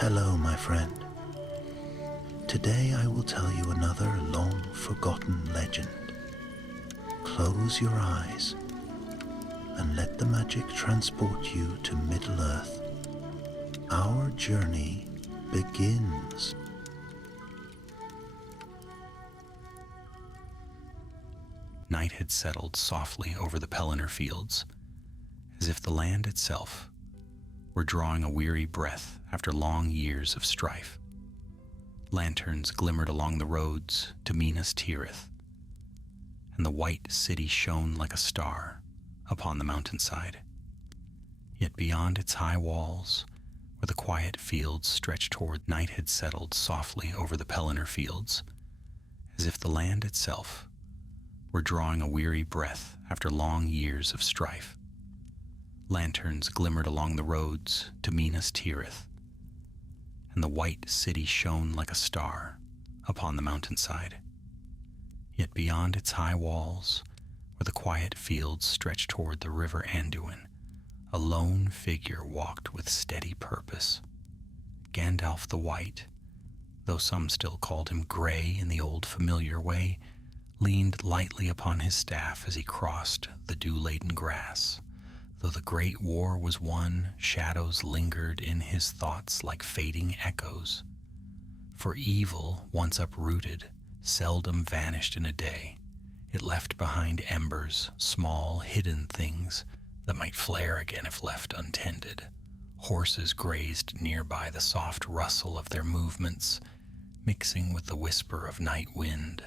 Hello, my friend. Today I will tell you another long-forgotten legend. Close your eyes and let the magic transport you to Middle-earth. Our journey begins. Night had settled softly over the Pelennor fields, as if the land itself were drawing a weary breath after long years of strife. Lanterns glimmered along the roads to Minas Tirith, and the white city shone like a star upon the mountainside. Yet beyond its high walls, where the quiet fields stretched toward, night had settled softly over the Pelennor fields, as if the land itself were drawing a weary breath after long years of strife. Lanterns glimmered along the roads to Minas Tirith, and the white city shone like a star upon the mountainside. Yet beyond its high walls, where the quiet fields stretched toward the river Anduin, a lone figure walked with steady purpose. Gandalf the White, though some still called him Grey in the old familiar way, leaned lightly upon his staff as he crossed the dew-laden grass. Though the great war was won, shadows lingered in his thoughts like fading echoes. For evil, once uprooted, seldom vanished in a day. It left behind embers, small, hidden things that might flare again if left untended. Horses grazed nearby, the soft rustle of their movements, mixing with the whisper of night wind,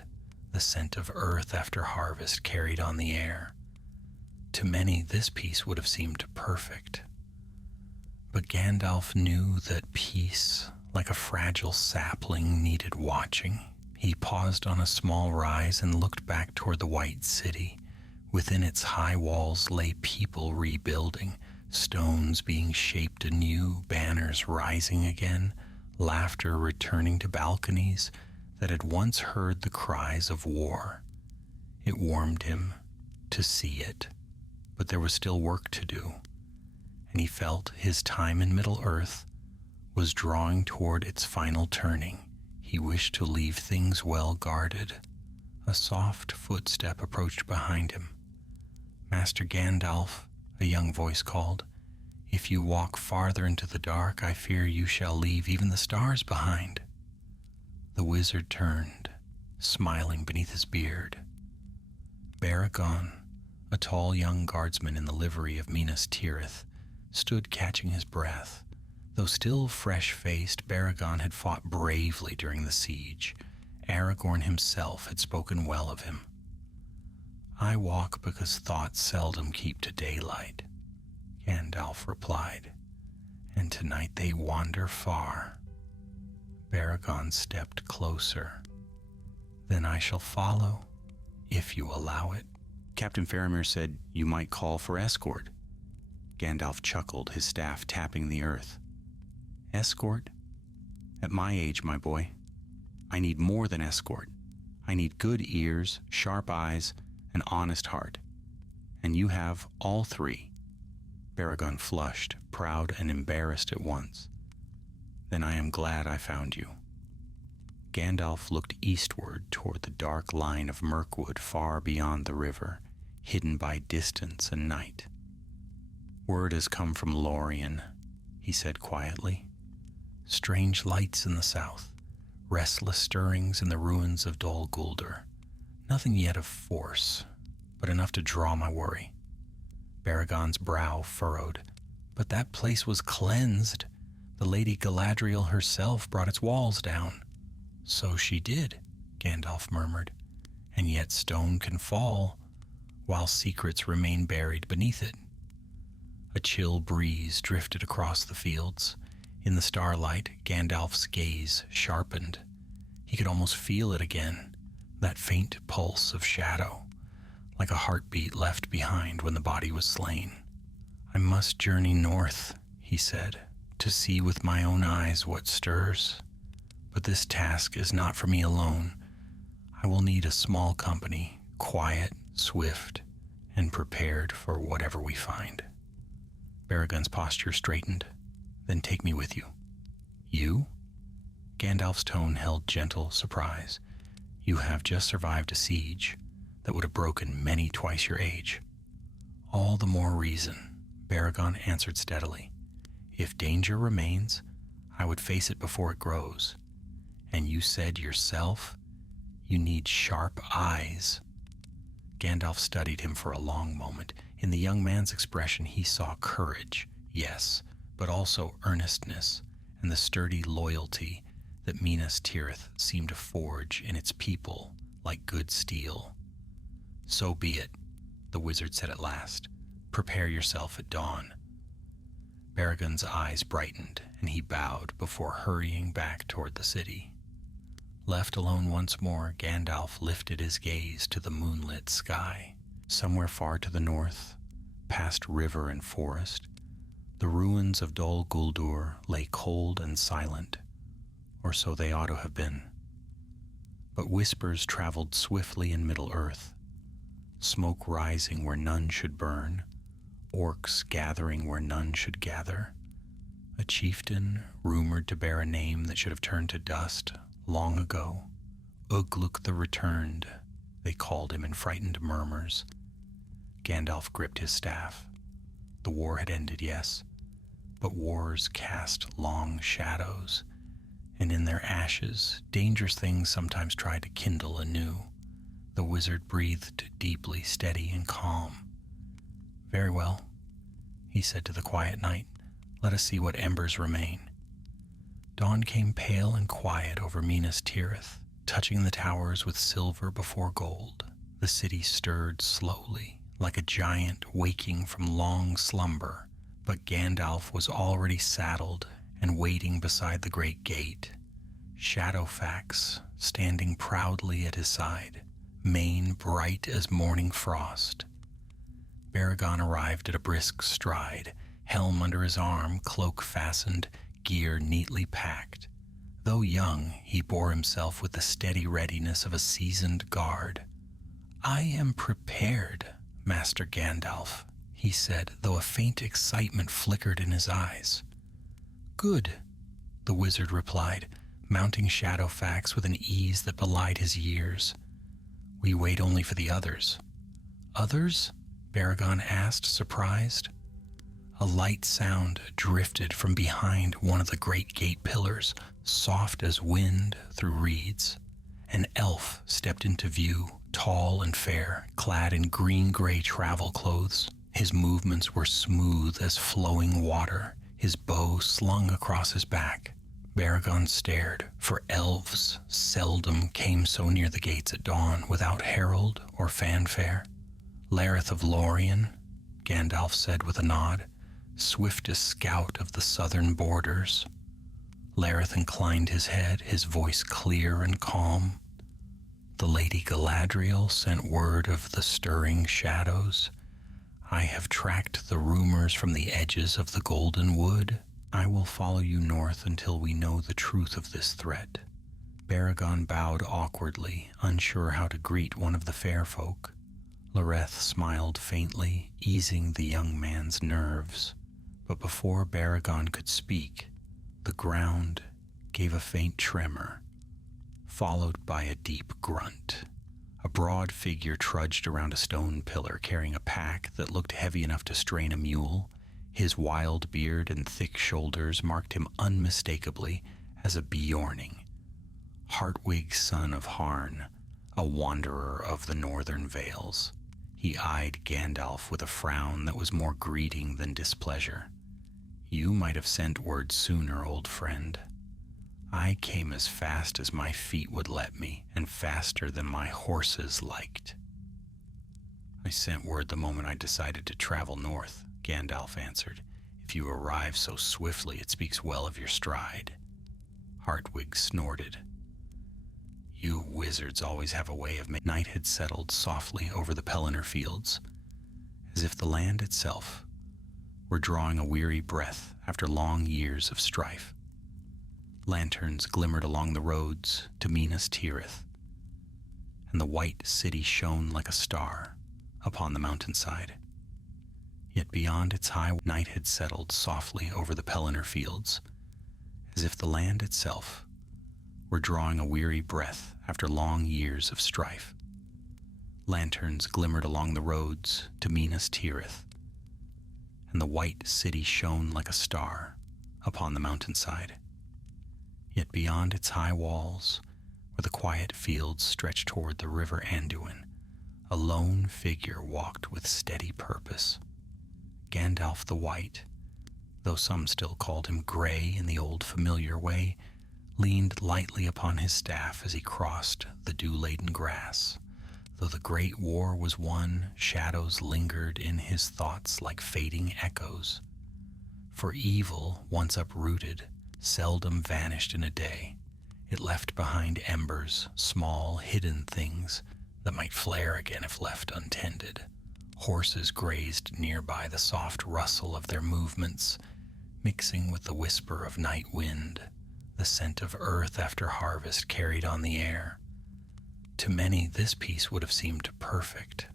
the scent of earth after harvest carried on the air. To many, this peace would have seemed perfect. But Gandalf knew that peace, like a fragile sapling, needed watching. He paused on a small rise and looked back toward the white city. Within its high walls lay people rebuilding, stones being shaped anew, banners rising again, laughter returning to balconies that had once heard the cries of war. It warmed him to see it, but there was still work to do, and he felt his time in Middle-earth was drawing toward its final turning. He wished to leave things well guarded. A soft footstep approached behind him. "Master Gandalf," a young voice called, "if you walk farther into the dark, I fear you shall leave even the stars behind." The wizard turned, smiling beneath his beard. Baragon, a tall young guardsman in the livery of Minas Tirith, stood catching his breath. Though still fresh-faced, Baragon had fought bravely during the siege. Aragorn himself had spoken well of him. "I walk because thoughts seldom keep to daylight," Gandalf replied, "and tonight they wander far." Baragon stepped closer. "Then I shall follow, if you allow it." "Captain Faramir said you might call for escort." Gandalf chuckled, his staff tapping the earth. "Escort? At my age, my boy, I need more than escort. I need good ears, sharp eyes, an honest heart. And you have all three." Baragon flushed, proud and embarrassed at once. "Then I am glad I found you." Gandalf looked eastward toward the dark line of Mirkwood far beyond the river, hidden by distance and night. "Word has come from Lorien," he said quietly. "Strange lights in the south, restless stirrings in the ruins of Dol Guldur. Nothing yet of force, but enough to draw my worry." Baragon's brow furrowed. "But that place was cleansed. The Lady Galadriel herself brought its walls down." "So she did," Gandalf murmured, "and yet stone can fall, while secrets remain buried beneath it." A chill breeze drifted across the fields. In the starlight, Gandalf's gaze sharpened. He could almost feel it again, that faint pulse of shadow, like a heartbeat left behind when the body was slain. "I must journey north," he said, "to see with my own eyes what stirs. But this task is not for me alone. I will need a small company, quiet, swift, and prepared for whatever we find." Baragon's posture straightened. "Then take me with you." You? Gandalf's tone held gentle surprise. You have just survived a siege that would have broken many twice your age. All the more reason, Baragon answered steadily. If danger remains, I would face it before it grows. And you said yourself, you need sharp eyes. Gandalf studied him for a long moment. In the young man's expression, he saw courage, yes, but also earnestness and the sturdy loyalty that Minas Tirith seemed to forge in its people like good steel. So be it, the wizard said at last. Prepare yourself at dawn. Baragon's eyes brightened, and he bowed before hurrying back toward the city. Left alone once more, Gandalf lifted his gaze to the moonlit sky. Somewhere far to the north, past river and forest, the ruins of Dol Guldur lay cold and silent, or so they ought to have been. But whispers traveled swiftly in Middle-earth, smoke rising where none should burn, orcs gathering where none should gather, a chieftain rumored to bear a name that should have turned to dust long ago. Ugluk the Returned, they called him in frightened murmurs. Gandalf gripped his staff. The war had ended, yes, but wars cast long shadows, and in their ashes, dangerous things sometimes try to kindle anew. The wizard breathed deeply, steady and calm. Very well, he said to the quiet night. Let us see what embers remain. Dawn came pale and quiet over Minas Tirith, touching the towers with silver before gold. The city stirred slowly, like a giant waking from long slumber, but Gandalf was already saddled and waiting beside the great gate, Shadowfax standing proudly at his side, mane bright as morning frost. Baragon arrived at a brisk stride, helm under his arm, cloak fastened, gear neatly packed. Though young, he bore himself with the steady readiness of a seasoned guard. I am prepared, Master Gandalf, he said, though a faint excitement flickered in his eyes. Good, the wizard replied, mounting Shadowfax with an ease that belied his years. We wait only for the others. Others? Baragon asked, surprised. A light sound drifted from behind one of the great gate pillars, soft as wind through reeds. An elf stepped into view, tall and fair, clad in green-gray travel clothes. His movements were smooth as flowing water, his bow slung across his back. Baragon stared, for elves seldom came so near the gates at dawn without herald or fanfare. Lareth of Lorien, Gandalf said with a nod, swiftest scout of the southern borders. Lareth inclined his head, his voice clear and calm. The Lady Galadriel sent word of the stirring shadows. I have tracked the rumors from the edges of the Golden Wood. I will follow you north until we know the truth of this threat. Baragon bowed awkwardly, unsure how to greet one of the fair folk. Lareth smiled faintly, easing the young man's nerves. But before Baragon could speak, the ground gave a faint tremor, followed by a deep grunt. A broad figure trudged around a stone pillar, carrying a pack that looked heavy enough to strain a mule. His wild beard and thick shoulders marked him unmistakably as a Beorning, Hartwig son of Harn, a wanderer of the northern vales. He eyed Gandalf with a frown that was more greeting than displeasure. You might have sent word sooner, old friend. I came as fast as my feet would let me, and faster than my horses liked. I sent word the moment I decided to travel north, Gandalf answered. If you arrive so swiftly, it speaks well of your stride. Hartwig snorted. You wizards always have a way of making. Night had settled softly over the Pelennor fields, as if the land itself were drawing a weary breath after long years of strife. Lanterns glimmered along the roads to Minas Tirith, and the white city shone like a star upon the mountainside. Yet beyond its high night had settled softly over the Pelennor fields, as if the land itself were drawing a weary breath after long years of strife. Lanterns glimmered along the roads to Minas Tirith, and the white city shone like a star upon the mountainside. Yet beyond its high walls, where the quiet fields stretched toward the river Anduin, a lone figure walked with steady purpose. Gandalf the White, though some still called him Grey in the old familiar way, leaned lightly upon his staff as he crossed the dew-laden grass. Though the great war was won, shadows lingered in his thoughts like fading echoes. For evil, once uprooted, seldom vanished in a day. It left behind embers, small, hidden things that might flare again if left untended. Horses grazed nearby, the soft rustle of their movements, mixing with the whisper of night wind, the scent of earth after harvest carried on the air. To many, this peace would have seemed perfect.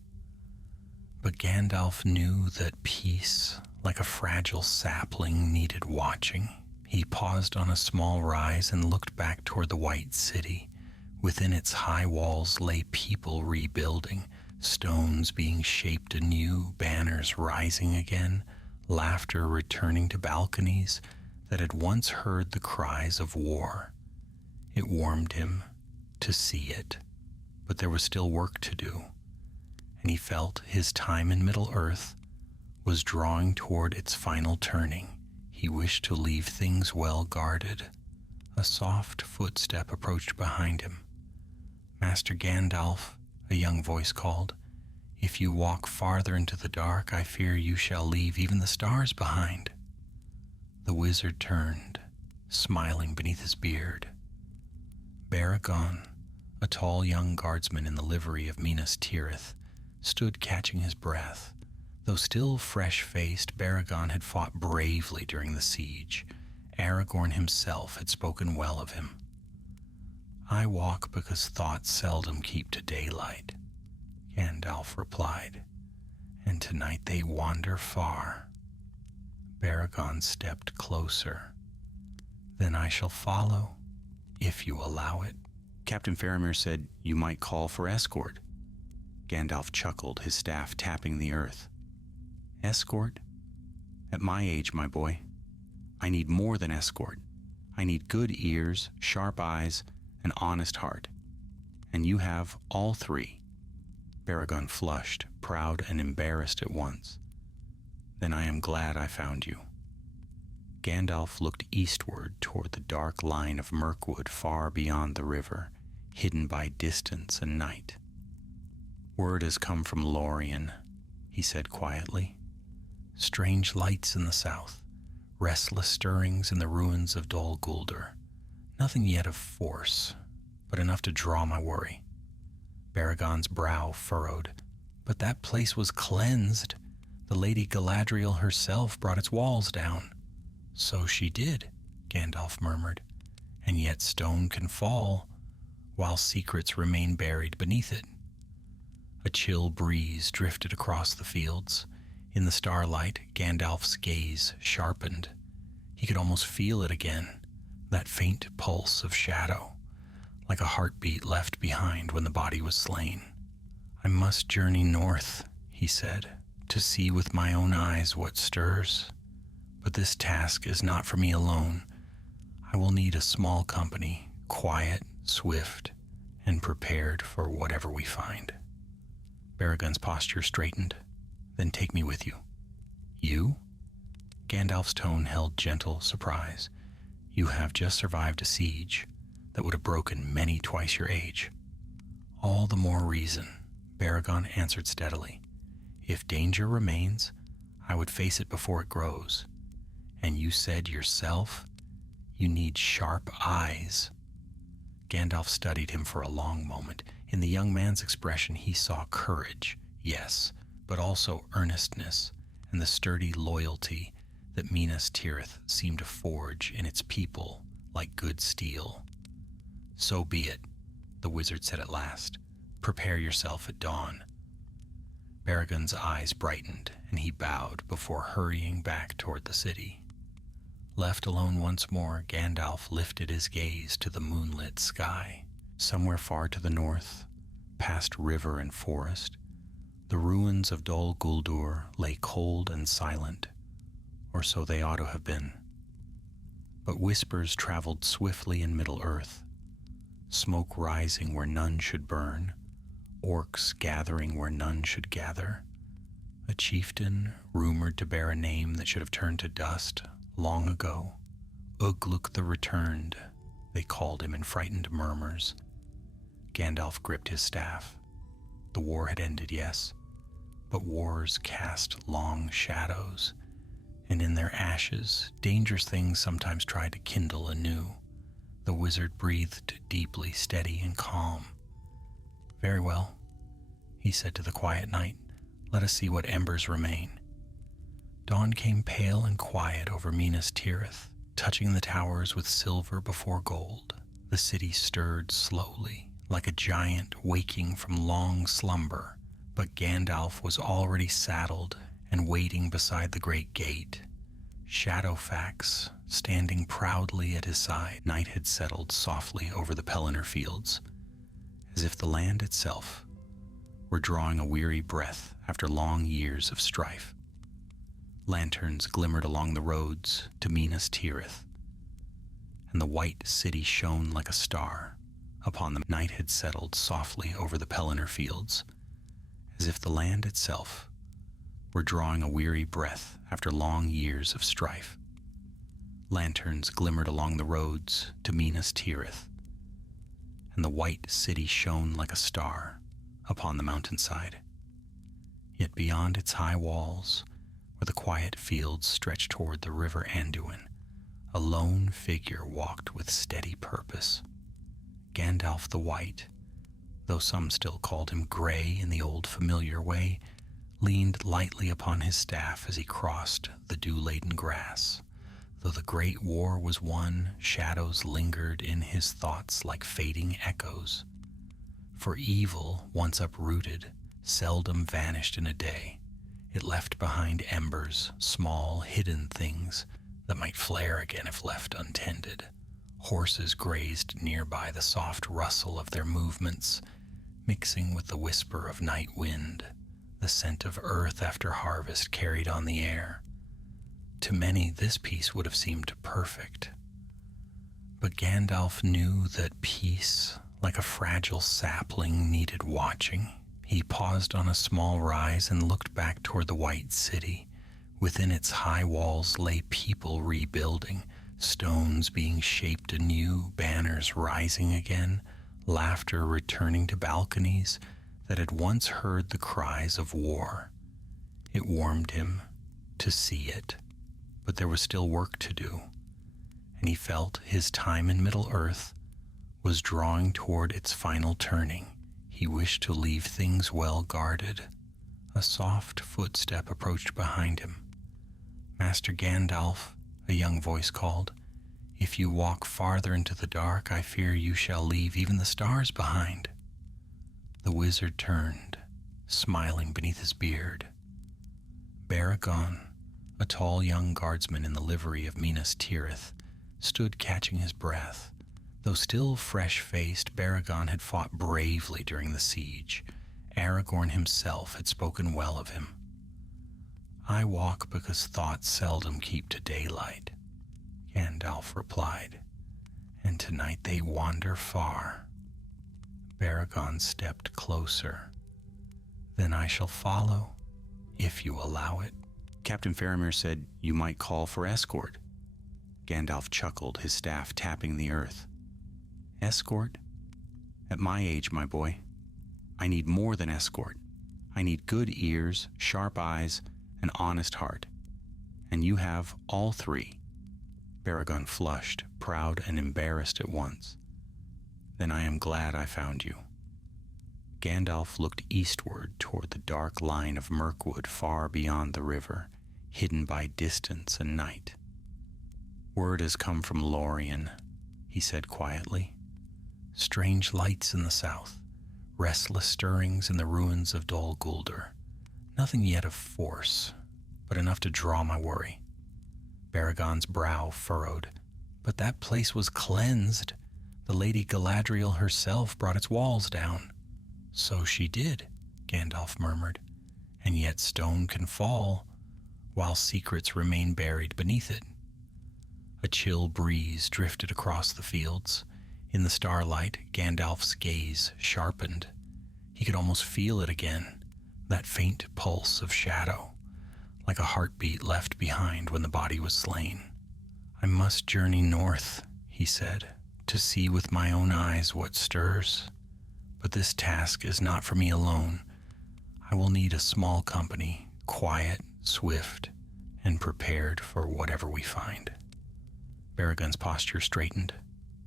But Gandalf knew that peace, like a fragile sapling, needed watching. He paused on a small rise and looked back toward the white city. Within its high walls lay people rebuilding, stones being shaped anew, banners rising again, laughter returning to balconies that had once heard the cries of war. It warmed him to see it, but there was still work to do, and he felt his time in Middle-earth was drawing toward its final turning. He wished to leave things well guarded. A soft footstep approached behind him. "Master Gandalf," a young voice called, "if you walk farther into the dark, I fear you shall leave even the stars behind." The wizard turned, smiling beneath his beard. Baragon, a tall young guardsman in the livery of Minas Tirith, stood catching his breath. Though still fresh-faced, Baragon had fought bravely during the siege. Aragorn himself had spoken well of him. "I walk because thoughts seldom keep to daylight," Gandalf replied, "and tonight they wander far." Baragon stepped closer. "Then I shall follow, if you allow it." Captain Faramir said you might call for escort. Gandalf chuckled, his staff tapping the earth. "Escort? At my age, my boy, I need more than escort. I need good ears, sharp eyes, an honest heart. And you have all three." Baragon flushed, proud and embarrassed at once. "Then I am glad I found you." Gandalf looked eastward toward the dark line of Mirkwood far beyond the river, hidden by distance and night. "Word has come from Lorien," he said quietly. "Strange lights in the south, restless stirrings in the ruins of Dol Guldur. Nothing yet of force, but enough to draw my worry." Baragon's brow furrowed. "But that place was cleansed. The Lady Galadriel herself brought its walls down." "So she did," Gandalf murmured, "and yet stone can fall, while secrets remain buried beneath it." A chill breeze drifted across the fields. In the starlight, Gandalf's gaze sharpened. He could almost feel it again, that faint pulse of shadow, like a heartbeat left behind when the body was slain. "I must journey north," he said, "to see with my own eyes what stirs. But this task is not for me alone. I will need a small company, quiet, swift, and prepared for whatever we find." Baragon's posture straightened. "Then take me with you." "You?" Gandalf's tone held gentle surprise. "You have just survived a siege that would have broken many twice your age." "All the more reason," Baragon answered steadily. "If danger remains, I would face it before it grows. And you said yourself, you need sharp eyes." Gandalf studied him for a long moment. In the young man's expression, he saw courage, yes, but also earnestness and the sturdy loyalty that Minas Tirith seemed to forge in its people like good steel. "So be it," the wizard said at last. "Prepare yourself at dawn." Baragon's eyes brightened, and he bowed before hurrying back toward the city. Left alone once more, Gandalf lifted his gaze to the moonlit sky. Somewhere far to the north, past river and forest, the ruins of Dol Guldur lay cold and silent, or so they ought to have been. But whispers traveled swiftly in Middle-earth, smoke rising where none should burn, orcs gathering where none should gather, a chieftain rumored to bear a name that should have turned to dust long ago. Ugluk the Returned, they called him in frightened murmurs. Gandalf gripped his staff. The war had ended, yes, but wars cast long shadows, and in their ashes, dangerous things sometimes try to kindle anew. The wizard breathed deeply, steady and calm. "Very well," he said to the quiet night. "Let us see what embers remain." Dawn came pale and quiet over Minas Tirith, touching the towers with silver before gold. The city stirred slowly, like a giant waking from long slumber, but Gandalf was already saddled and waiting beside the great gate, Shadowfax standing proudly at his side. Night had settled softly over the Pelennor fields, as if the land itself were drawing a weary breath after long years of strife. Lanterns glimmered along the roads to Minas Tirith, and the white city shone like a star upon them. Night had settled softly over the Pelennor fields, as if the land itself were drawing a weary breath after long years of strife. Lanterns glimmered along the roads to Minas Tirith, and the white city shone like a star upon the mountainside. Yet beyond its high walls, where the quiet fields stretched toward the river Anduin, a lone figure walked with steady purpose. Gandalf the White, though some still called him Grey in the old familiar way, leaned lightly upon his staff as he crossed the dew-laden grass. Though the great war was won, shadows lingered in his thoughts like fading echoes. For evil, once uprooted, seldom vanished in a day. It left behind embers, small, hidden things that might flare again if left untended. Horses grazed nearby, the soft rustle of their movements, mixing with the whisper of night wind, the scent of earth after harvest carried on the air. To many, this peace would have seemed perfect. But Gandalf knew that peace, like a fragile sapling, needed watching. He paused on a small rise and looked back toward the white city. Within its high walls lay people rebuilding, stones being shaped anew, banners rising again, laughter returning to balconies that had once heard the cries of war. It warmed him to see it, but there was still work to do, and he felt his time in Middle-earth was drawing toward its final turning. He wished to leave things well guarded. A soft footstep approached behind him. "Master Gandalf," a young voice called, "if you walk farther into the dark, I fear you shall leave even the stars behind." The wizard turned, smiling beneath his beard. Baragon, a tall young guardsman in the livery of Minas Tirith, stood catching his breath. Though still fresh-faced, Baragon had fought bravely during the siege. Aragorn himself had spoken well of him. "I walk because thoughts seldom keep to daylight," Gandalf replied, "and tonight they wander far." Baragon stepped closer. "Then I shall follow, if you allow it." Captain Faramir said you might call for escort. Gandalf chuckled, his staff tapping the earth. "Escort? At my age, my boy, I need more than escort. I need good ears, sharp eyes, an honest heart. And you have all three." Baragon flushed, proud and embarrassed at once. "Then I am glad I found you." Gandalf looked eastward toward the dark line of Mirkwood far beyond the river, hidden by distance and night. "Word has come from Lorien," he said quietly. "Strange lights in the south, restless stirrings in the ruins of Dol Guldur. Nothing yet of force, but enough to draw my worry. Baragon's brow furrowed. But that place was cleansed. The Lady Galadriel herself brought its walls down. So she did, Gandalf murmured. And yet stone can fall, while secrets remain buried beneath it. A chill breeze drifted across the fields. In the starlight, Gandalf's gaze sharpened. He could almost feel it again, that faint pulse of shadow, like a heartbeat left behind when the body was slain. I must journey north, he said, to see with my own eyes what stirs. But this task is not for me alone. I will need a small company, quiet, swift, and prepared for whatever we find. Baragon's posture straightened.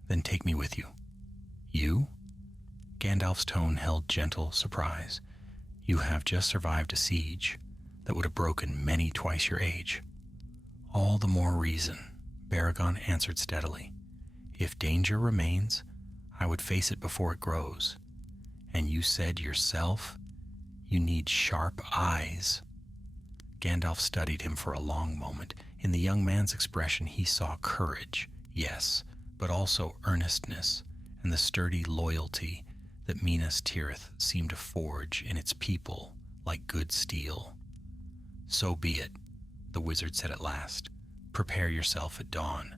Then take me with you. You? Gandalf's tone held gentle surprise. You have just survived a siege that would have broken many twice your age. All the more reason, Baragon answered steadily. If danger remains, I would face it before it grows. And you said yourself, you need sharp eyes. Gandalf studied him for a long moment. In the young man's expression, he saw courage, yes, but also earnestness and the sturdy loyalty that Minas Tirith seemed to forge in its people like good steel. So be it, the wizard said at last. Prepare yourself at dawn.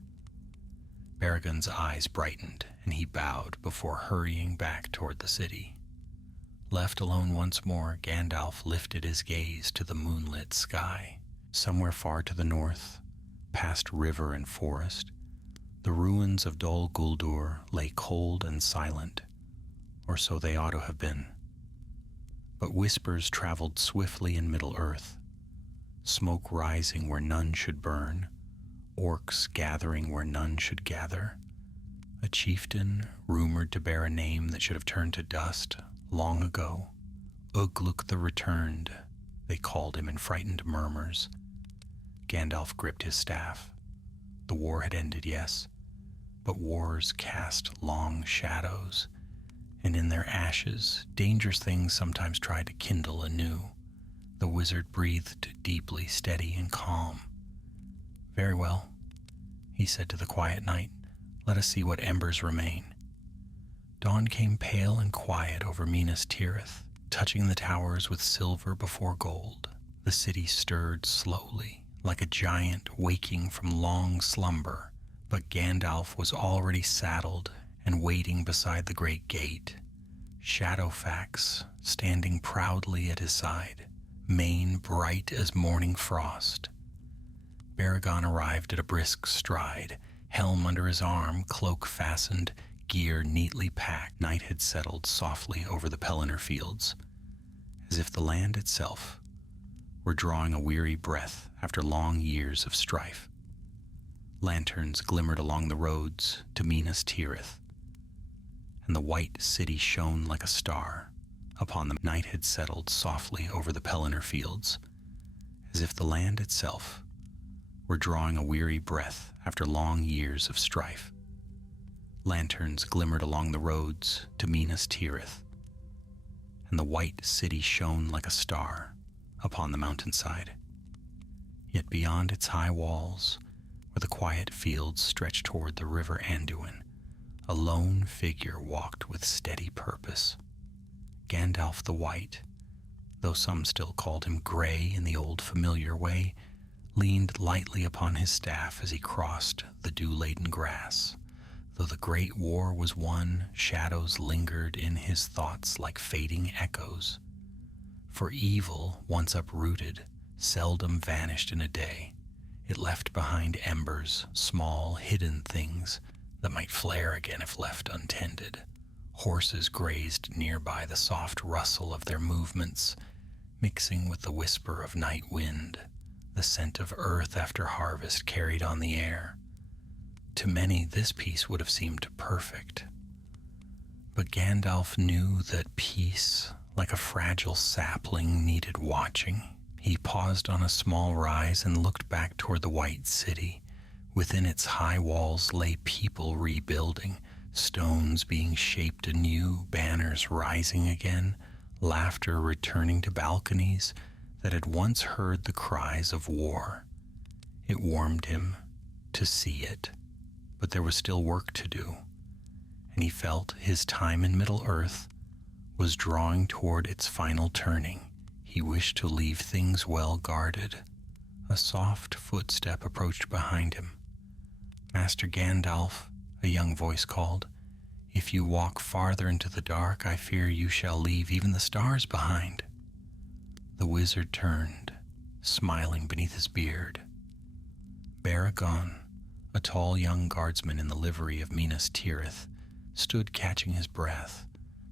Baragon's eyes brightened, and he bowed before hurrying back toward the city. Left alone once more, Gandalf lifted his gaze to the moonlit sky. Somewhere far to the north, past river and forest, the ruins of Dol Guldur lay cold and silent, or so they ought to have been. But whispers traveled swiftly in Middle-earth, smoke rising where none should burn, orcs gathering where none should gather, a chieftain rumored to bear a name that should have turned to dust long ago. Ugluk the Returned, they called him in frightened murmurs. Gandalf gripped his staff. The war had ended, yes, but wars cast long shadows, and in their ashes, dangerous things sometimes tried to kindle anew. The wizard breathed deeply, steady and calm. Very well, he said to the quiet night. Let us see what embers remain. Dawn came pale and quiet over Minas Tirith, touching the towers with silver before gold. The city stirred slowly, like a giant waking from long slumber, but Gandalf was already saddled and waiting beside the great gate, Shadowfax standing proudly at his side, mane bright as morning frost. Baragon arrived at a brisk stride, helm under his arm, cloak fastened, gear neatly packed. Night had settled softly over the Pelennor fields, as if the land itself were drawing a weary breath after long years of strife. Lanterns glimmered along the roads to Minas Tirith, and the white city shone like a star upon them. Night had settled softly over the Pelennor fields, as if the land itself were drawing a weary breath after long years of strife. Lanterns glimmered along the roads to Minas Tirith, and the white city shone like a star upon the mountainside. Yet beyond its high walls, where the quiet fields stretched toward the river Anduin, a lone figure walked with steady purpose. Gandalf the White, though some still called him Grey in the old familiar way, leaned lightly upon his staff as he crossed the dew-laden grass. Though the great war was won, shadows lingered in his thoughts like fading echoes. For evil, once uprooted, seldom vanished in a day. It left behind embers, small, hidden things that might flare again if left untended. Horses grazed nearby, the soft rustle of their movements, mixing with the whisper of night wind, the scent of earth after harvest carried on the air. To many, this peace would have seemed perfect. But Gandalf knew that peace, like a fragile sapling, needed watching. He paused on a small rise and looked back toward the white city. Within its high walls lay people rebuilding, stones being shaped anew, banners rising again, laughter returning to balconies that had once heard the cries of war. It warmed him to see it, but there was still work to do, and he felt his time in Middle-earth was drawing toward its final turning. He wished to leave things well guarded. A soft footstep approached behind him. "Master Gandalf," a young voice called, "if you walk farther into the dark, I fear you shall leave even the stars behind." The wizard turned, smiling beneath his beard. Baragon, a tall young guardsman in the livery of Minas Tirith, stood catching his breath.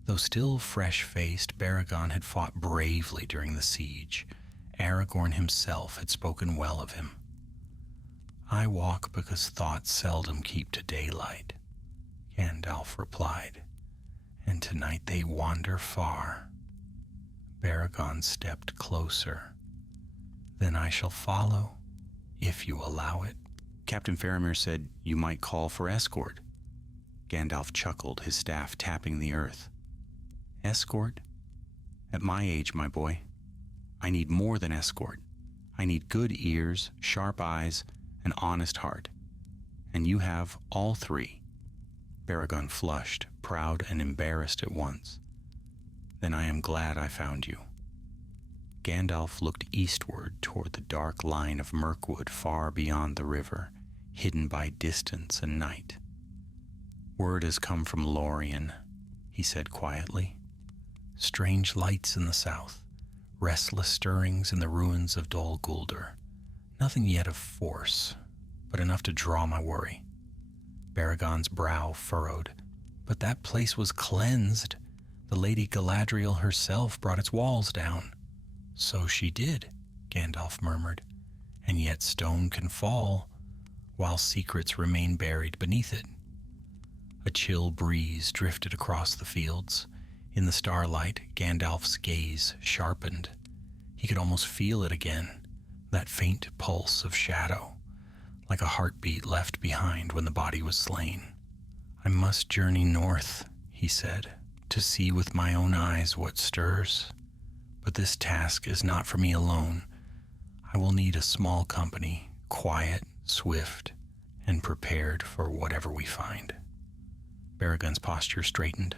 Though still fresh-faced, Baragon had fought bravely during the siege. Aragorn himself had spoken well of him. "I walk because thoughts seldom keep to daylight," Gandalf replied, "and tonight they wander far." Baragon stepped closer. "Then I shall follow, if you allow it." Captain Faramir said you might call for escort. Gandalf chuckled, his staff tapping the earth. "Escort? At my age, my boy, I need more than escort. I need good ears, sharp eyes, an honest heart. And you have all three." Baragon flushed, proud and embarrassed at once. "Then I am glad I found you." Gandalf looked eastward toward the dark line of Mirkwood far beyond the river, hidden by distance and night. "Word has come from Lorien," he said quietly. "Strange lights in the south, restless stirrings in the ruins of Dol Guldur. Nothing yet of force, but enough to draw my worry." Baragon's brow furrowed. "But that place was cleansed. The Lady Galadriel herself brought its walls down." "So she did," Gandalf murmured, "and yet stone can fall, while secrets remain buried beneath it." A chill breeze drifted across the fields. In the starlight, Gandalf's gaze sharpened. He could almost feel it again, that faint pulse of shadow, like a heartbeat left behind when the body was slain. "I must journey north," he said, "to see with my own eyes what stirs. But this task is not for me alone. I will need a small company, quiet, swift, and prepared for whatever we find." Baragon's posture straightened.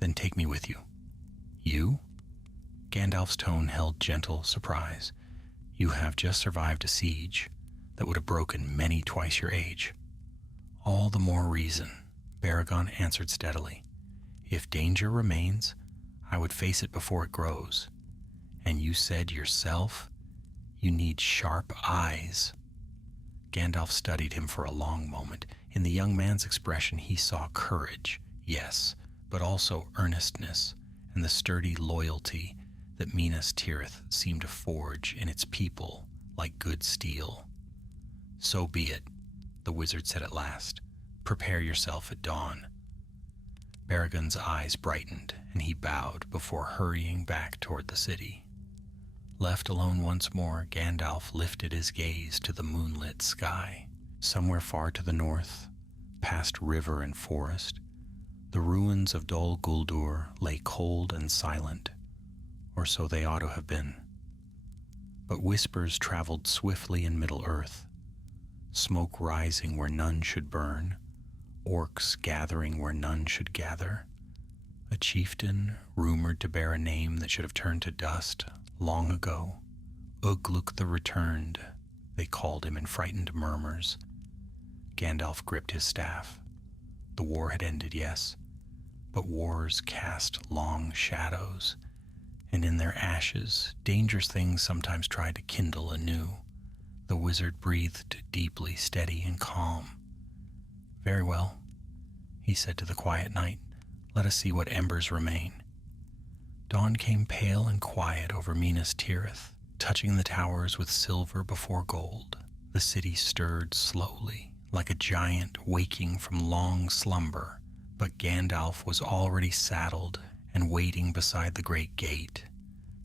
"Then take me with you." "You?" Gandalf's tone held gentle surprise. "You have just survived a siege that would have broken many twice your age." "All the more reason," Baragon answered steadily. "If danger remains, I would face it before it grows. And you said yourself, you need sharp eyes." Gandalf studied him for a long moment. In the young man's expression, he saw courage, yes, but also earnestness and the sturdy loyalty that Minas Tirith seemed to forge in its people like good steel. "So be it," the wizard said at last. "Prepare yourself at dawn." Baragon's eyes brightened, and he bowed before hurrying back toward the city. Left alone once more, Gandalf lifted his gaze to the moonlit sky. Somewhere far to the north, past river and forest, the ruins of Dol Guldur lay cold and silent, or so they ought to have been. But whispers traveled swiftly in Middle-earth, smoke rising where none should burn, orcs gathering where none should gather, a chieftain rumored to bear a name that should have turned to dust long ago. Ugluk the Returned, they called him in frightened murmurs. Gandalf gripped his staff. The war had ended, yes, but wars cast long shadows, and in their ashes, dangerous things sometimes tried to kindle anew. The wizard breathed deeply, steady and calm. "Very well," he said to the quiet night. "Let us see what embers remain." Dawn came pale and quiet over Minas Tirith, touching the towers with silver before gold. The city stirred slowly, like a giant waking from long slumber, but Gandalf was already saddled and waiting beside the great gate,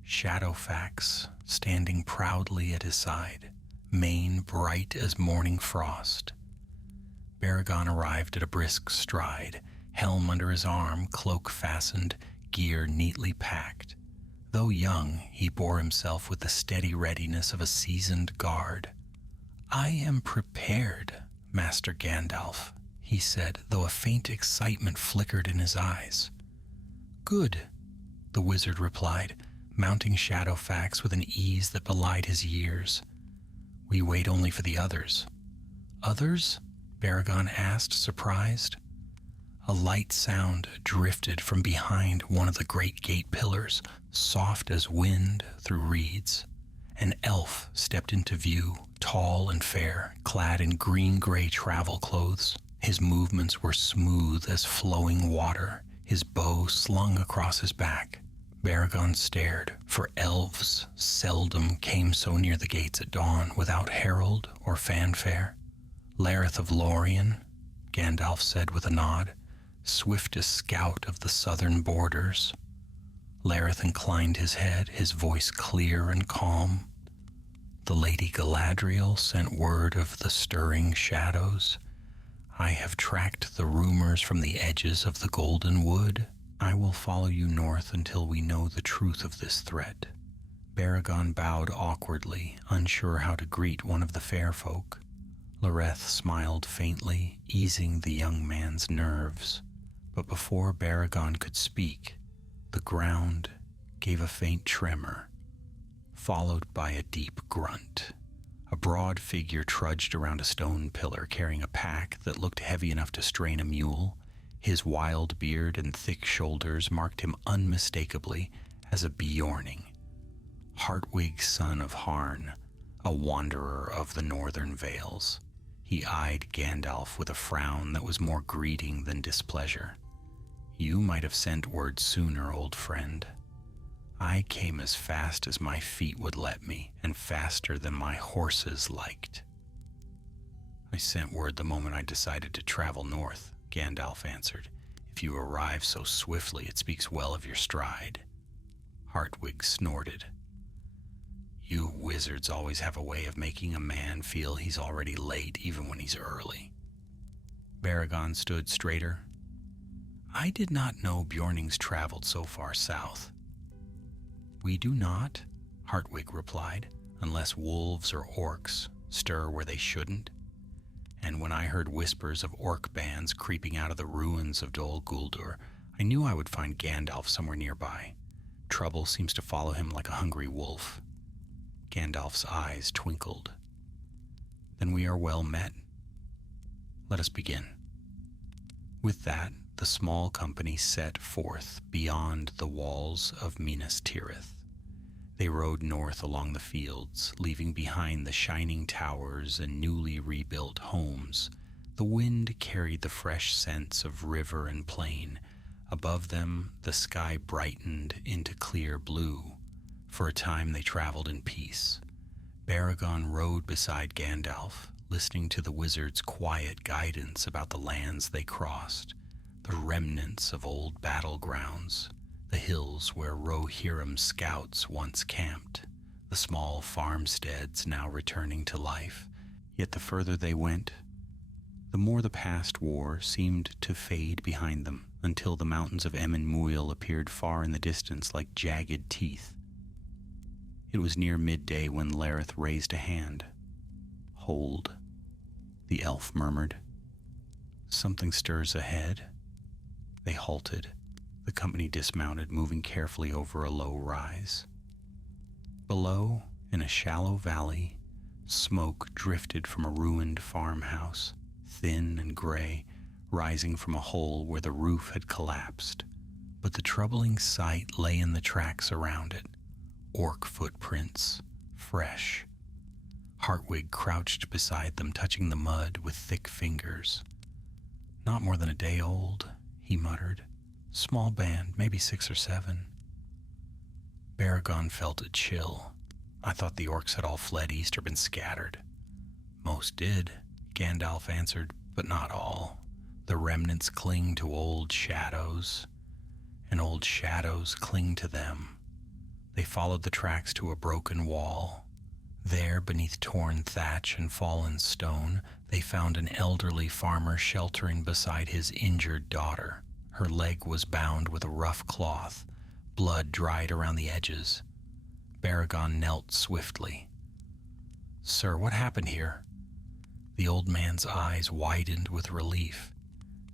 Shadowfax standing proudly at his side, mane bright as morning frost. Baragon arrived at a brisk stride, helm under his arm, cloak fastened, gear neatly packed. Though young, he bore himself with the steady readiness of a seasoned guard. I am prepared, Master Gandalf, he said, though a faint excitement flickered in his eyes. Good, the wizard replied, mounting Shadowfax with an ease that belied his years. We wait only for the others. Others? Baragon asked, surprised. A light sound drifted from behind one of the great gate pillars, soft as wind through reeds. An elf stepped into view, tall and fair, clad in green-gray travel clothes. His movements were smooth as flowing water, his bow slung across his back. Baragon stared, for elves seldom came so near the gates at dawn without herald or fanfare. Lareth of Lorien, Gandalf said with a nod, swiftest scout of the southern borders. Lareth inclined his head, his voice clear and calm. The Lady Galadriel sent word of the stirring shadows. I have tracked the rumors from the edges of the Golden Wood. I will follow you north until we know the truth of this threat. Baragon bowed awkwardly, unsure how to greet one of the fair folk. Lareth smiled faintly, easing the young man's nerves. But before Baragon could speak, the ground gave a faint tremor, followed by a deep grunt. A broad figure trudged around a stone pillar carrying a pack that looked heavy enough to strain a mule. His wild beard and thick shoulders marked him unmistakably as a Beorning, Hartwig son of Harn, a wanderer of the northern vales. He eyed Gandalf with a frown that was more greeting than displeasure. You might have sent word sooner, old friend. I came as fast as my feet would let me, and faster than my horses liked. I sent word the moment I decided to travel north, Gandalf answered. If you arrive so swiftly, it speaks well of your stride. Hartwig snorted. You wizards always have a way of making a man feel he's already late even when he's early. Baragon stood straighter. I did not know Beornings traveled so far south. We do not, Hartwig replied, unless wolves or orcs stir where they shouldn't. And when I heard whispers of orc bands creeping out of the ruins of Dol Guldur, I knew I would find Gandalf somewhere nearby. Trouble seems to follow him like a hungry wolf. Gandalf's eyes twinkled. Then we are well met. Let us begin. With that, the small company set forth beyond the walls of Minas Tirith. They rode north along the fields, leaving behind the shining towers and newly rebuilt homes. The wind carried the fresh scents of river and plain. Above them, the sky brightened into clear blue. For a time they traveled in peace. Baragon rode beside Gandalf, listening to the wizard's quiet guidance about the lands they crossed. The remnants of old battlegrounds, the hills where Rohirrim's scouts once camped, the small farmsteads now returning to life. Yet the further they went, the more the past war seemed to fade behind them, until the mountains of Emyn Muil appeared far in the distance like jagged teeth. It was near midday when Lareth raised a hand. Hold, the elf murmured. Something stirs ahead. They halted. The company dismounted, moving carefully over a low rise. Below, in a shallow valley, smoke drifted from a ruined farmhouse, thin and gray, rising from a hole where the roof had collapsed. But the troubling sight lay in the tracks around it. Orc footprints, fresh. Hartwig crouched beside them, touching the mud with thick fingers. Not more than a day old, he muttered. Small band, maybe 6 or 7. Baragon felt a chill. I thought the orcs had all fled east or been scattered. Most did, Gandalf answered, but not all. The remnants cling to old shadows, and old shadows cling to them. They followed the tracks to a broken wall. There, beneath torn thatch and fallen stone, they found an elderly farmer sheltering beside his injured daughter. Her leg was bound with a rough cloth, blood dried around the edges. Baragon knelt swiftly. Sir, what happened here? The old man's eyes widened with relief.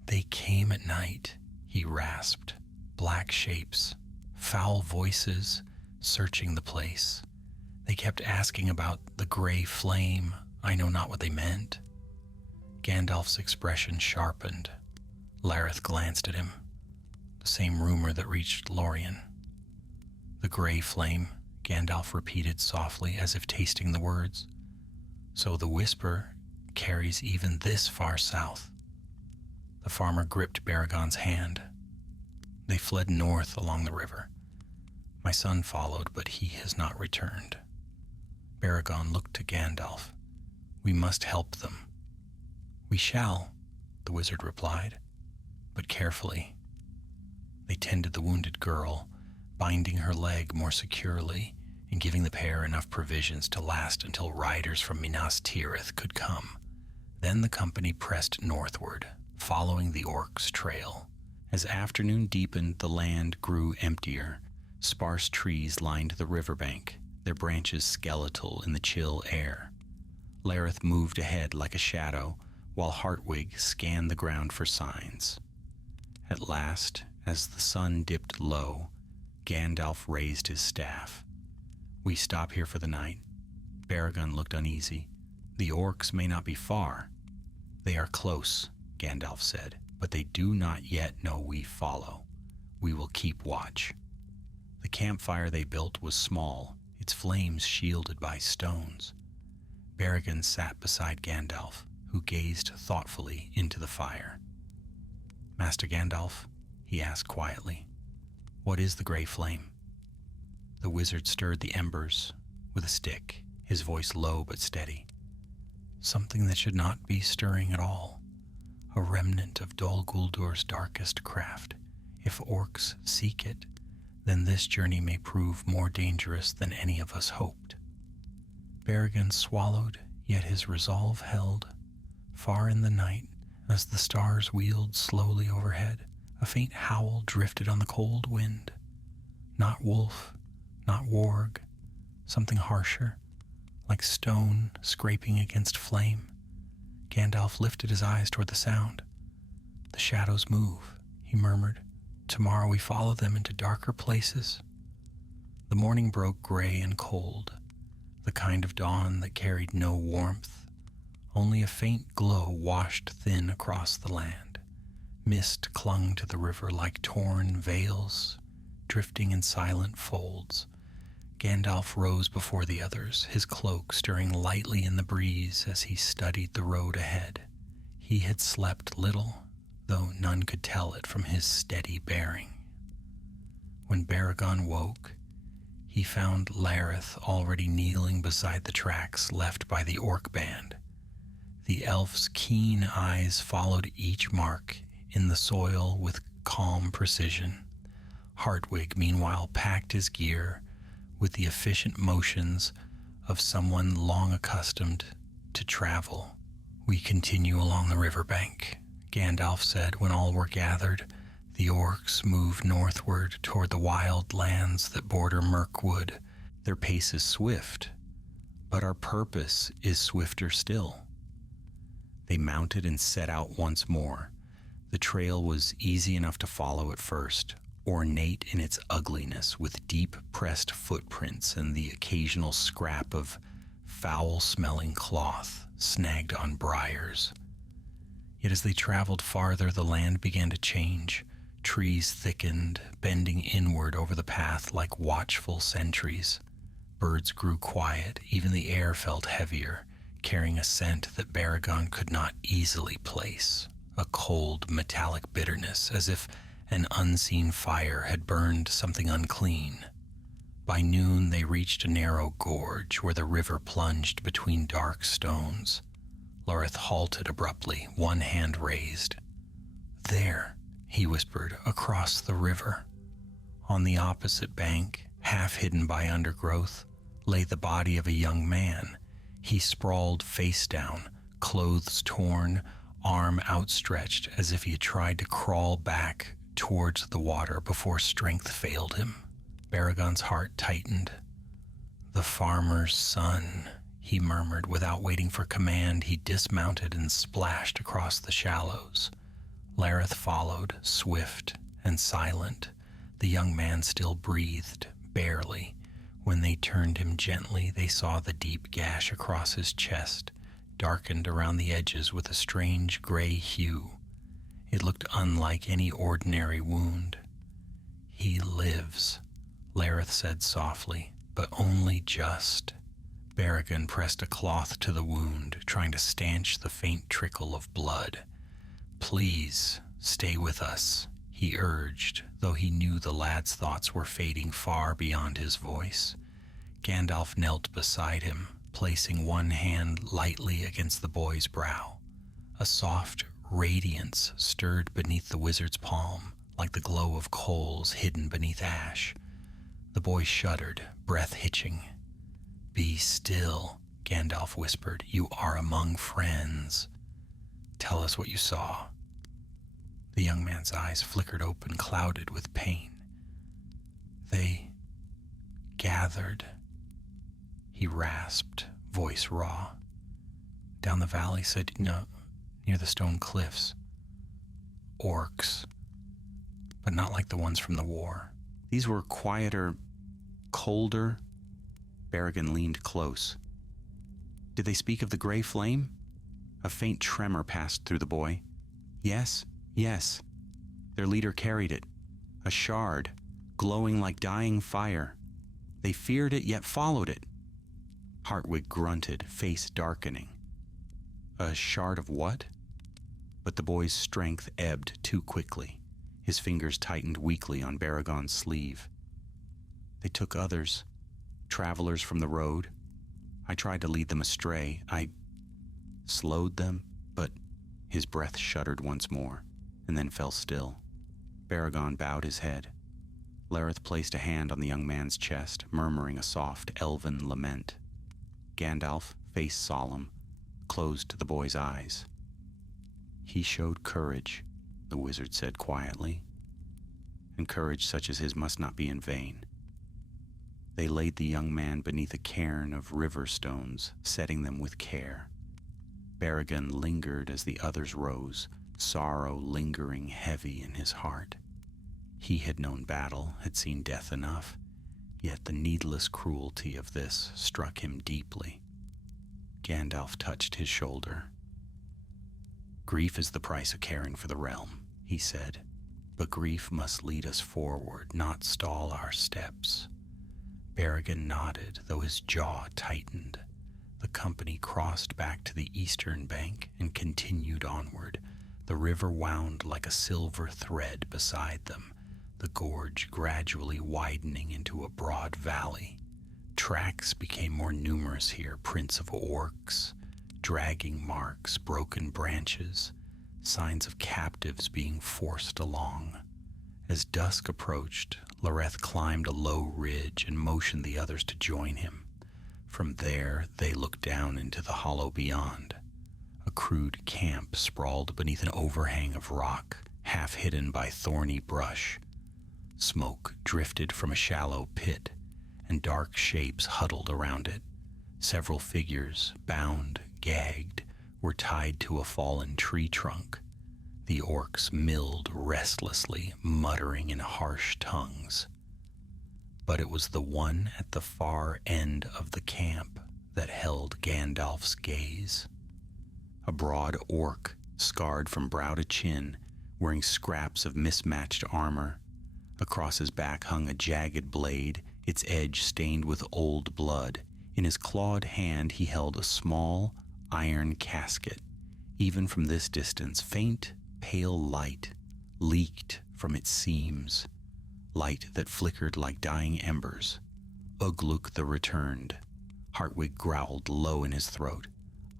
"They came at night," he rasped. "Black shapes, foul voices, searching the place. They kept asking about the gray flame. I know not what they meant." Gandalf's expression sharpened. Lareth glanced at him. The same rumor that reached Lorien. "The gray flame," Gandalf repeated softly, as if tasting the words. "So the whisper carries even this far south." The farmer gripped Baragon's hand. "They fled north along the river. My son followed, but he has not returned." Baragon looked to Gandalf. "We must help them." "We shall," the wizard replied, "but carefully." They tended the wounded girl, binding her leg more securely and giving the pair enough provisions to last until riders from Minas Tirith could come. Then the company pressed northward, following the orcs' trail. As afternoon deepened, the land grew emptier. Sparse trees lined the riverbank, their branches skeletal in the chill air. Lareth moved ahead like a shadow, while Hartwig scanned the ground for signs. At last, as the sun dipped low, Gandalf raised his staff. "We stop here for the night." Baragon looked uneasy. "The orcs may not be far." "They are close," Gandalf said, "but they do not yet know we follow. We will keep watch." The campfire they built was small, its flames shielded by stones. Baragon sat beside Gandalf, who gazed thoughtfully into the fire. "Master Gandalf," he asked quietly, "what is the gray flame?" The wizard stirred the embers with a stick, his voice low but steady. "Something that should not be stirring at all. A remnant of Dol Guldur's darkest craft. If orcs seek it, then this journey may prove more dangerous than any of us hoped." Baragon swallowed, yet his resolve held. Far in the night, as the stars wheeled slowly overhead, a faint howl drifted on the cold wind. Not wolf, not warg, something harsher, like stone scraping against flame. Gandalf lifted his eyes toward the sound. "The shadows move," he murmured. "Tomorrow we follow them into darker places." The morning broke gray and cold, the kind of dawn that carried no warmth. Only a faint glow washed thin across the land. Mist clung to the river like torn veils, drifting in silent folds. Gandalf rose before the others, his cloak stirring lightly in the breeze as he studied the road ahead. He had slept little, though none could tell it from his steady bearing. When Baragon woke, he found Lareth already kneeling beside the tracks left by the orc band. The elf's keen eyes followed each mark in the soil with calm precision. Hartwig, meanwhile, packed his gear with the efficient motions of someone long accustomed to travel. "We continue along the riverbank," Gandalf said when all were gathered. "The orcs move northward toward the wild lands that border Mirkwood. Their pace is swift, but our purpose is swifter still." They mounted and set out once more. The trail was easy enough to follow at first, ornate in its ugliness, with deep-pressed footprints and the occasional scrap of foul-smelling cloth snagged on briars. Yet as they traveled farther, the land began to change. Trees thickened, bending inward over the path like watchful sentries. Birds grew quiet, even the air felt heavier, carrying a scent that Baragon could not easily place, a cold, metallic bitterness, as if an unseen fire had burned something unclean. By noon they reached a narrow gorge where the river plunged between dark stones. Lareth halted abruptly, one hand raised. "There," he whispered, "across the river." On the opposite bank, half hidden by undergrowth, lay the body of a young man. He sprawled face down, clothes torn, arm outstretched as if he had tried to crawl back towards the water before strength failed him. Baragon's heart tightened. "The farmer's son," he murmured. Without waiting for command, he dismounted and splashed across the shallows. Lareth followed, swift and silent. The young man still breathed, barely. When they turned him gently, they saw the deep gash across his chest, darkened around the edges with a strange gray hue. It looked unlike any ordinary wound. "He lives," Lareth said softly, "but only just." Berrigan pressed a cloth to the wound, trying to stanch the faint trickle of blood. "Please, stay with us," he urged, though he knew the lad's thoughts were fading far beyond his voice. Gandalf knelt beside him, placing one hand lightly against the boy's brow. A soft radiance stirred beneath the wizard's palm, like the glow of coals hidden beneath ash. The boy shuddered, breath hitching. "Be still," Gandalf whispered. "You are among friends. Tell us what you saw." The young man's eyes flickered open, clouded with pain. "They gathered," he rasped, voice raw. "Down the valley," said, "No, near the stone cliffs. Orcs, but not like the ones from the war. These were quieter, colder." Berrigan leaned close. "Did they speak of the gray flame?" A faint tremor passed through the boy. Yes. Their leader carried it. A shard, glowing like dying fire. They feared it, yet followed it. Hartwig grunted, face darkening. A shard of what? But the boy's strength ebbed too quickly. His fingers tightened weakly on Berrigan's sleeve. "They took others, travelers from the road. I tried to lead them astray. I slowed them, but..." His breath shuddered once more, and then fell still. Berrigan bowed his head. Lareth placed a hand on the young man's chest, murmuring a soft elven lament. Gandalf, face solemn, closed the boy's eyes. "He showed courage," the wizard said quietly, "and courage such as his must not be in vain." They laid the young man beneath a cairn of river stones, setting them with care. Berrigan lingered as the others rose, sorrow lingering heavy in his heart. He had known battle, had seen death enough, yet the needless cruelty of this struck him deeply. Gandalf touched his shoulder. "Grief is the price of caring for the realm," he said, "but grief must lead us forward, not stall our steps." Berrigan nodded, though his jaw tightened. The company crossed back to the eastern bank and continued onward. The river wound like a silver thread beside them, the gorge gradually widening into a broad valley. Tracks became more numerous here, prints of orcs, dragging marks, broken branches, signs of captives being forced along. As dusk approached, Lareth climbed a low ridge and motioned the others to join him. From there, they looked down into the hollow beyond. A crude camp sprawled beneath an overhang of rock, half hidden by thorny brush. Smoke drifted from a shallow pit, and dark shapes huddled around it. Several figures, bound, gagged, were tied to a fallen tree trunk. The orcs milled restlessly, muttering in harsh tongues. But it was the one at the far end of the camp that held Gandalf's gaze. A broad orc, scarred from brow to chin, wearing scraps of mismatched armor. Across his back hung a jagged blade, its edge stained with old blood. In his clawed hand he held a small iron casket. Even from this distance, faint, pale light leaked from its seams, light that flickered like dying embers. Ugluk the returned. Hartwig growled low in his throat.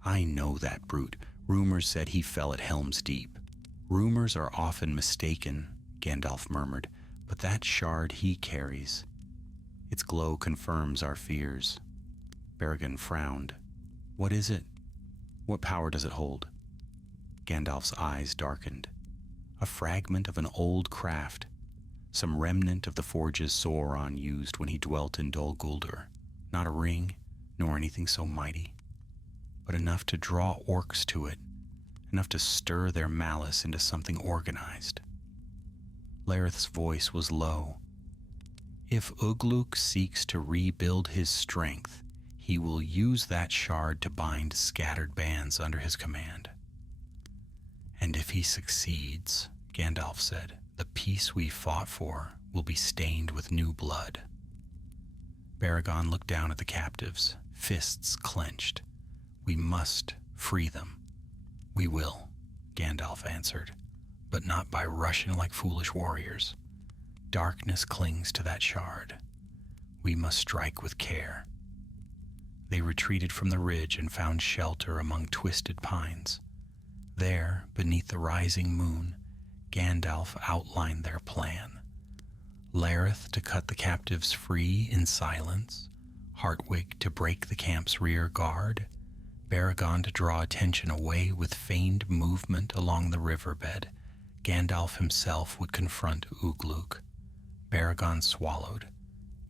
"I know that brute. Rumors said he fell at Helm's Deep." "Rumors are often mistaken," Gandalf murmured, "but that shard he carries, its glow confirms our fears." Berrigan frowned. "What is it? What power does it hold?" Gandalf's eyes darkened. "A fragment of an old craft, some remnant of the forges Sauron used when he dwelt in Dol Guldur. Not a ring, nor anything so mighty. but enough to draw orcs to it, enough to stir their malice into something organized. Lareth's voice was low. If Ugluk seeks to rebuild his strength, he will use that shard to bind scattered bands under his command. And if he succeeds, Gandalf said, the peace we fought for will be stained with new blood. Baragon looked down at the captives, fists clenched. We must free them. We will, Gandalf answered, but not by rushing like foolish warriors. Darkness clings to that shard. We must strike with care. They retreated from the ridge and found shelter among twisted pines. There, beneath the rising moon, Gandalf outlined their plan. Lareth to cut the captives free in silence, Hartwig to break the camp's rear guard, Baragon to draw attention away with feigned movement along the riverbed. Gandalf himself would confront Ugluk. Baragon swallowed.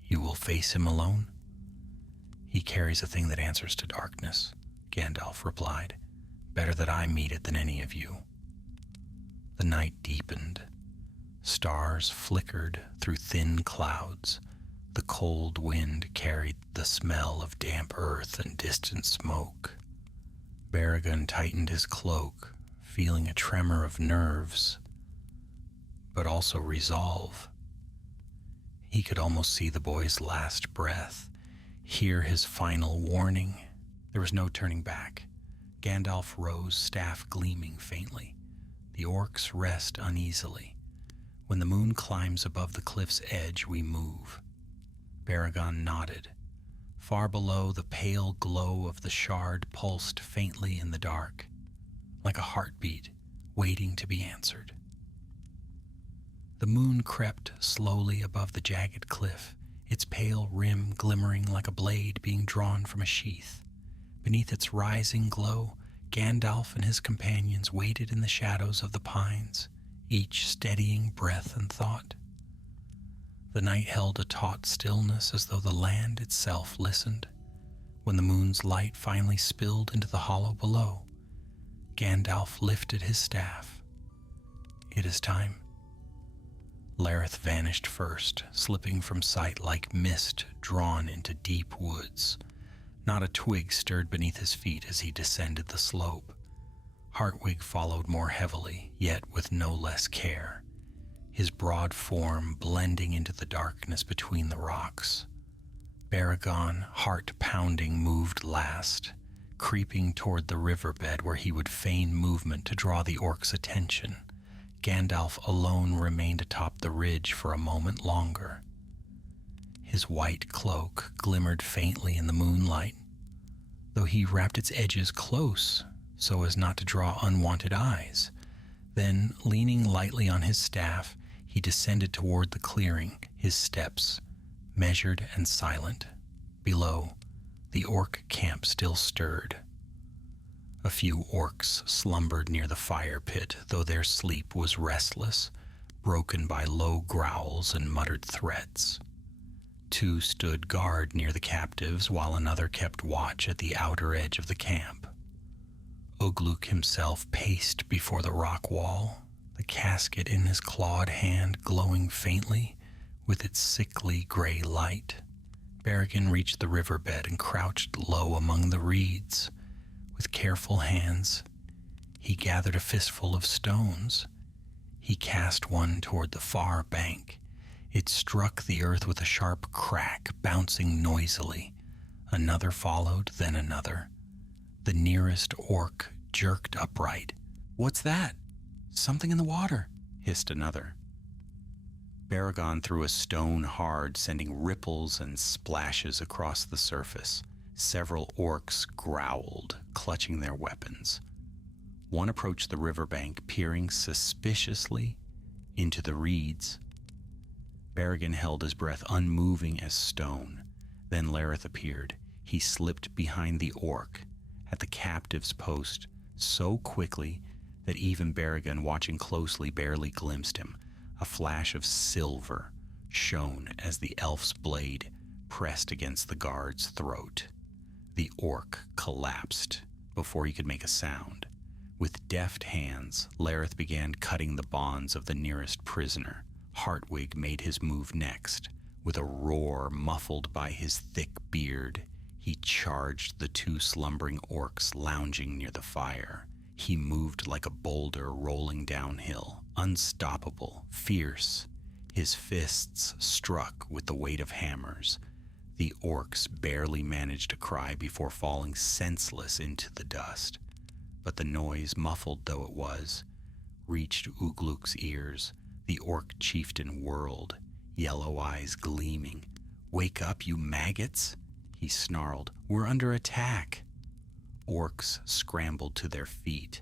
You will face him alone? He carries a thing that answers to darkness, Gandalf replied. Better that I meet it than any of you. The night deepened. Stars flickered through thin clouds. The cold wind carried the smell of damp earth and distant smoke. Baragon tightened his cloak, feeling a tremor of nerves, but also resolve. He could almost see the boy's last breath, hear his final warning. There was no turning back. Gandalf rose, staff gleaming faintly. The orcs rest uneasily. When the moon climbs above the cliff's edge, we move. Baragon nodded. Far below, the pale glow of the shard pulsed faintly in the dark, like a heartbeat waiting to be answered. The moon crept slowly above the jagged cliff, its pale rim glimmering like a blade being drawn from a sheath. Beneath its rising glow, Gandalf and his companions waited in the shadows of the pines, each steadying breath and thought. The night held a taut stillness as though the land itself listened. When the moon's light finally spilled into the hollow below, Gandalf lifted his staff. It is time. Lareth vanished first, slipping from sight like mist drawn into deep woods. Not a twig stirred beneath his feet as he descended the slope. Hartwig followed more heavily, yet with no less care, his broad form blending into the darkness between the rocks. Baragon, heart-pounding, moved last, creeping toward the riverbed where he would feign movement to draw the orcs' attention. Gandalf alone remained atop the ridge for a moment longer. His white cloak glimmered faintly in the moonlight, though he wrapped its edges close so as not to draw unwanted eyes. Then, leaning lightly on his staff, he descended toward the clearing, his steps measured and silent. Below, the orc camp still stirred. A few orcs slumbered near the fire pit, though their sleep was restless, broken by low growls and muttered threats. Two stood guard near the captives, while another kept watch at the outer edge of the camp. Ugluk himself paced before the rock wall, the casket in his clawed hand glowing faintly with its sickly gray light. Baragon reached the riverbed and crouched low among the reeds. With careful hands, he gathered a fistful of stones. He cast one toward the far bank. It struck the earth with a sharp crack, bouncing noisily. Another followed, then another. The nearest orc jerked upright. "What's that?" "Something in the water," hissed another. Baragon threw a stone hard, sending ripples and splashes across the surface. Several orcs growled, clutching their weapons. One approached the riverbank, peering suspiciously into the reeds. Baragon held his breath, unmoving as stone. Then Lareth appeared. He slipped behind the orc at the captive's post so quickly that even Baragon, watching closely, barely glimpsed him. A flash of silver shone as the elf's blade pressed against the guard's throat. The orc collapsed, before he could make a sound. With deft hands, Lareth began cutting the bonds of the nearest prisoner. Hartwig made his move next. With a roar muffled by his thick beard, he charged the two slumbering orcs lounging near the fire. He moved like a boulder rolling downhill, unstoppable, fierce. His fists struck with the weight of hammers. The orcs barely managed to cry before falling senseless into the dust. But the noise, muffled though it was, reached Ugluk's ears. The orc chieftain whirled, yellow eyes gleaming. "Wake up, you maggots!" he snarled. "We're under attack!" Orcs scrambled to their feet.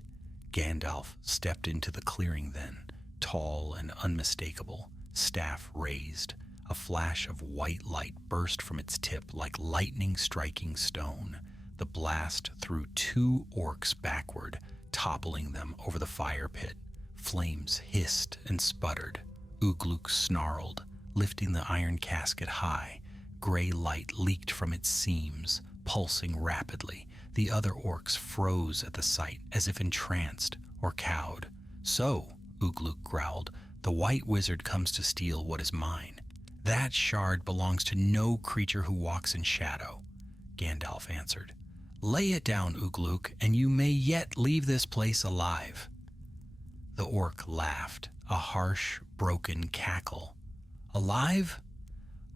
Gandalf stepped into the clearing then, tall and unmistakable, staff raised. A flash of white light burst from its tip like lightning striking stone. The blast threw two orcs backward, toppling them over the fire pit. Flames hissed and sputtered. Ugluk snarled, lifting the iron casket high. Gray light leaked from its seams, pulsing rapidly. The other orcs froze at the sight, as if entranced or cowed. "So," Ugluk growled, "the white wizard comes to steal what is mine." "That shard belongs to no creature who walks in shadow," Gandalf answered. "Lay it down, Ugluk, and you may yet leave this place alive." The orc laughed, a harsh, broken cackle. "Alive?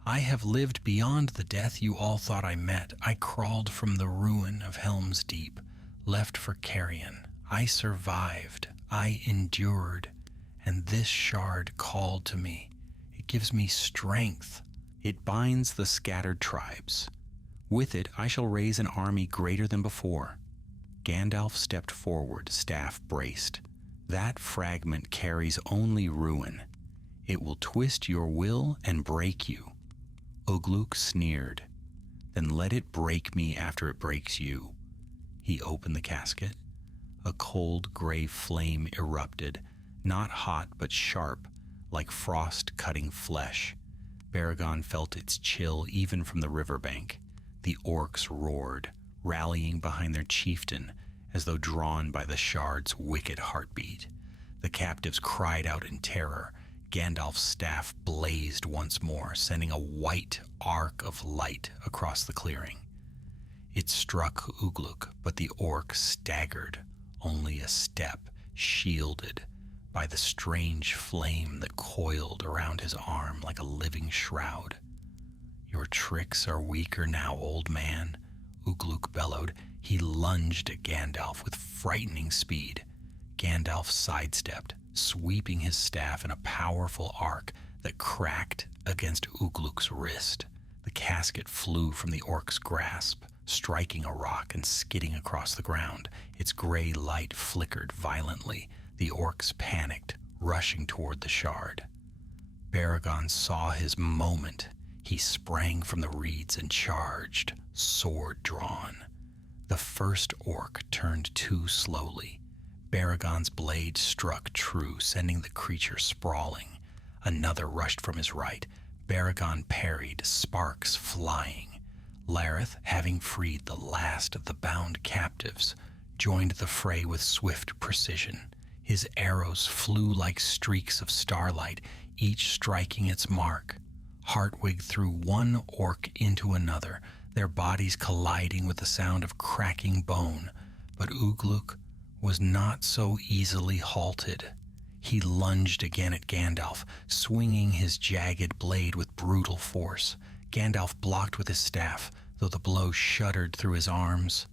I have lived beyond the death you all thought I met. I crawled from the ruin of Helm's Deep, left for Carrion. I survived. I endured. And this shard called to me. It gives me strength. It binds the scattered tribes. With it, I shall raise an army greater than before." Gandalf stepped forward, staff braced. "That fragment carries only ruin. It will twist your will and break you." Ugluk sneered. "Then let it break me after it breaks you." He opened the casket. A cold gray flame erupted, not hot but sharp, like frost cutting flesh. Baragon felt its chill even from the riverbank. The orcs roared, rallying behind their chieftain as though drawn by the shard's wicked heartbeat. The captives cried out in terror. Gandalf's staff blazed once more, sending a white arc of light across the clearing. It struck Ugluk, but the orc staggered, only a step, shielded by the strange flame that coiled around his arm like a living shroud. "Your tricks are weaker now, old man," Ugluk bellowed. He lunged at Gandalf with frightening speed. Gandalf sidestepped, sweeping his staff in a powerful arc that cracked against Ugluk's wrist. The casket flew from the orc's grasp, striking a rock and skidding across the ground. Its gray light flickered violently. The orcs panicked, rushing toward the shard. Baragon saw his moment. He sprang from the reeds and charged, sword drawn. The first orc turned too slowly. Baragon's blade struck true, sending the creature sprawling. Another rushed from his right. Baragon parried, sparks flying. Lareth, having freed the last of the bound captives, joined the fray with swift precision. His arrows flew like streaks of starlight, each striking its mark. Hartwig threw one orc into another, their bodies colliding with the sound of cracking bone. But Ugluk was not so easily halted. He lunged again at Gandalf, swinging his jagged blade with brutal force. Gandalf blocked with his staff, though the blow shuddered through his arms.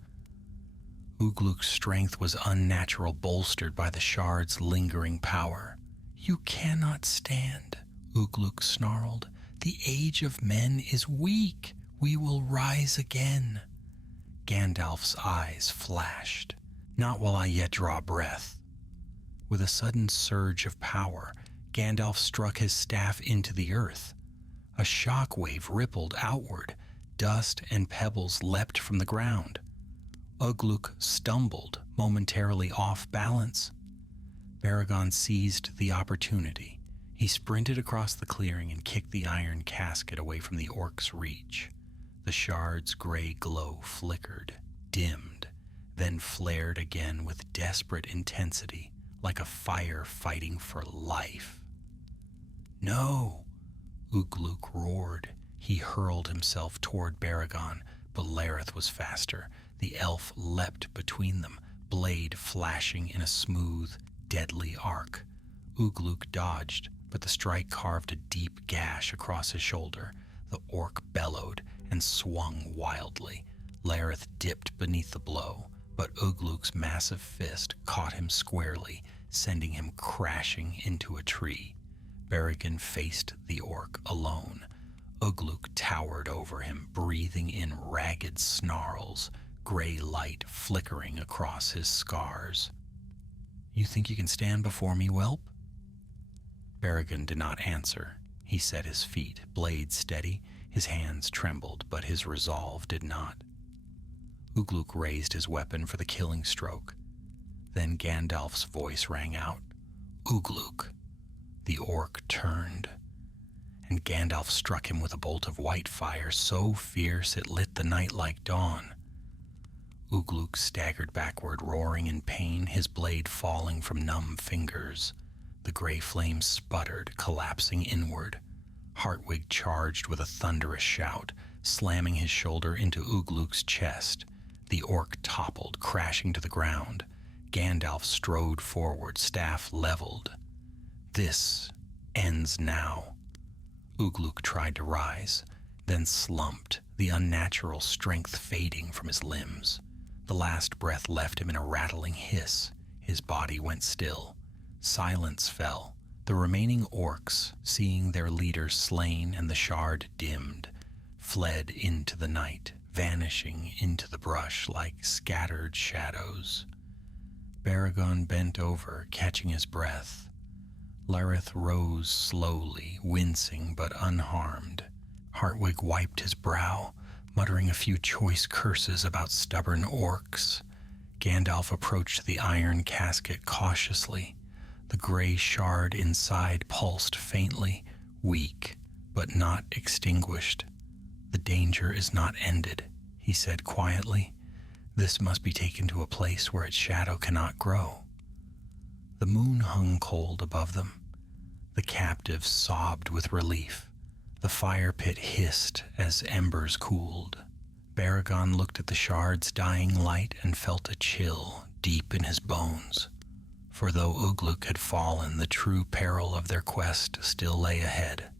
Ugluk's strength was unnatural, bolstered by the shard's lingering power. "You cannot stand," Ugluk snarled. "The age of men is weak. We will rise again." Gandalf's eyes flashed. "Not while I yet draw breath." With a sudden surge of power, Gandalf struck his staff into the earth. A shock wave rippled outward. Dust and pebbles leapt from the ground. Ugluk stumbled, momentarily off balance. Baragon seized the opportunity. He sprinted across the clearing and kicked the iron casket away from the orc's reach. The shard's gray glow flickered, dimmed. then flared again with desperate intensity, like a fire fighting for life. "No!" Ugluk roared. He hurled himself toward Baragon, but Lareth was faster. The elf leapt between them, blade flashing in a smooth, deadly arc. Ugluk dodged, but the strike carved a deep gash across his shoulder. The orc bellowed and swung wildly. Lareth dipped beneath the blow, but Ugluk's massive fist caught him squarely, sending him crashing into a tree. Baragon faced the orc alone. Ugluk towered over him, breathing in ragged snarls, gray light flickering across his scars. "You think you can stand before me, whelp?" Baragon did not answer. He set his feet, blade steady. His hands trembled, but his resolve did not. Ugluk raised his weapon for the killing stroke. Then Gandalf's voice rang out, "Ugluk." The orc turned, and Gandalf struck him with a bolt of white fire so fierce it lit the night like dawn. Ugluk staggered backward, roaring in pain, his blade falling from numb fingers. The gray flame sputtered, collapsing inward. Hartwig charged with a thunderous shout, slamming his shoulder into Ugluk's chest. The orc toppled, crashing to the ground. Gandalf strode forward, staff leveled. "This ends now." Ugluk tried to rise, then slumped, the unnatural strength fading from his limbs. The last breath left him in a rattling hiss. His body went still. Silence fell. The remaining orcs, seeing their leader slain and the shard dimmed, fled into the night, vanishing into the brush like scattered shadows. Baragon bent over, catching his breath. Lareth rose slowly, wincing but unharmed. Hartwig wiped his brow, muttering a few choice curses about stubborn orcs. Gandalf approached the iron casket cautiously. The gray shard inside pulsed faintly, weak, but not extinguished. "The danger is not ended," he said quietly. "This must be taken to a place where its shadow cannot grow." The moon hung cold above them. The captives sobbed with relief. The fire pit hissed as embers cooled. Baragon looked at the shard's dying light and felt a chill deep in his bones. For though Ugluk had fallen, the true peril of their quest still lay ahead.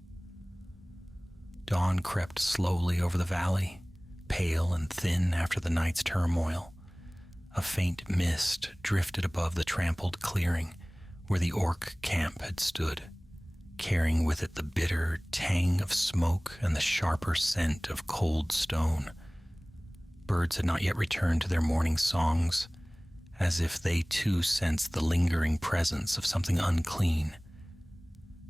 Dawn crept slowly over the valley, pale and thin after the night's turmoil. A faint mist drifted above the trampled clearing where the orc camp had stood, carrying with it the bitter tang of smoke and the sharper scent of cold stone. Birds had not yet returned to their morning songs, as if they too sensed the lingering presence of something unclean.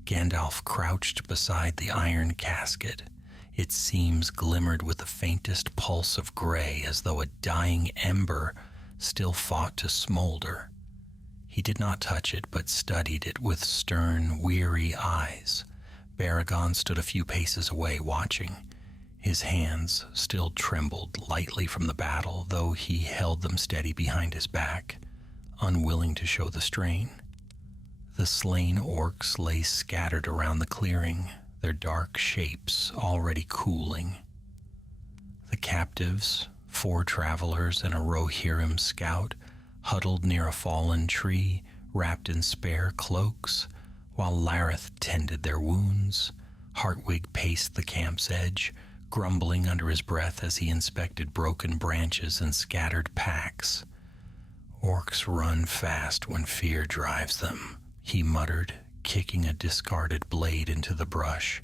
Gandalf crouched beside the iron casket. Its seams glimmered with the faintest pulse of gray, as though a dying ember still fought to smolder. He did not touch it, but studied it with stern, weary eyes. Baragon stood a few paces away, watching. His hands still trembled lightly from the battle, though he held them steady behind his back, unwilling to show the strain. The slain orcs lay scattered around the clearing, their dark shapes already cooling. The captives, 4 travelers and a Rohirrim scout, huddled near a fallen tree, wrapped in spare cloaks, while Lareth tended their wounds. Hartwig paced the camp's edge, grumbling under his breath as he inspected broken branches and scattered packs. "Orcs run fast when fear drives them," he muttered, kicking a discarded blade into the brush.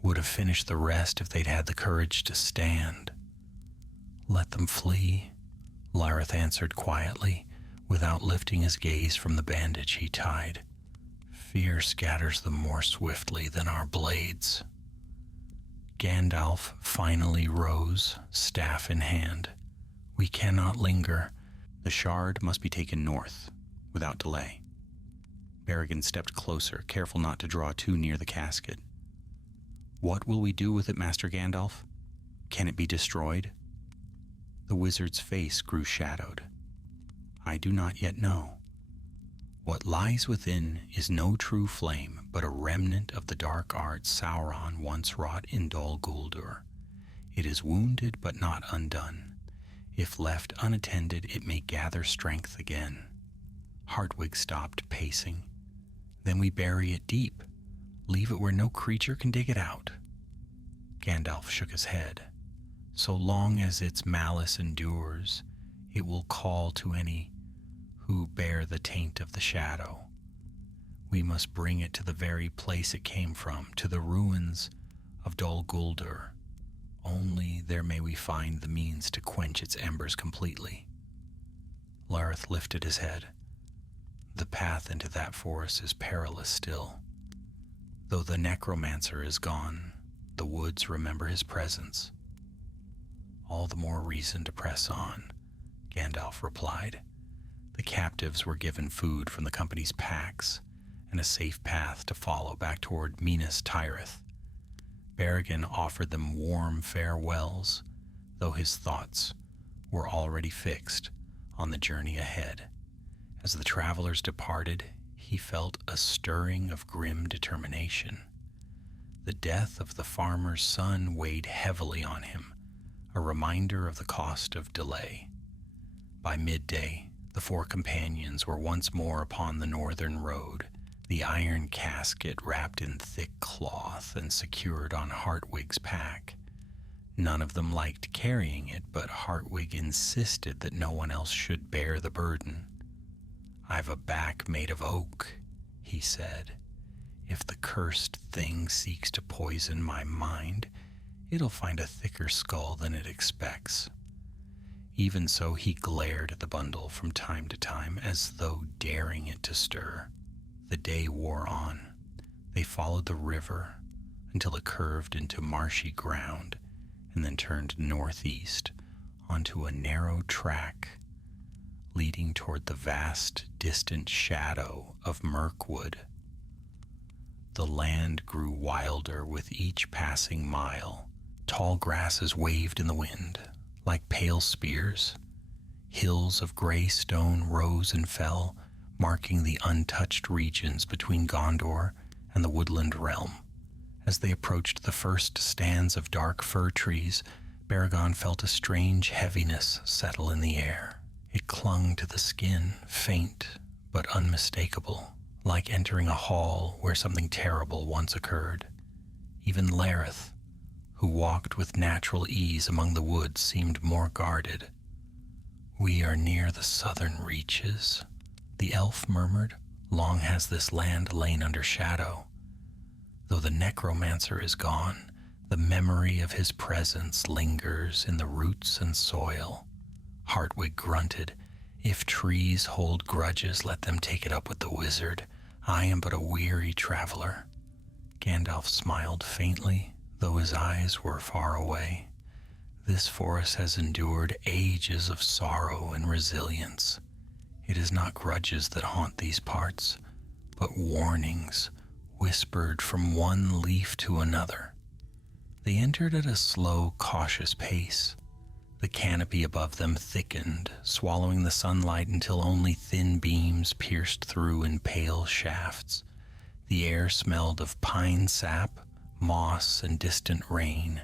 "Would have finished the rest if they'd had the courage to stand." "Let them flee," Lareth answered quietly, without lifting his gaze from the bandage he tied. "Fear scatters them more swiftly than our blades." Gandalf finally rose, staff in hand. "We cannot linger. The shard must be taken north, without delay." Baragon stepped closer, careful not to draw too near the casket. "What will we do with it, Master Gandalf? Can it be destroyed?" The wizard's face grew shadowed. I do not yet know. What lies within is no true flame, but a remnant of the dark art Sauron once wrought in Dol Guldur. It is wounded but not undone. If left unattended, it may gather strength again. Hartwig stopped pacing. Then we bury it deep. Leave it where no creature can dig it out. Gandalf shook his head. So long as its malice endures, it will call to any who bear the taint of the shadow. We must bring it to the very place it came from, to the ruins of Dol Guldur. Only there may we find the means to quench its embers completely. Lareth lifted his head. The path into that forest is perilous still. Though the necromancer is gone, the woods remember his presence. All the more reason to press on, Gandalf replied. The captives were given food from the company's packs and a safe path to follow back toward Minas Tirith. Baragan offered them warm farewells, though his thoughts were already fixed on the journey ahead. As the travelers departed, he felt a stirring of grim determination. The death of the farmer's son weighed heavily on him, a reminder of the cost of delay. By midday, the four companions were once more upon the northern road, the iron casket wrapped in thick cloth and secured on Hartwig's pack. None of them liked carrying it, but Hartwig insisted that no one else should bear the burden. "I've a back made of oak," he said. "If the cursed thing seeks to poison my mind, it'll find a thicker skull than it expects." Even so, he glared at the bundle from time to time as though daring it to stir. The day wore on. They followed the river until it curved into marshy ground and then turned northeast onto a narrow track leading toward the vast, distant shadow of Mirkwood. The land grew wilder with each passing mile. Tall grasses waved in the wind like pale spears. Hills of gray stone rose and fell, marking the untouched regions between Gondor and the woodland realm. As they approached the first stands of dark fir trees, Baragon felt a strange heaviness settle in the air. It clung to the skin, faint but unmistakable, like entering a hall where something terrible once occurred. Even Lareth, who walked with natural ease among the woods, seemed more guarded. "We are near the southern reaches," the elf murmured. "Long has this land lain under shadow. Though the necromancer is gone, the memory of his presence lingers in the roots and soil." Hartwig grunted. "If trees hold grudges, let them take it up with the wizard. I am but a weary traveler." Gandalf smiled faintly, though his eyes were far away. "This forest has endured ages of sorrow and resilience. It is not grudges that haunt these parts, but warnings whispered from one leaf to another." They entered at a slow, cautious pace. The canopy above them thickened, swallowing the sunlight until only thin beams pierced through in pale shafts. The air smelled of pine sap, moss, and distant rain.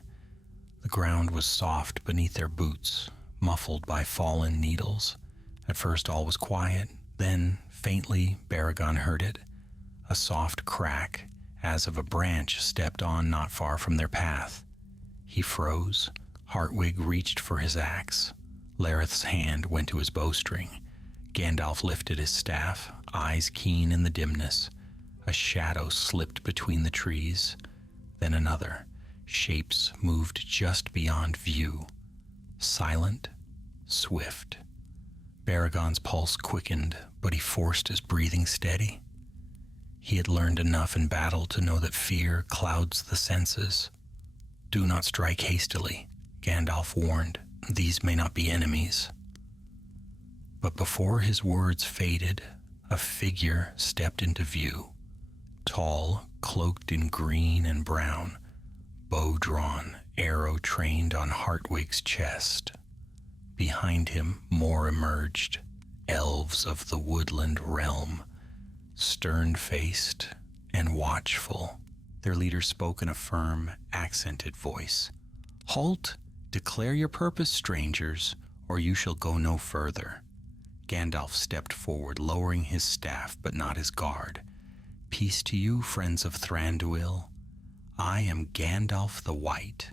The ground was soft beneath their boots, muffled by fallen needles. At first all was quiet, then, faintly, Baragon heard it, a soft crack, as of a branch stepped on not far from their path. He froze. Hartwig reached for his axe. Lareth's hand went to his bowstring. Gandalf lifted his staff, eyes keen in the dimness. A shadow slipped between the trees, then another. Shapes moved just beyond view, silent, swift. Baragon's pulse quickened, but he forced his breathing steady. He had learned enough in battle to know that fear clouds the senses. "Do not strike hastily," Gandalf warned. "These may not be enemies." But before his words faded, a figure stepped into view. Tall, cloaked in green and brown, bow drawn, arrow trained on Hartwig's chest. Behind him, more emerged, elves of the woodland realm, stern-faced and watchful. Their leader spoke in a firm, accented voice. "Halt! Declare your purpose, strangers, or you shall go no further." Gandalf stepped forward, lowering his staff but not his guard. "Peace to you, friends of Thranduil. I am Gandalf the White."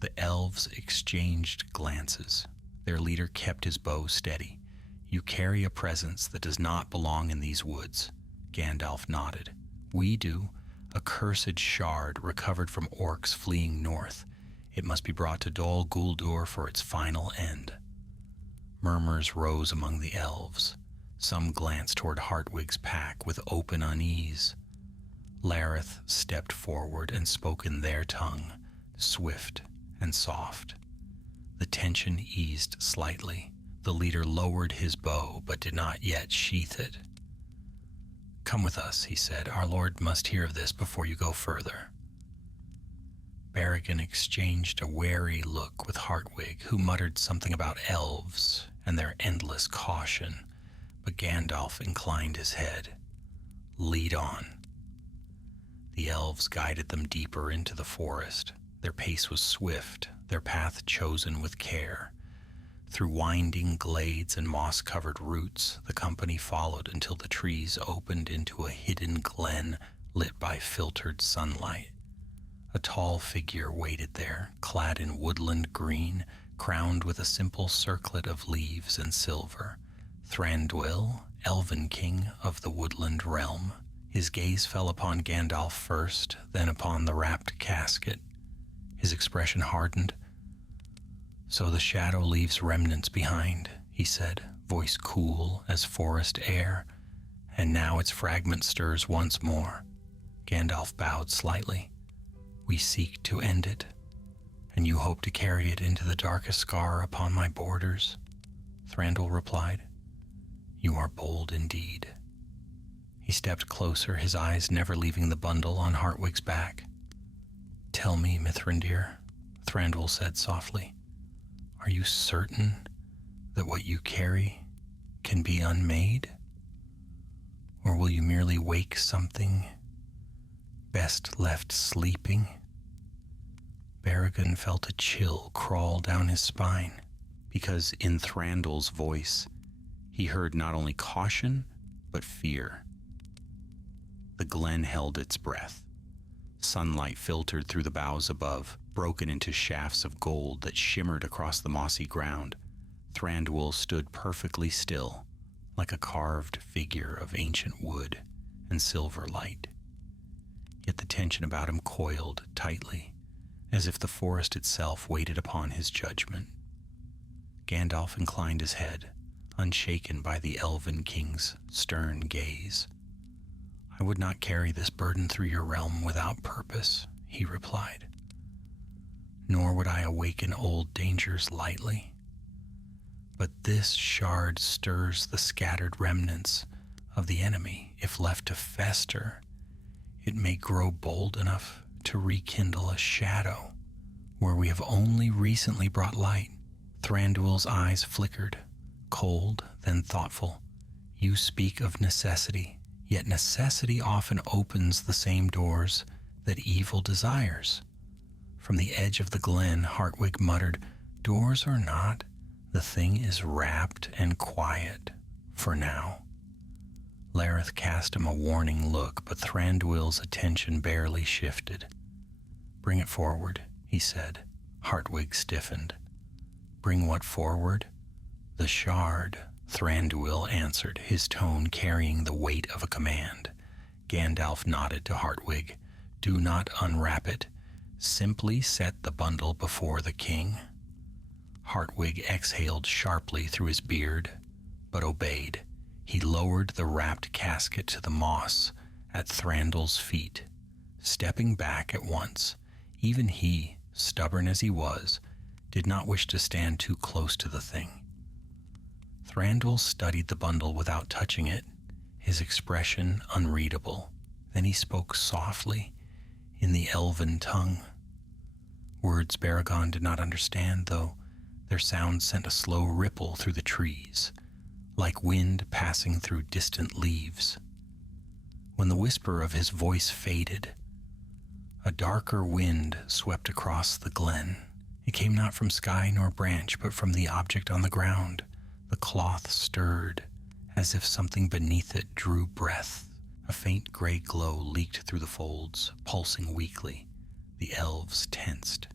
The elves exchanged glances. Their leader kept his bow steady. "You carry a presence that does not belong in these woods." Gandalf nodded. "We do. A cursed shard recovered from orcs fleeing north. It must be brought to Dol Guldur for its final end." Murmurs rose among the elves. Some glanced toward Hartwig's pack with open unease. Lareth stepped forward and spoke in their tongue, swift and soft. The tension eased slightly. The leader lowered his bow, but did not yet sheath it. "Come with us," he said. "Our lord must hear of this before you go further." Baragon exchanged a wary look with Hartwig, who muttered something about elves and their endless caution, but Gandalf inclined his head. "Lead on." The elves guided them deeper into the forest. Their pace was swift, their path chosen with care. Through winding glades and moss-covered roots, the company followed until the trees opened into a hidden glen lit by filtered sunlight. A tall figure waited there, clad in woodland green, crowned with a simple circlet of leaves and silver. Thranduil, Elven King of the woodland realm. His gaze fell upon Gandalf first, then upon the wrapped casket. His expression hardened. "So the shadow leaves remnants behind," he said, voice cool as forest air, "and now its fragment stirs once more." Gandalf bowed slightly. "We seek to end it, and you hope to carry it into the darkest scar upon my borders?" Thranduil replied. "You are bold indeed." He stepped closer, his eyes never leaving the bundle on Hartwig's back. "Tell me, Mithrandir," Thranduil said softly, "are you certain that what you carry can be unmade? Or will you merely wake something best left sleeping?" Baragon felt a chill crawl down his spine, because in Thranduil's voice he heard not only caution, but fear. The glen held its breath. Sunlight filtered through the boughs above, broken into shafts of gold that shimmered across the mossy ground. Thranduil stood perfectly still, like a carved figure of ancient wood and silver light. Yet the tension about him coiled tightly, as if the forest itself waited upon his judgment. Gandalf inclined his head, unshaken by the Elven King's stern gaze. "I would not carry this burden through your realm without purpose," he replied. "Nor would I awaken old dangers lightly. But this shard stirs the scattered remnants of the enemy. If left to fester, it may grow bold enough to rekindle a shadow where we have only recently brought light." Thranduil's eyes flickered, cold, then thoughtful. "You speak of necessity, yet necessity often opens the same doors that evil desires." From the edge of the glen, Hartwig muttered, "Doors or not, the thing is wrapped and quiet for now." Lareth cast him a warning look, but Thranduil's attention barely shifted. "Bring it forward," he said. Hartwig stiffened. "Bring what forward?" "The shard," Thranduil answered, his tone carrying the weight of a command. Gandalf nodded to Hartwig. "Do not unwrap it. Simply set the bundle before the king." Hartwig exhaled sharply through his beard, but obeyed. He lowered the wrapped casket to the moss at Thranduil's feet, stepping back at once. Even he, stubborn as he was, did not wish to stand too close to the thing. Thranduil studied the bundle without touching it, his expression unreadable. Then he spoke softly in the elven tongue. Words Baragon did not understand, though their sound sent a slow ripple through the trees. like wind passing through distant leaves. When the whisper of his voice faded, a darker wind swept across the glen. It came not from sky nor branch, but from the object on the ground. The cloth stirred, as if something beneath it drew breath. A faint gray glow leaked through the folds, pulsing weakly. The elves tensed.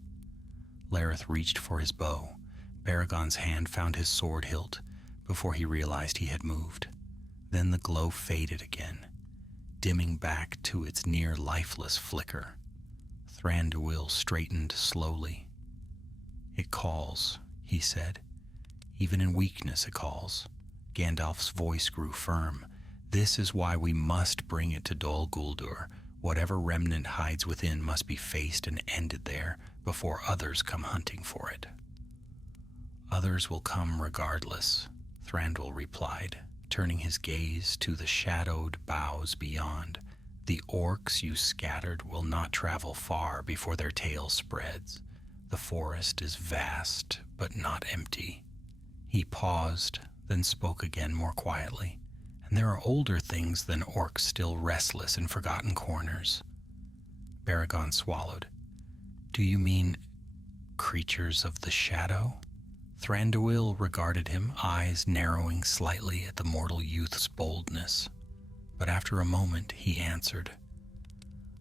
Lareth reached for his bow. Baragon's hand found his sword hilt before he realized he had moved. Then the glow faded again, dimming back to its near lifeless flicker. Thranduil straightened slowly. "It calls," he said. "Even in weakness it calls." Gandalf's voice grew firm. "This is why we must bring it to Dol Guldur. Whatever remnant hides within must be faced and ended there before others come hunting for it." "Others will come regardless," Thranduil replied, turning his gaze to the shadowed boughs beyond. "The orcs you scattered will not travel far before their tail spreads. The forest is vast, but not empty." He paused, then spoke again more quietly. "And there are older things than orcs still restless in forgotten corners." Baragon swallowed. "Do you mean creatures of the shadow?" Thranduil regarded him, eyes narrowing slightly at the mortal youth's boldness. But after a moment he answered,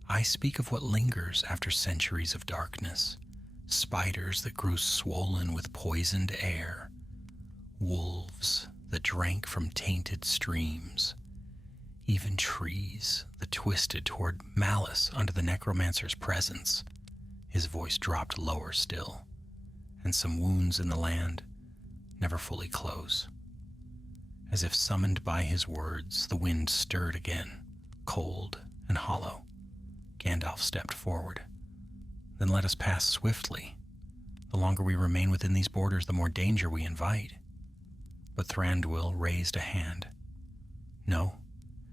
"I speak of what lingers after centuries of darkness. Spiders that grew swollen with poisoned air. Wolves that drank from tainted streams. Even trees that twisted toward malice under the necromancer's presence." His voice dropped lower still. "And some wounds in the land, never fully close." As if summoned by his words, the wind stirred again, cold and hollow. Gandalf stepped forward. "Then let us pass swiftly. The longer we remain within these borders, the more danger we invite." But Thranduil raised a hand. "No,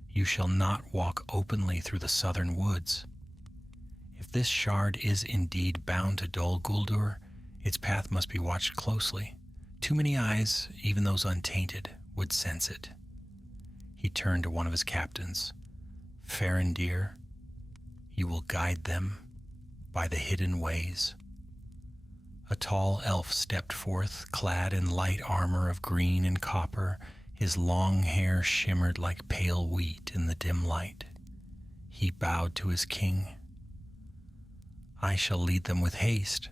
you shall not walk openly through the southern woods. If this shard is indeed bound to Dol Guldur, its path must be watched closely. Too many eyes, even those untainted, would sense it." He turned to one of his captains. "Farendir, you will guide them by the hidden ways." A tall elf stepped forth, clad in light armor of green and copper. His long hair shimmered like pale wheat in the dim light. He bowed to his king. "I shall lead them with haste."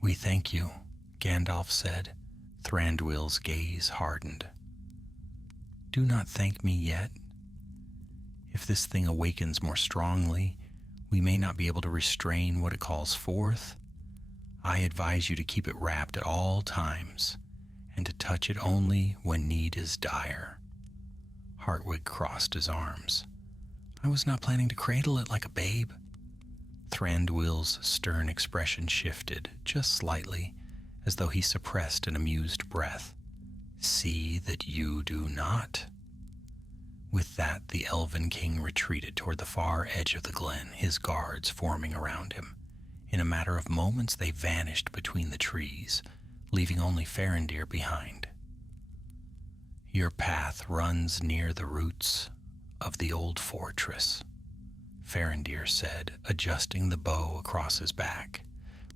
"We thank you," Gandalf said. Thranduil's gaze hardened. "Do not thank me yet. If this thing awakens more strongly, we may not be able to restrain what it calls forth. I advise you to keep it wrapped at all times, and to touch it only when need is dire." Hartwig crossed his arms. "I was not planning to cradle it like a babe." Thranduil's stern expression shifted, just slightly, as though he suppressed an amused breath. "See that you do not." With that, the Elven King retreated toward the far edge of the glen, his guards forming around him. In a matter of moments, they vanished between the trees, leaving only Farendir behind. "Your path runs near the roots of the old fortress," Farendir said, adjusting the bow across his back.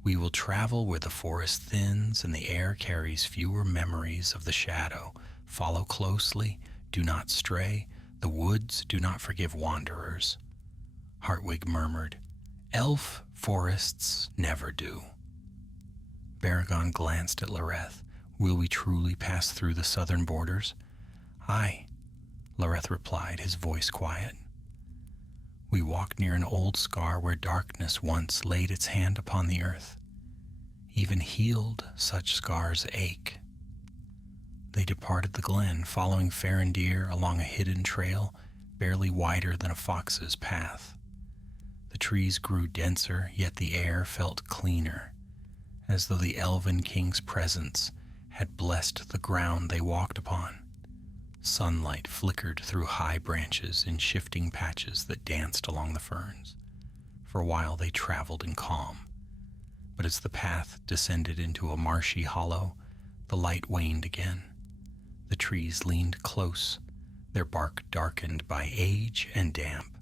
"We will travel where the forest thins and the air carries fewer memories of the shadow. Follow closely, do not stray. The woods do not forgive wanderers." Hartwig murmured, "Elf forests never do." Baragon glanced at Lareth. "Will we truly pass through the southern borders?" "Aye," Lareth replied, his voice quiet. "We walked near an old scar where darkness once laid its hand upon the earth. Even healed, such scars ache." They departed the glen, following Farendir along a hidden trail, barely wider than a fox's path. The trees grew denser, yet the air felt cleaner, as though the Elven King's presence had blessed the ground they walked upon. Sunlight flickered through high branches in shifting patches that danced along the ferns. For a while they traveled in calm, but as the path descended into a marshy hollow, the light waned again. The trees leaned close, their bark darkened by age and damp.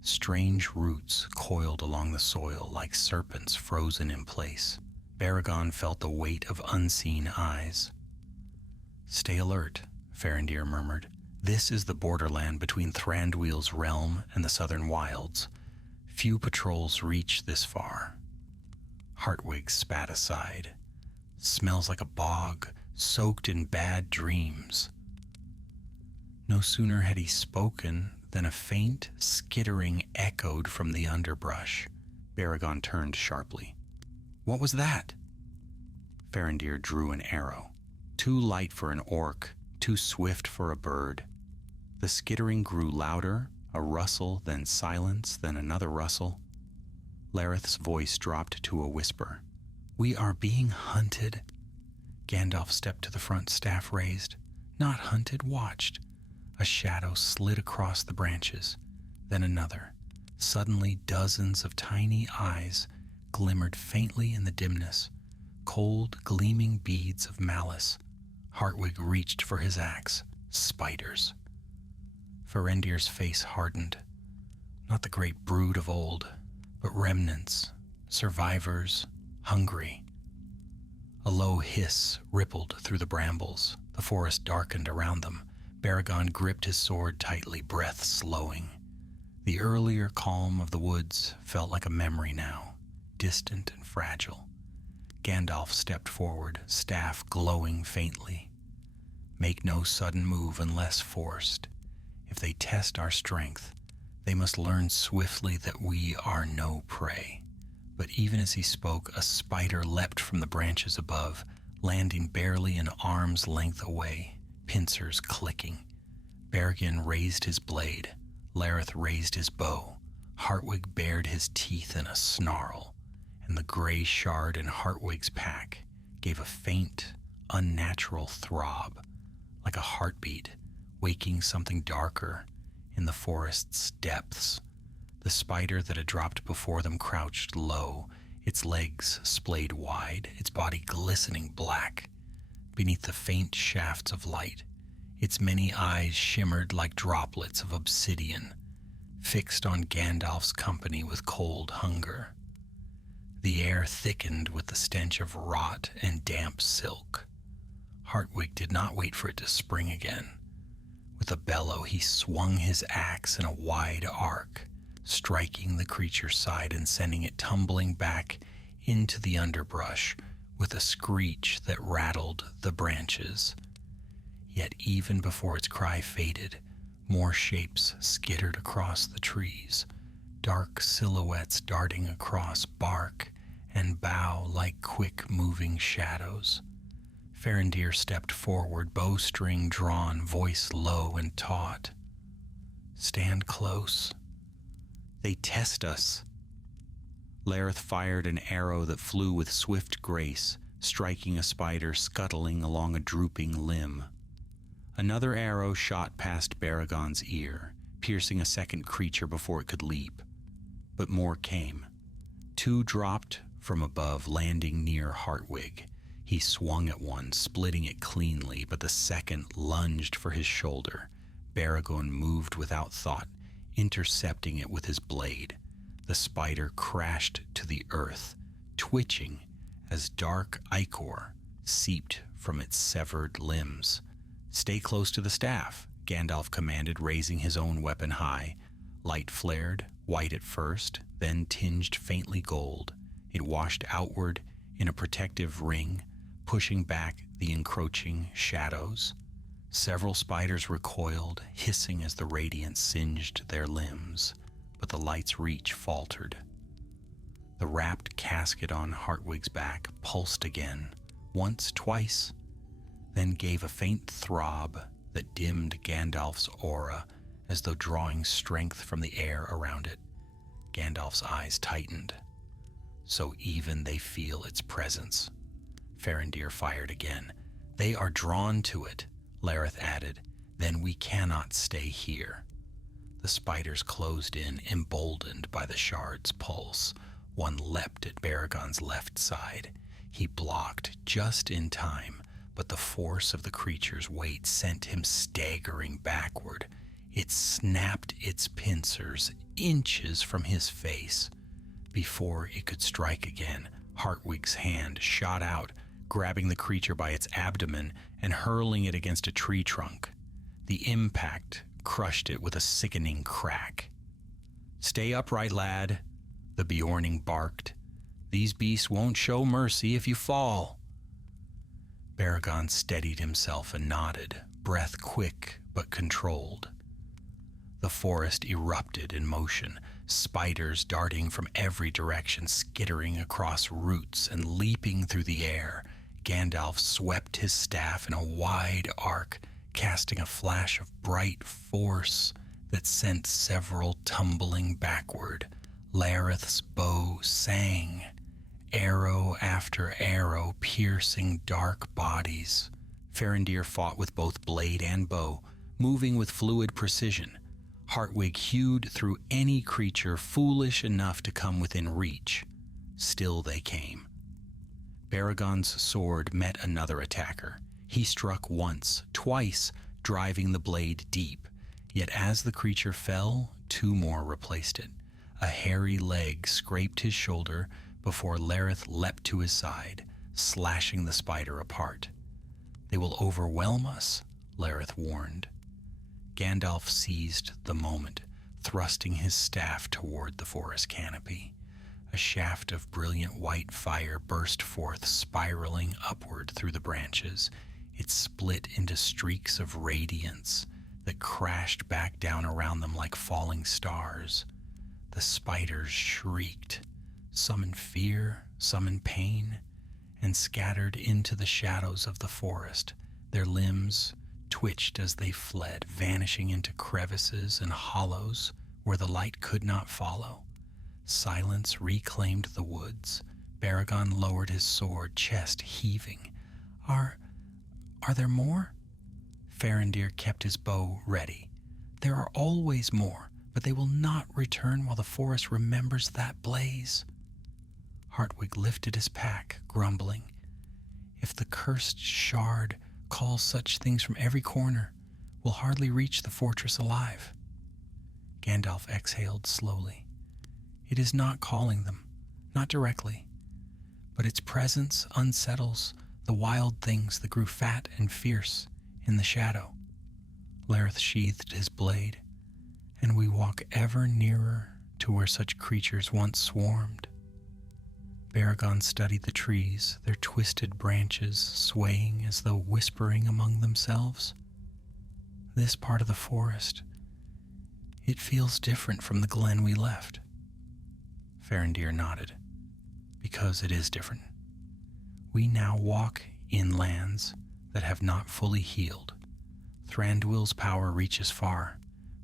Strange roots coiled along the soil like serpents frozen in place. Baragon felt the weight of unseen eyes. "Stay alert," Farendir murmured. "This is the borderland between Thranduil's realm and the southern wilds. Few patrols reach this far." Hartwig spat aside. "Smells like a bog, soaked in bad dreams." No sooner had he spoken than a faint skittering echoed from the underbrush. Baragon turned sharply. "What was that?" Farendir drew an arrow. Too light for an orc, too swift for a bird. The skittering grew louder, a rustle, then silence, then another rustle. Lareth's voice dropped to a whisper. "We are being hunted." Gandalf stepped to the front, staff raised. "Not hunted, watched." A shadow slid across the branches, then another. Suddenly dozens of tiny eyes glimmered faintly in the dimness, cold, gleaming beads of malice. Hartwig reached for his axe. Spiders. Farendir's face hardened. Not the great brood of old, but remnants, survivors, hungry. A low hiss rippled through the brambles. The forest darkened around them. Baragon gripped his sword tightly, breath slowing. The earlier calm of the woods felt like a memory now, distant and fragile. Gandalf stepped forward, staff glowing faintly. "Make no sudden move unless forced. If they test our strength, they must learn swiftly that we are no prey." But even as he spoke, a spider leapt from the branches above, landing barely an arm's length away, pincers clicking. Baragon raised his blade. Lareth raised his bow. Hartwig bared his teeth in a snarl, and the gray shard in Hartwig's pack gave a faint, unnatural throb, like a heartbeat, waking something darker in the forest's depths. The spider that had dropped before them crouched low, its legs splayed wide, its body glistening black. Beneath the faint shafts of light, its many eyes shimmered like droplets of obsidian, fixed on Gandalf's company with cold hunger. The air thickened with the stench of rot and damp silk. Hartwig did not wait for it to spring again. With a bellow, he swung his axe in a wide arc, striking the creature's side and sending it tumbling back into the underbrush with a screech that rattled the branches. Yet even before its cry faded, more shapes skittered across the trees, dark silhouettes darting across bark and bough like quick-moving shadows. Farendir stepped forward, bowstring drawn, voice low and taut. "Stand close. They test us." Lareth fired an arrow that flew with swift grace, striking a spider scuttling along a drooping limb. Another arrow shot past Baragon's ear, piercing a second creature before it could leap. But more came. Two dropped from above, landing near Hartwig. He swung at one, splitting it cleanly, but the second lunged for his shoulder. Baragon moved without thought, intercepting it with his blade. The spider crashed to the earth, twitching as dark ichor seeped from its severed limbs. "Stay close to the staff," Gandalf commanded, raising his own weapon high. Light flared, white at first, then tinged faintly gold. It washed outward in a protective ring, pushing back the encroaching shadows. Several spiders recoiled, hissing as the radiance singed their limbs, but the light's reach faltered. The wrapped casket on Hartwig's back pulsed again, once, twice, then gave a faint throb that dimmed Gandalf's aura as though drawing strength from the air around it. Gandalf's eyes tightened. "So even they feel its presence." Farendir fired again. "They are drawn to it," Lareth added. "Then we cannot stay here." The spiders closed in, emboldened by the shard's pulse. One leapt at Baragon's left side. He blocked just in time, but the force of the creature's weight sent him staggering backward. It snapped its pincers inches from his face. Before it could strike again, Hartwig's hand shot out, grabbing the creature by its abdomen and hurling it against a tree trunk. The impact crushed it with a sickening crack. "Stay upright, lad," the Bjorning barked. "These beasts won't show mercy if you fall." Baragon steadied himself and nodded, breath quick but controlled. The forest erupted in motion, spiders darting from every direction, skittering across roots and leaping through the air. Gandalf swept his staff in a wide arc, casting a flash of bright force that sent several tumbling backward. Lareth's bow sang, arrow after arrow piercing dark bodies. Farendir fought with both blade and bow, moving with fluid precision. Hartwig hewed through any creature foolish enough to come within reach. Still they came. Baragon's sword met another attacker. He struck once, twice, driving the blade deep. Yet as the creature fell, two more replaced it. A hairy leg scraped his shoulder before Lareth leapt to his side, slashing the spider apart. "They will overwhelm us," Lareth warned. Gandalf seized the moment, thrusting his staff toward the forest canopy. A shaft of brilliant white fire burst forth, spiraling upward through the branches. It split into streaks of radiance that crashed back down around them like falling stars. The spiders shrieked, some in fear, some in pain, and scattered into the shadows of the forest. Their limbs twitched as they fled, vanishing into crevices and hollows where the light could not follow. Silence reclaimed the woods. Baragon lowered his sword, chest heaving. Are there more?" Farendir kept his bow ready. "There are always more, but they will not return while the forest remembers that blaze." Hartwig lifted his pack, grumbling. "If the cursed shard calls such things from every corner, we'll hardly reach the fortress alive." Gandalf exhaled slowly. "It is not calling them, not directly, but its presence unsettles the wild things that grew fat and fierce in the shadow." Lareth sheathed his blade, "And we walk ever nearer to where such creatures once swarmed." Baragon studied the trees, their twisted branches swaying as though whispering among themselves. "This part of the forest, it feels different from the glen we left." Farendir nodded. "Because it is different. We now walk in lands that have not fully healed. Thranduil's power reaches far,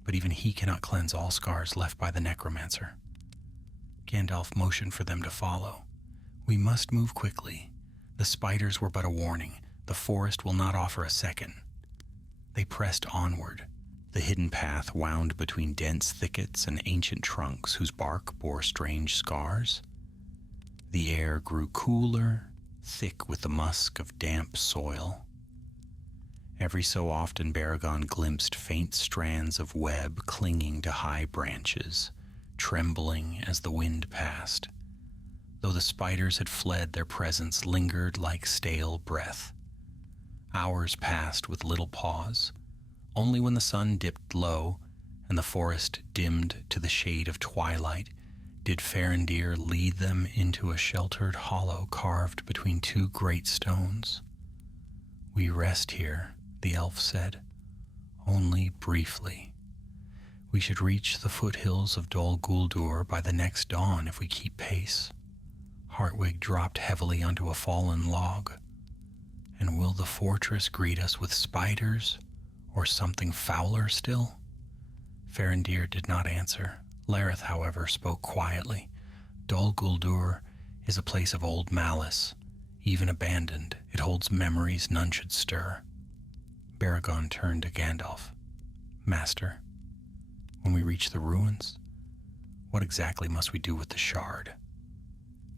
but even he cannot cleanse all scars left by the necromancer." Gandalf motioned for them to follow. "We must move quickly. The spiders were but a warning. The forest will not offer a second." They pressed onward. The hidden path wound between dense thickets and ancient trunks whose bark bore strange scars. The air grew cooler, thick with the musk of damp soil. Every so often Baragon glimpsed faint strands of web clinging to high branches, trembling as the wind passed. Though the spiders had fled, their presence lingered like stale breath. Hours passed with little pause. Only when the sun dipped low and the forest dimmed to the shade of twilight did Farendir lead them into a sheltered hollow carved between two great stones. "We rest here," the elf said, "only briefly. We should reach the foothills of Dol Guldur by the next dawn if we keep pace." Hartwig dropped heavily onto a fallen log. "And will the fortress greet us with spiders, or something fouler still?" Farendir did not answer. Lareth, however, spoke quietly. "Dol Guldur is a place of old malice. Even abandoned, it holds memories none should stir." Baragon turned to Gandalf. "Master, when we reach the ruins, what exactly must we do with the shard?"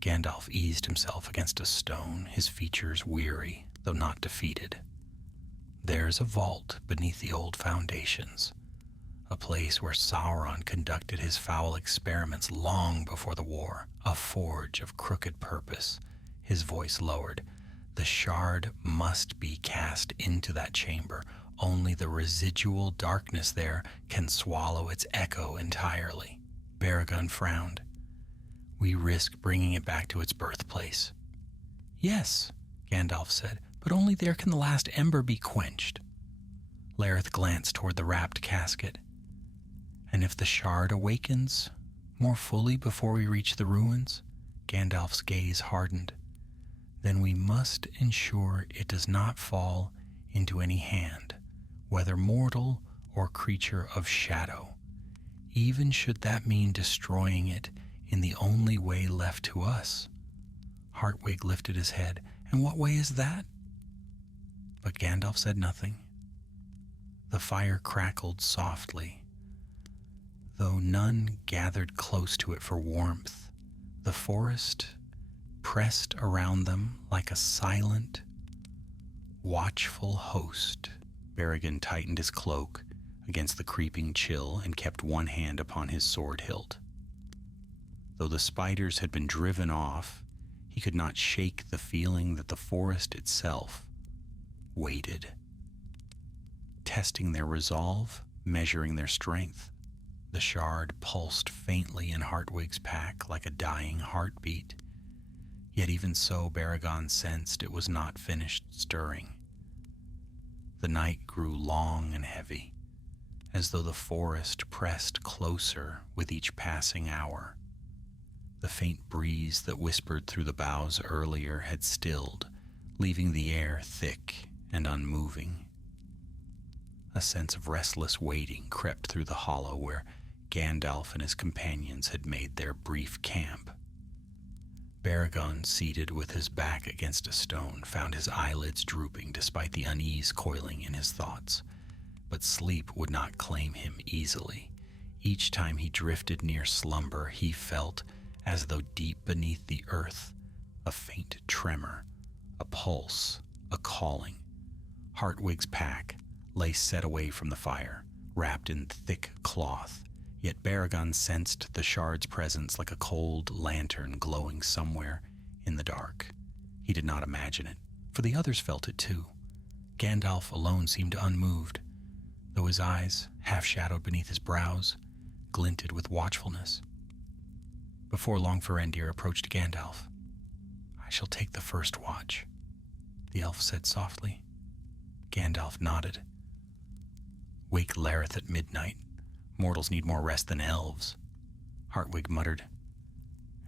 Gandalf eased himself against a stone, his features weary. though not defeated. There's a vault beneath the old foundations, a place where Sauron conducted his foul experiments long before the war, a forge of crooked purpose. His voice lowered. The shard must be cast into that chamber. Only the residual darkness there can swallow its echo entirely. Baragon frowned. We risk bringing it back to its birthplace. Yes, Gandalf said, but only there can the last ember be quenched. Lareth glanced toward the wrapped casket. And if the shard awakens more fully before we reach the ruins, Gandalf's gaze hardened, then we must ensure it does not fall into any hand, whether mortal or creature of shadow, even should that mean destroying it in the only way left to us. Hartwig lifted his head. And what way is that? But Gandalf said nothing. The fire crackled softly. Though none gathered close to it for warmth, the forest pressed around them like a silent, watchful host. Baragon tightened his cloak against the creeping chill and kept one hand upon his sword hilt. Though the spiders had been driven off, he could not shake the feeling that the forest itself waited, testing their resolve, measuring their strength. The shard pulsed faintly in Hartwig's pack like a dying heartbeat. Yet even so, Baragon sensed it was not finished stirring. The night grew long and heavy, as though the forest pressed closer with each passing hour. The faint breeze that whispered through the boughs earlier had stilled, leaving the air thick and unmoving. A sense of restless waiting crept through the hollow where Gandalf and his companions had made their brief camp. Baragon, seated with his back against a stone, found his eyelids drooping despite the unease coiling in his thoughts. But sleep would not claim him easily. Each time he drifted near slumber, he felt as though deep beneath the earth, a faint tremor, a pulse, a calling. Hartwig's pack lay set away from the fire, wrapped in thick cloth, yet Baragon sensed the shard's presence like a cold lantern glowing somewhere in the dark. He did not imagine it, for the others felt it too. Gandalf alone seemed unmoved, though his eyes, half-shadowed beneath his brows, glinted with watchfulness. Before long, Farendir approached Gandalf. I shall take the first watch, the elf said softly. Gandalf nodded. Wake Lareth at midnight. Mortals need more rest than elves, Hartwig muttered.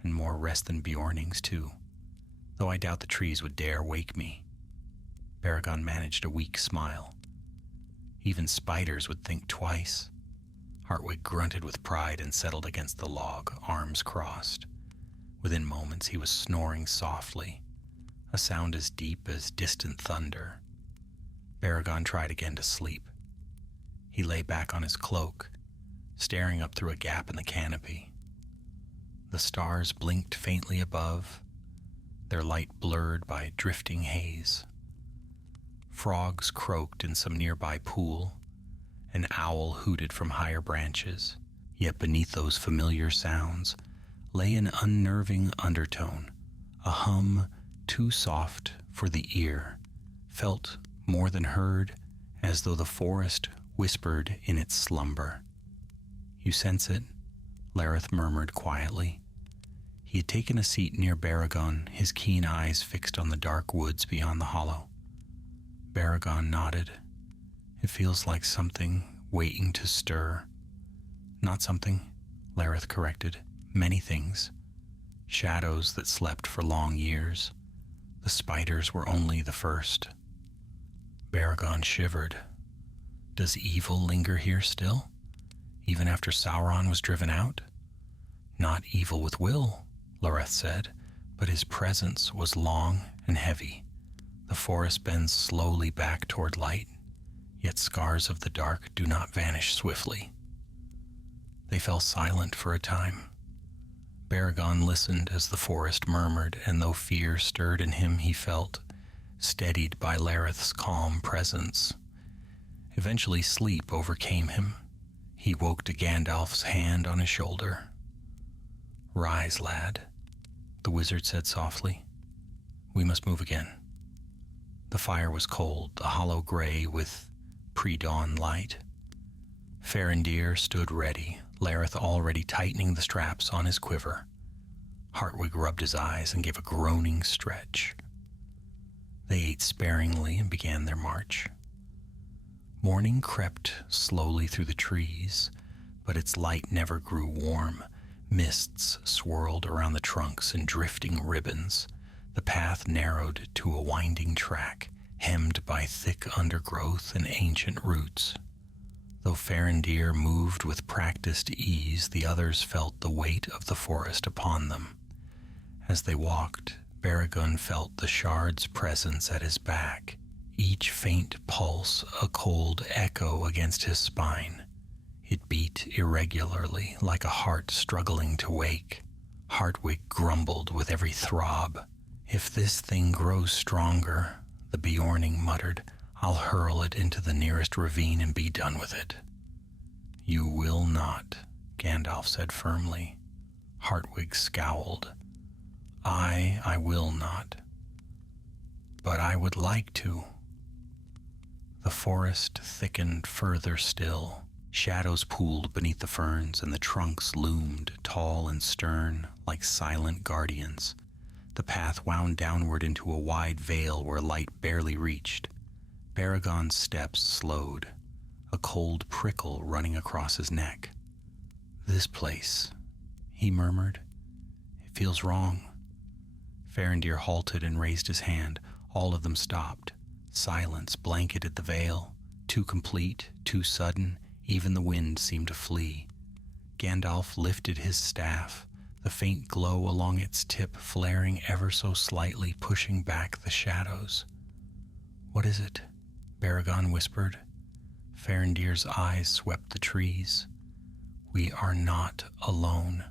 And more rest than Beornings, too, though I doubt the trees would dare wake me. Baragon managed a weak smile. Even spiders would think twice. Hartwig grunted with pride and settled against the log, arms crossed. Within moments he was snoring softly, a sound as deep as distant thunder. Baragon tried again to sleep. He lay back on his cloak, staring up through a gap in the canopy. The stars blinked faintly above, their light blurred by drifting haze. Frogs croaked in some nearby pool. An owl hooted from higher branches, yet beneath those familiar sounds lay an unnerving undertone, a hum too soft for the ear, felt more than heard, as though the forest whispered in its slumber. You sense it? Lareth murmured quietly. He had taken a seat near Baragon, his keen eyes fixed on the dark woods beyond the hollow. Baragon nodded. It feels like something waiting to stir. Not something, Lareth corrected. Many things. Shadows that slept for long years. The spiders were only the first. Baragon shivered. Does evil linger here still, even after Sauron was driven out? Not evil with will, Lareth said, but his presence was long and heavy. The forest bends slowly back toward light, yet scars of the dark do not vanish swiftly. They fell silent for a time. Baragon listened as the forest murmured, and though fear stirred in him, he felt steadied by Lareth's calm presence. Eventually sleep overcame him. He woke to Gandalf's hand on his shoulder. "Rise, lad," the wizard said softly. "We must move again." The fire was cold, a hollow gray with pre-dawn light. Farendir stood ready, Lareth already tightening the straps on his quiver. Hartwig rubbed his eyes and gave a groaning stretch. They ate sparingly and began their march. Morning crept slowly through the trees, but its light never grew warm. Mists swirled around the trunks in drifting ribbons. The path narrowed to a winding track, hemmed by thick undergrowth and ancient roots. Though Farendir moved with practiced ease, the others felt the weight of the forest upon them. As they walked, Baragon felt the shard's presence at his back, each faint pulse a cold echo against his spine. It beat irregularly, like a heart struggling to wake. Hartwig grumbled with every throb. "If this thing grows stronger," the Bjorning muttered, "I'll hurl it into the nearest ravine and be done with it." "You will not," Gandalf said firmly. Hartwig scowled. I will not. But I would like to." The forest thickened further still. Shadows pooled beneath the ferns, and the trunks loomed, tall and stern, like silent guardians. The path wound downward into a wide vale where light barely reached. Baragon's steps slowed, a cold prickle running across his neck. "This place," he murmured. "It feels wrong." Farendir halted and raised his hand. All of them stopped. Silence blanketed the vale, too complete, too sudden. Even the wind seemed to flee. Gandalf lifted his staff, the faint glow along its tip flaring ever so slightly, pushing back the shadows. "What is it?" Baragon whispered. Farendir's eyes swept the trees. "We are not alone."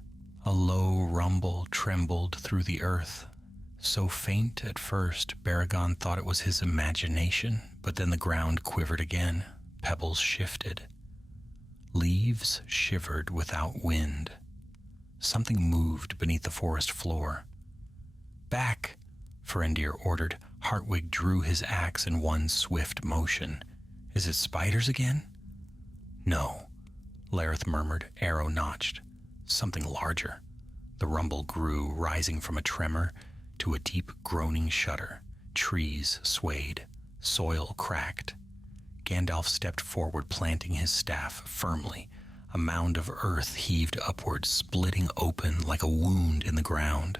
A low rumble trembled through the earth. So faint at first, Baragon thought it was his imagination, but then the ground quivered again. Pebbles shifted. Leaves shivered without wind. Something moved beneath the forest floor. "Back!" Farendir ordered. Hartwig drew his axe in one swift motion. "Is it spiders again?" "No," Lareth murmured, arrow notched. "Something larger." The rumble grew, rising from a tremor to a deep groaning shudder. Trees swayed. Soil cracked. Gandalf stepped forward, planting his staff firmly. A mound of earth heaved upward, splitting open like a wound in the ground.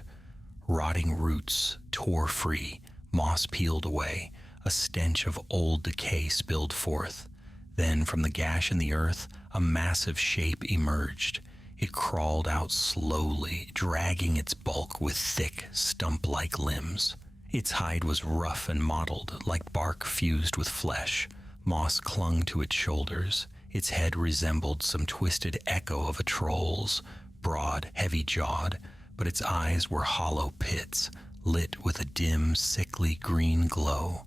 Rotting roots tore free, moss peeled away. A stench of old decay spilled forth. Then, from the gash in the earth, a massive shape emerged. It crawled out slowly, dragging its bulk with thick, stump-like limbs. Its hide was rough and mottled, like bark fused with flesh. Moss clung to its shoulders. Its head resembled some twisted echo of a troll's, broad, heavy-jawed, but its eyes were hollow pits, lit with a dim, sickly green glow.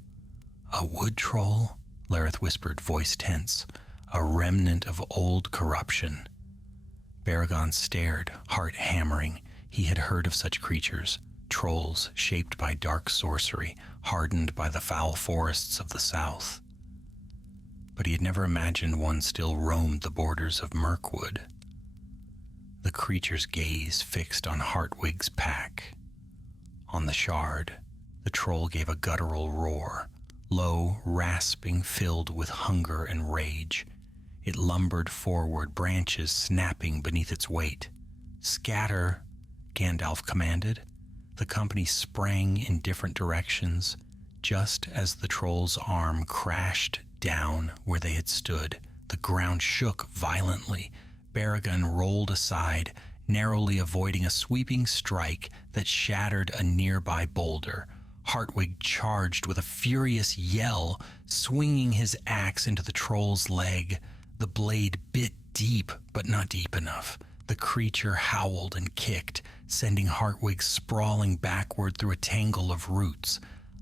"A wood troll?" Lareth whispered, voice tense. "A remnant of old corruption." Baragon stared, heart hammering. He had heard of such creatures, trolls shaped by dark sorcery, hardened by the foul forests of the south. But he had never imagined one still roamed the borders of Mirkwood. The creature's gaze fixed on Hartwig's pack. On the shard, the troll gave a guttural roar, low, rasping, filled with hunger and rage. It lumbered forward, branches snapping beneath its weight. "Scatter," Gandalf commanded. The company sprang in different directions, just as the troll's arm crashed down where they had stood. The ground shook violently. Baragon rolled aside, narrowly avoiding a sweeping strike that shattered a nearby boulder. Hartwig charged with a furious yell, swinging his axe into the troll's leg. The blade bit deep, but not deep enough. The creature howled and kicked, sending Hartwig sprawling backward through a tangle of roots.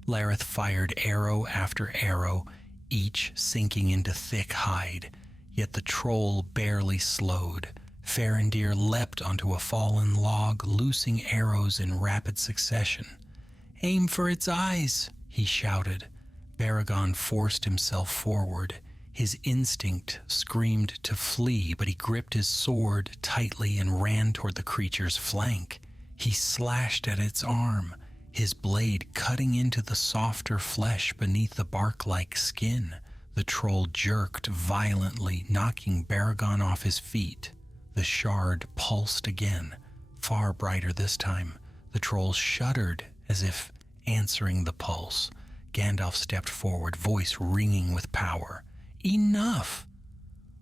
Lareth fired arrow after arrow, each sinking into thick hide, yet the troll barely slowed. Farendir leapt onto a fallen log, loosing arrows in rapid succession. "Aim for its eyes," he shouted. Baragon forced himself forward. His instinct screamed to flee, but he gripped his sword tightly and ran toward the creature's flank. He slashed at its arm, his blade cutting into the softer flesh beneath the bark-like skin. The troll jerked violently, knocking Baragon off his feet. The shard pulsed again, far brighter this time. The troll shuddered as if answering the pulse. Gandalf stepped forward, voice ringing with power. "Enough!"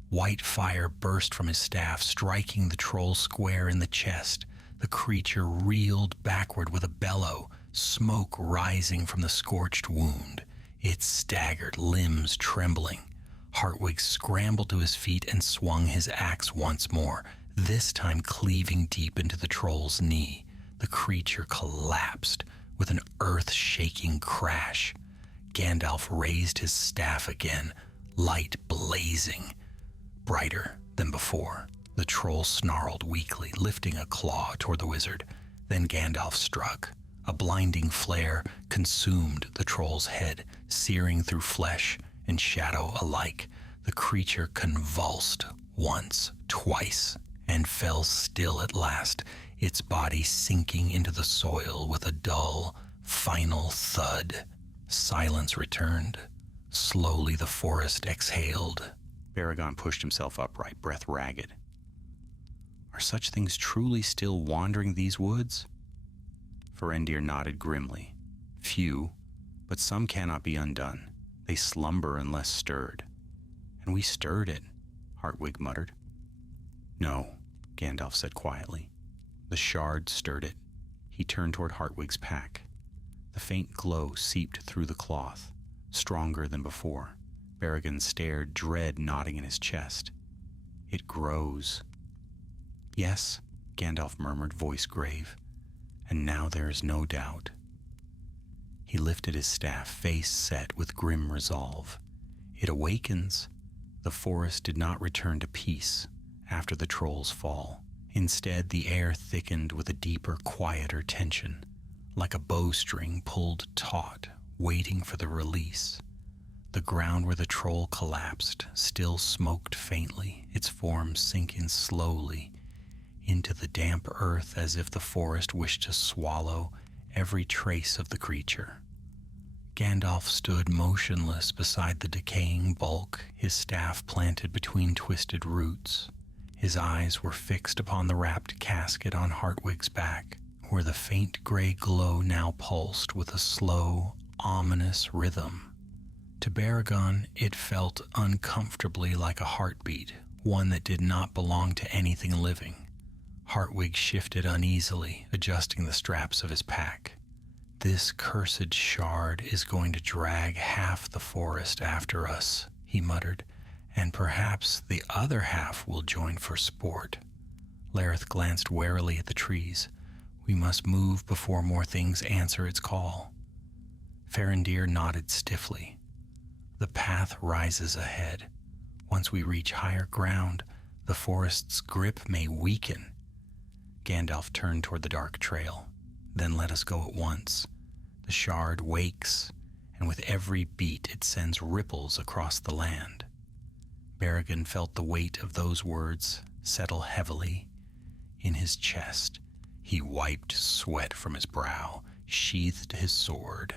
White fire burst from his staff, striking the troll square in the chest. The creature reeled backward with a bellow, smoke rising from the scorched wound, its staggered limbs trembling. Hartwig scrambled to his feet and swung his axe once more, this time cleaving deep into the troll's knee. The creature collapsed with an earth-shaking crash. Gandalf raised his staff again, light blazing, brighter than before. The troll snarled weakly, lifting a claw toward the wizard. Then Gandalf struck. A blinding flare consumed the troll's head, searing through flesh and shadow alike. The creature convulsed once, twice, and fell still at last, its body sinking into the soil with a dull, final thud. Silence returned. Slowly the forest exhaled. Baragon pushed himself upright, breath ragged. Are such things truly still wandering these woods? Farendir nodded grimly. Few, but some cannot be undone. They slumber unless stirred. And we stirred it, Hartwig muttered. No, Gandalf said quietly. The shard stirred it. He turned toward Hartwig's pack. The faint glow seeped through the cloth, stronger than before. Baragon stared, dread knotting in his chest. It grows. Yes, Gandalf murmured, voice grave. And now there is no doubt. He lifted his staff, face set with grim resolve. It awakens. The forest did not return to peace after the troll's fall. Instead, the air thickened with a deeper, quieter tension, like a bowstring pulled taut, waiting for the release. The ground where the troll collapsed still smoked faintly, its form sinking slowly into the damp earth as if the forest wished to swallow every trace of the creature. Gandalf stood motionless beside the decaying bulk, his staff planted between twisted roots. His eyes were fixed upon the wrapped casket on Hartwig's back, where the faint gray glow now pulsed with a slow, ominous rhythm. To Baragon, it felt uncomfortably like a heartbeat, one that did not belong to anything living. Hartwig shifted uneasily, adjusting the straps of his pack. This cursed shard is going to drag half the forest after us, he muttered, and perhaps the other half will join for sport. Lareth glanced warily at the trees. We must move before more things answer its call. Farendir nodded stiffly. The path rises ahead. Once we reach higher ground, the forest's grip may weaken. Gandalf turned toward the dark trail. Then let us go at once. The shard wakes, and with every beat it sends ripples across the land. Baragon felt the weight of those words settle heavily in his chest. He wiped sweat from his brow, sheathed his sword,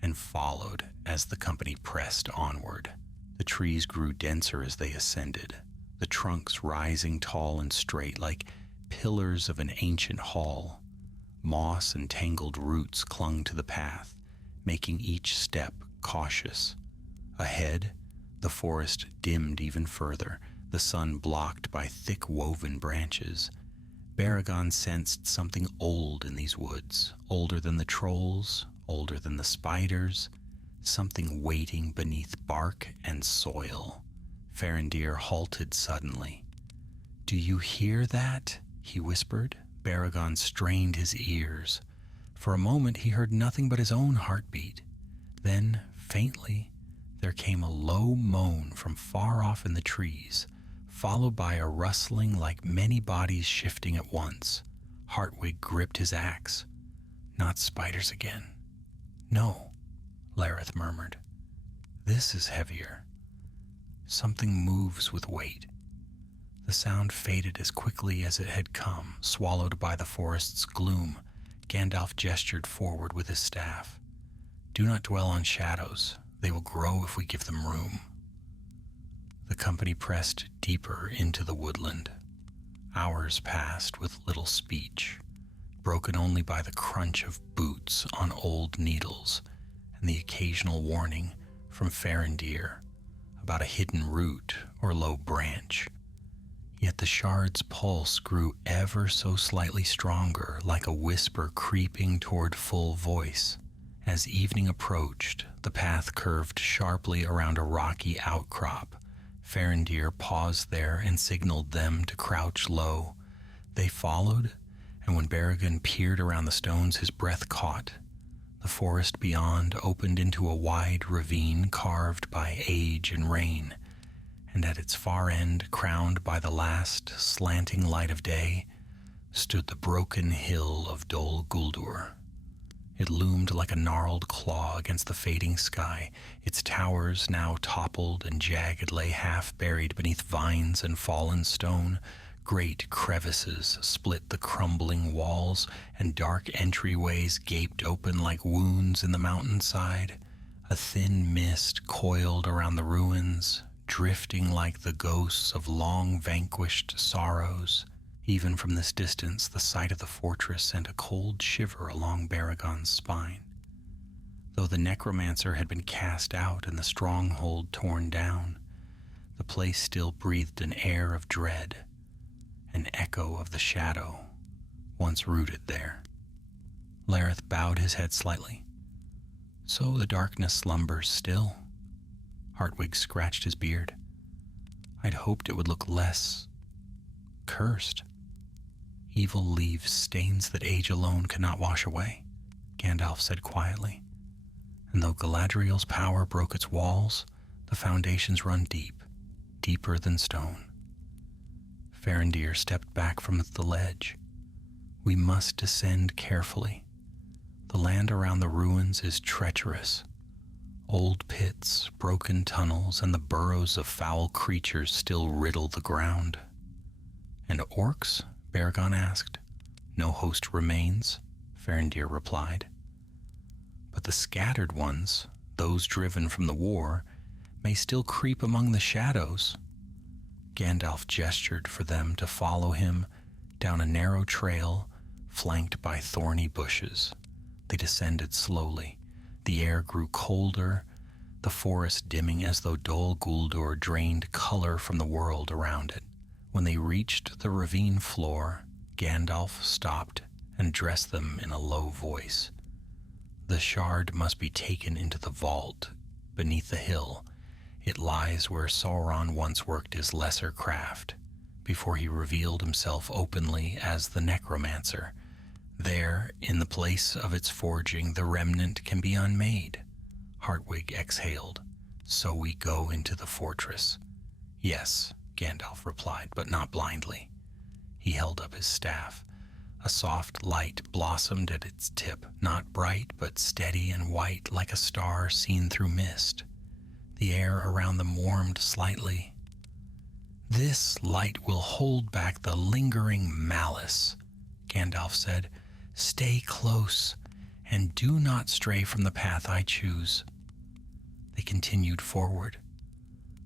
and followed as the company pressed onward. The trees grew denser as they ascended, the trunks rising tall and straight like pillars of an ancient hall. Moss and tangled roots clung to the path, making each step cautious. Ahead, the forest dimmed even further, the sun blocked by thick woven branches. Baragon sensed something old in these woods, older than the trolls, older than the spiders, something waiting beneath bark and soil. Farendir halted suddenly. "Do you hear that?" he whispered. Baragon strained his ears. For a moment he heard nothing but his own heartbeat. Then, faintly, there came a low moan from far off in the trees, followed by a rustling like many bodies shifting at once. Hartwig gripped his axe. Not spiders again. No, Lareth murmured. This is heavier. Something moves with weight. The sound faded as quickly as it had come, swallowed by the forest's gloom. Gandalf gestured forward with his staff. Do not dwell on shadows. They will grow if we give them room. The company pressed deeper into the woodland. Hours passed with little speech, broken only by the crunch of boots on old needles and the occasional warning from Farendir about a hidden root or low branch. Yet the shard's pulse grew ever so slightly stronger, like a whisper creeping toward full voice. As evening approached, the path curved sharply around a rocky outcrop. Farendir paused there and signaled them to crouch low. They followed, and when Baragon peered around the stones, his breath caught. The forest beyond opened into a wide ravine carved by age and rain, and at its far end, crowned by the last slanting light of day, stood the broken hill of Dol Guldur. It loomed like a gnarled claw against the fading sky. Its towers, now toppled and jagged, lay half buried beneath vines and fallen stone. Great crevices split the crumbling walls, and dark entryways gaped open like wounds in the mountainside. A thin mist coiled around the ruins, drifting like the ghosts of long vanquished sorrows. Even from this distance, the sight of the fortress sent a cold shiver along Baragon's spine. Though the necromancer had been cast out and the stronghold torn down, the place still breathed an air of dread, an echo of the shadow once rooted there. Lareth bowed his head slightly. So the darkness slumbers still. Hartwig scratched his beard. I'd hoped it would look less cursed. Evil leaves stains that age alone cannot wash away, Gandalf said quietly. And though Galadriel's power broke its walls, the foundations run deep, deeper than stone. Farendir stepped back from the ledge. We must descend carefully. The land around the ruins is treacherous. Old pits, broken tunnels, and the burrows of foul creatures still riddle the ground. And orcs? Baragon asked. No host remains, Farendir replied. But the scattered ones, those driven from the war, may still creep among the shadows. Gandalf gestured for them to follow him down a narrow trail flanked by thorny bushes. They descended slowly. The air grew colder, the forest dimming as though Dol Guldur drained color from the world around it. When they reached the ravine floor, Gandalf stopped and addressed them in a low voice. The shard must be taken into the vault beneath the hill. It lies where Sauron once worked his lesser craft, before he revealed himself openly as the necromancer. There, in the place of its forging, the remnant can be unmade. Hartwig exhaled. So we go into the fortress. Yes, Gandalf replied, but not blindly. He held up his staff. A soft light blossomed at its tip, not bright, but steady and white like a star seen through mist. The air around them warmed slightly. This light will hold back the lingering malice, Gandalf said. Stay close, and do not stray from the path I choose. They continued forward.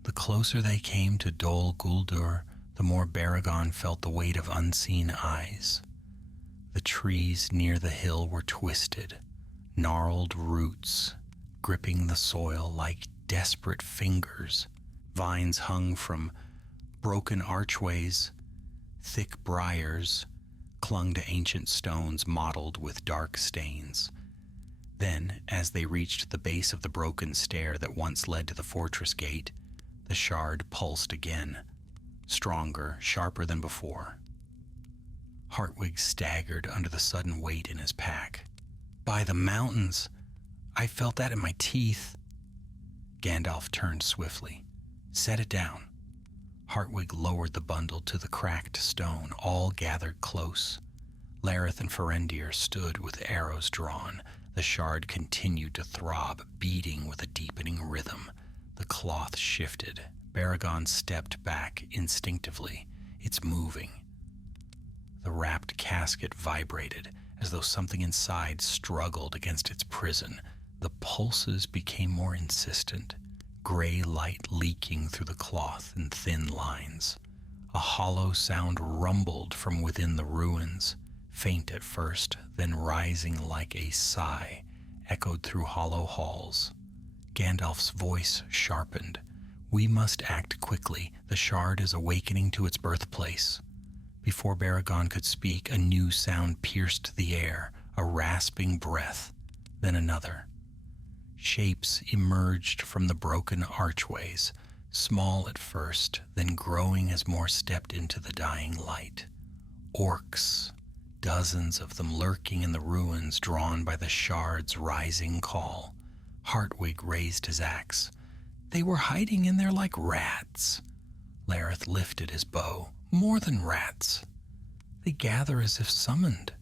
The closer they came to Dol Guldur, the more Baragon felt the weight of unseen eyes. The trees near the hill were twisted, gnarled roots gripping the soil like desperate fingers. Vines hung from broken archways. Thick briars clung to ancient stones mottled with dark stains. Then, as they reached the base of the broken stair that once led to the fortress gate, the shard pulsed again, stronger, sharper than before. Hartwig staggered under the sudden weight in his pack. By the mountains, I felt that in my teeth. Gandalf turned swiftly. Set it down. Hartwig lowered the bundle to the cracked stone, all gathered close. Lareth and Farendir stood with arrows drawn. The shard continued to throb, beating with a deepening rhythm. The cloth shifted. Baragon stepped back instinctively. It's moving. The wrapped casket vibrated, as though something inside struggled against its prison. The pulses became more insistent, gray light leaking through the cloth in thin lines. A hollow sound rumbled from within the ruins, faint at first, then rising like a sigh, echoed through hollow halls. Gandalf's voice sharpened. We must act quickly. The shard is awakening to its birthplace. Before Baragon could speak, a new sound pierced the air, a rasping breath, then another. Shapes emerged from the broken archways, small at first, then growing as more stepped into the dying light. Orcs, dozens of them lurking in the ruins, drawn by the shard's rising call. Hartwig raised his axe. They were hiding in there like rats. Lareth lifted his bow. More than rats. They gather as if summoned.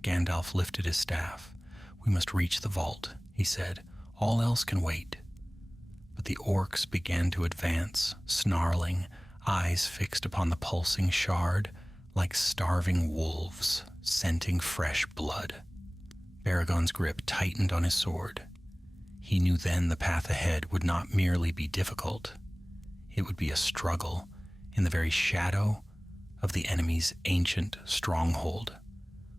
Gandalf lifted his staff. We must reach the vault, he said. All else can wait. But the orcs began to advance, snarling, eyes fixed upon the pulsing shard, like starving wolves, scenting fresh blood. Baragon's grip tightened on his sword. He knew then the path ahead would not merely be difficult. It would be a struggle in the very shadow of the enemy's ancient stronghold,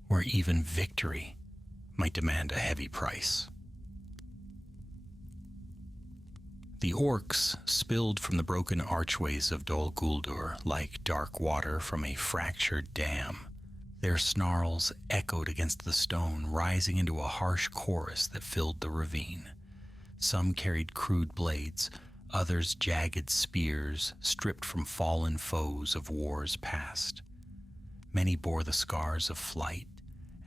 where even victory might demand a heavy price. The orcs spilled from the broken archways of Dol Guldur like dark water from a fractured dam. Their snarls echoed against the stone, rising into a harsh chorus that filled the ravine. Some carried crude blades, others jagged spears stripped from fallen foes of wars past. Many bore the scars of flight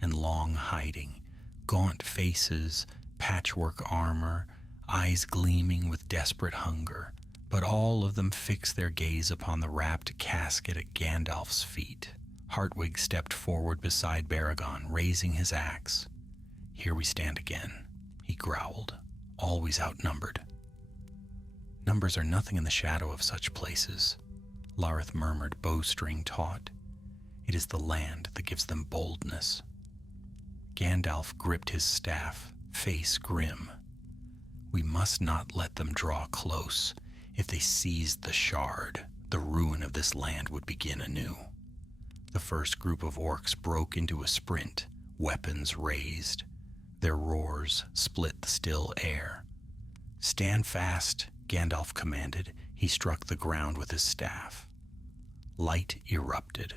and long hiding, gaunt faces, patchwork armor, eyes gleaming with desperate hunger, but all of them fixed their gaze upon the wrapped casket at Gandalf's feet. Hartwig stepped forward beside Baragon, raising his axe. Here we stand again, he growled, always outnumbered. Numbers are nothing in the shadow of such places, Lareth murmured, bowstring taut. It is the land that gives them boldness. Gandalf gripped his staff, face grim. We must not let them draw close. If they seized the shard, the ruin of this land would begin anew. The first group of orcs broke into a sprint, weapons raised. Their roars split the still air. Stand fast, Gandalf commanded. He struck the ground with his staff. Light erupted,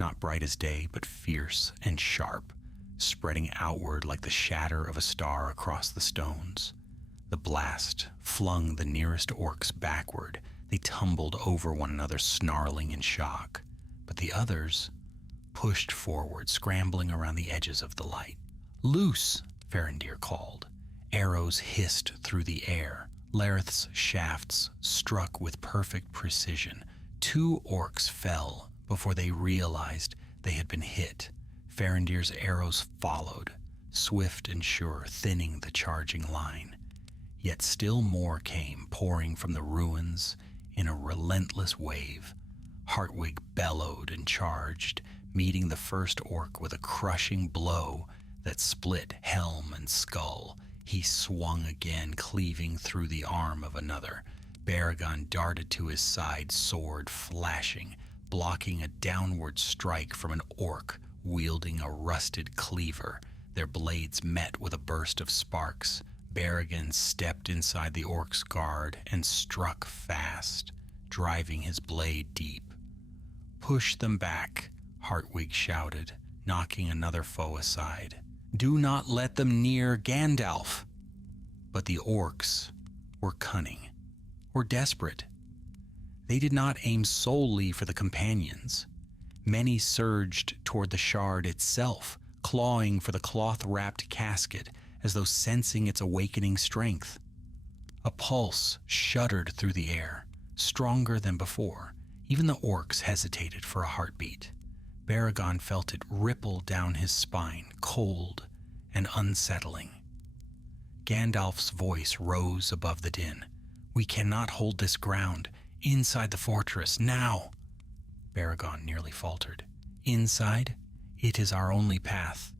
not bright as day, but fierce and sharp, spreading outward like the shatter of a star across the stones. The blast flung the nearest orcs backward. They tumbled over one another, snarling in shock. But the others pushed forward, scrambling around the edges of the light. Loose, Farendir called. Arrows hissed through the air. Lareth's shafts struck with perfect precision. 2 orcs fell before they realized they had been hit. Farendir's arrows followed, swift and sure, thinning the charging line. Yet still more came, pouring from the ruins in a relentless wave. Hartwig bellowed and charged, meeting the first orc with a crushing blow that split helm and skull. He swung again, cleaving through the arm of another. Baragon darted to his side, sword flashing, blocking a downward strike from an orc wielding a rusted cleaver. Their blades met with a burst of sparks. Baragon stepped inside the orc's guard and struck fast, driving his blade deep. Push them back, Hartwig shouted, knocking another foe aside. Do not let them near Gandalf. But the orcs were cunning, or desperate. They did not aim solely for the companions. Many surged toward the shard itself, clawing for the cloth-wrapped casket as though sensing its awakening strength. A pulse shuddered through the air, stronger than before. Even the orcs hesitated for a heartbeat. Baragon felt it ripple down his spine, cold and unsettling. Gandalf's voice rose above the din. "We cannot hold this ground. Inside the fortress, now!" Baragon nearly faltered. "Inside? It is our only path."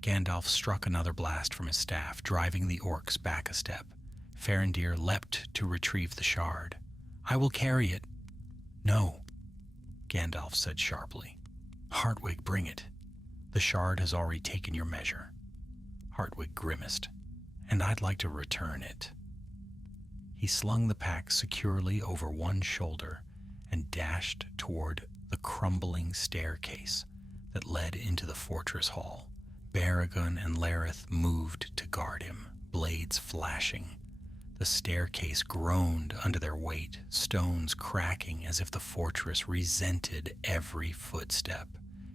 Gandalf struck another blast from his staff, driving the orcs back a step. Farendir leapt to retrieve the shard. "I will carry it." "No," Gandalf said sharply. "Hartwig, bring it. The shard has already taken your measure." Hartwig grimaced. "And I'd like to return it." He slung the pack securely over one shoulder and dashed toward the crumbling staircase that led into the fortress hall. Baragon and Lareth moved to guard him, blades flashing. The staircase groaned under their weight, stones cracking as if the fortress resented every footstep.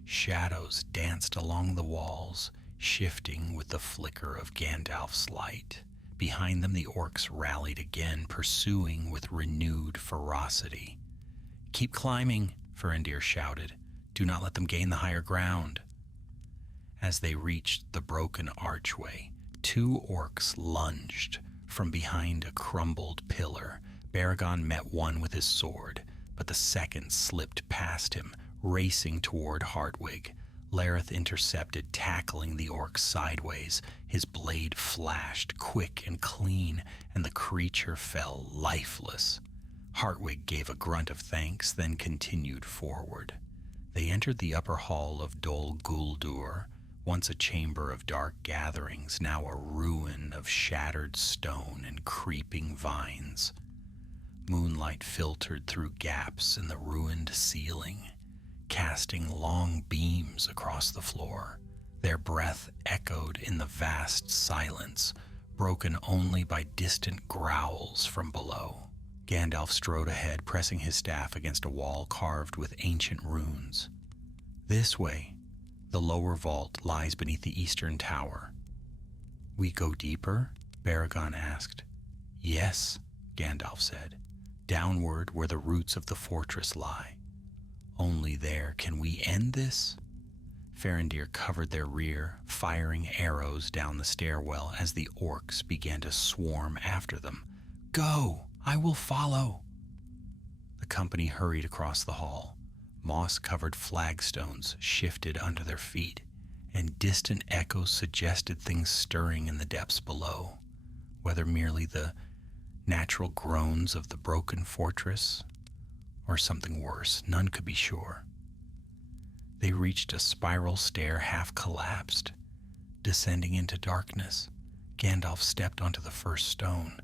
Shadows danced along the walls, shifting with the flicker of Gandalf's light. Behind them the orcs rallied again, pursuing with renewed ferocity. "Keep climbing," Farendir shouted. "Do not let them gain the higher ground." As they reached the broken archway, two orcs lunged from behind a crumbled pillar. Baragon met one with his sword, but the second slipped past him, racing toward Hartwig. Lareth intercepted, tackling the orc sideways. His blade flashed, quick and clean, and the creature fell lifeless. Hartwig gave a grunt of thanks, then continued forward. They entered the upper hall of Dol Guldur, once a chamber of dark gatherings, now a ruin of shattered stone and creeping vines. Moonlight filtered through gaps in the ruined ceiling, casting long beams across the floor. Their breath echoed in the vast silence, broken only by distant growls from below. Gandalf strode ahead, pressing his staff against a wall carved with ancient runes. "This way. The lower vault lies beneath the eastern tower." "We go deeper?" Baragon asked. "Yes," Gandalf said. "Downward where the roots of the fortress lie. Only there can we end this." Farendir covered their rear, firing arrows down the stairwell as the orcs began to swarm after them. "Go! I will follow!" The company hurried across the hall. Moss-covered flagstones shifted under their feet, and distant echoes suggested things stirring in the depths below, whether merely the natural groans of the broken fortress or something worse. None could be sure. They reached a spiral stair half collapsed, descending into darkness. Gandalf stepped onto the first stone.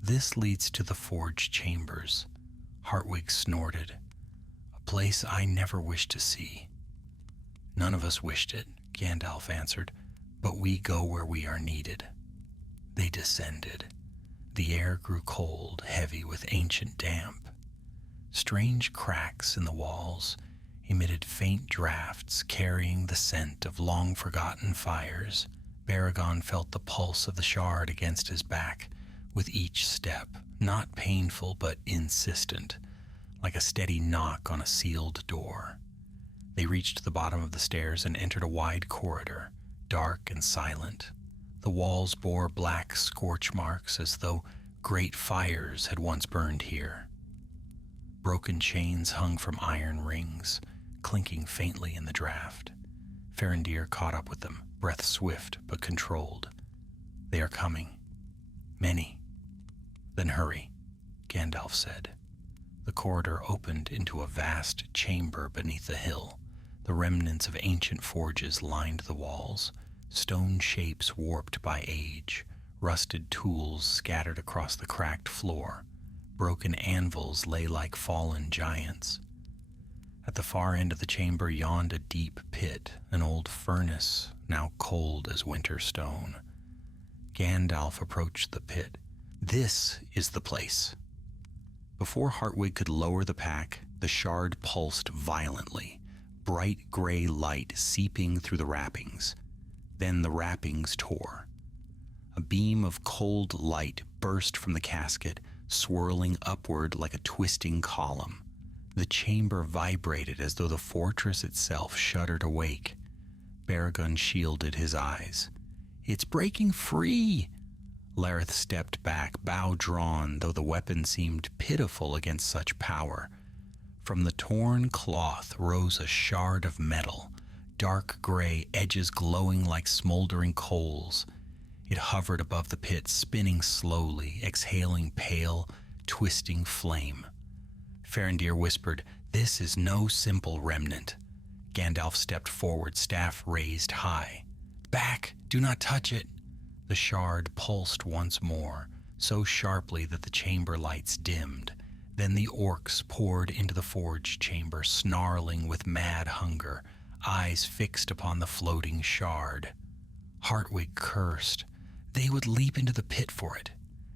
"This leads to the forge chambers." Hartwig snorted. "A place I never wished to see." "None of us wished it," Gandalf answered, "but we go where we are needed." They descended. The air grew cold, heavy with ancient damp. Strange cracks in the walls emitted faint drafts carrying the scent of long-forgotten fires. Baragon felt the pulse of the shard against his back with each step, not painful but insistent, like a steady knock on a sealed door. They reached the bottom of the stairs and entered a wide corridor, dark and silent. The walls bore black scorch marks as though great fires had once burned here. Broken chains hung from iron rings, clinking faintly in the draft. Farendir caught up with them, breath swift but controlled. "They are coming. Many." "Then hurry," Gandalf said. The corridor opened into a vast chamber beneath the hill. The remnants of ancient forges lined the walls, stone shapes warped by age, rusted tools scattered across the cracked floor. Broken anvils lay like fallen giants. At the far end of the chamber yawned a deep pit, an old furnace, now cold as winter stone. Gandalf approached the pit. "This is the place." Before Hartwig could lower the pack, the shard pulsed violently, bright gray light seeping through the wrappings. Then the wrappings tore. A beam of cold light burst from the casket, swirling upward like a twisting column. The chamber vibrated as though the fortress itself shuddered awake. Baragon shielded his eyes. "It's breaking free!" Lareth stepped back, bow drawn, though the weapon seemed pitiful against such power. From the torn cloth rose a shard of metal, dark gray, edges glowing like smoldering coals. It hovered above the pit, spinning slowly, exhaling pale, twisting flame. Farendir whispered, "This is no simple remnant." Gandalf stepped forward, staff raised high. "Back! Do not touch it!" The shard pulsed once more, so sharply that the chamber lights dimmed. Then the orcs poured into the forge chamber, snarling with mad hunger, eyes fixed upon the floating shard. Hartwig cursed. They would leap into the pit for it,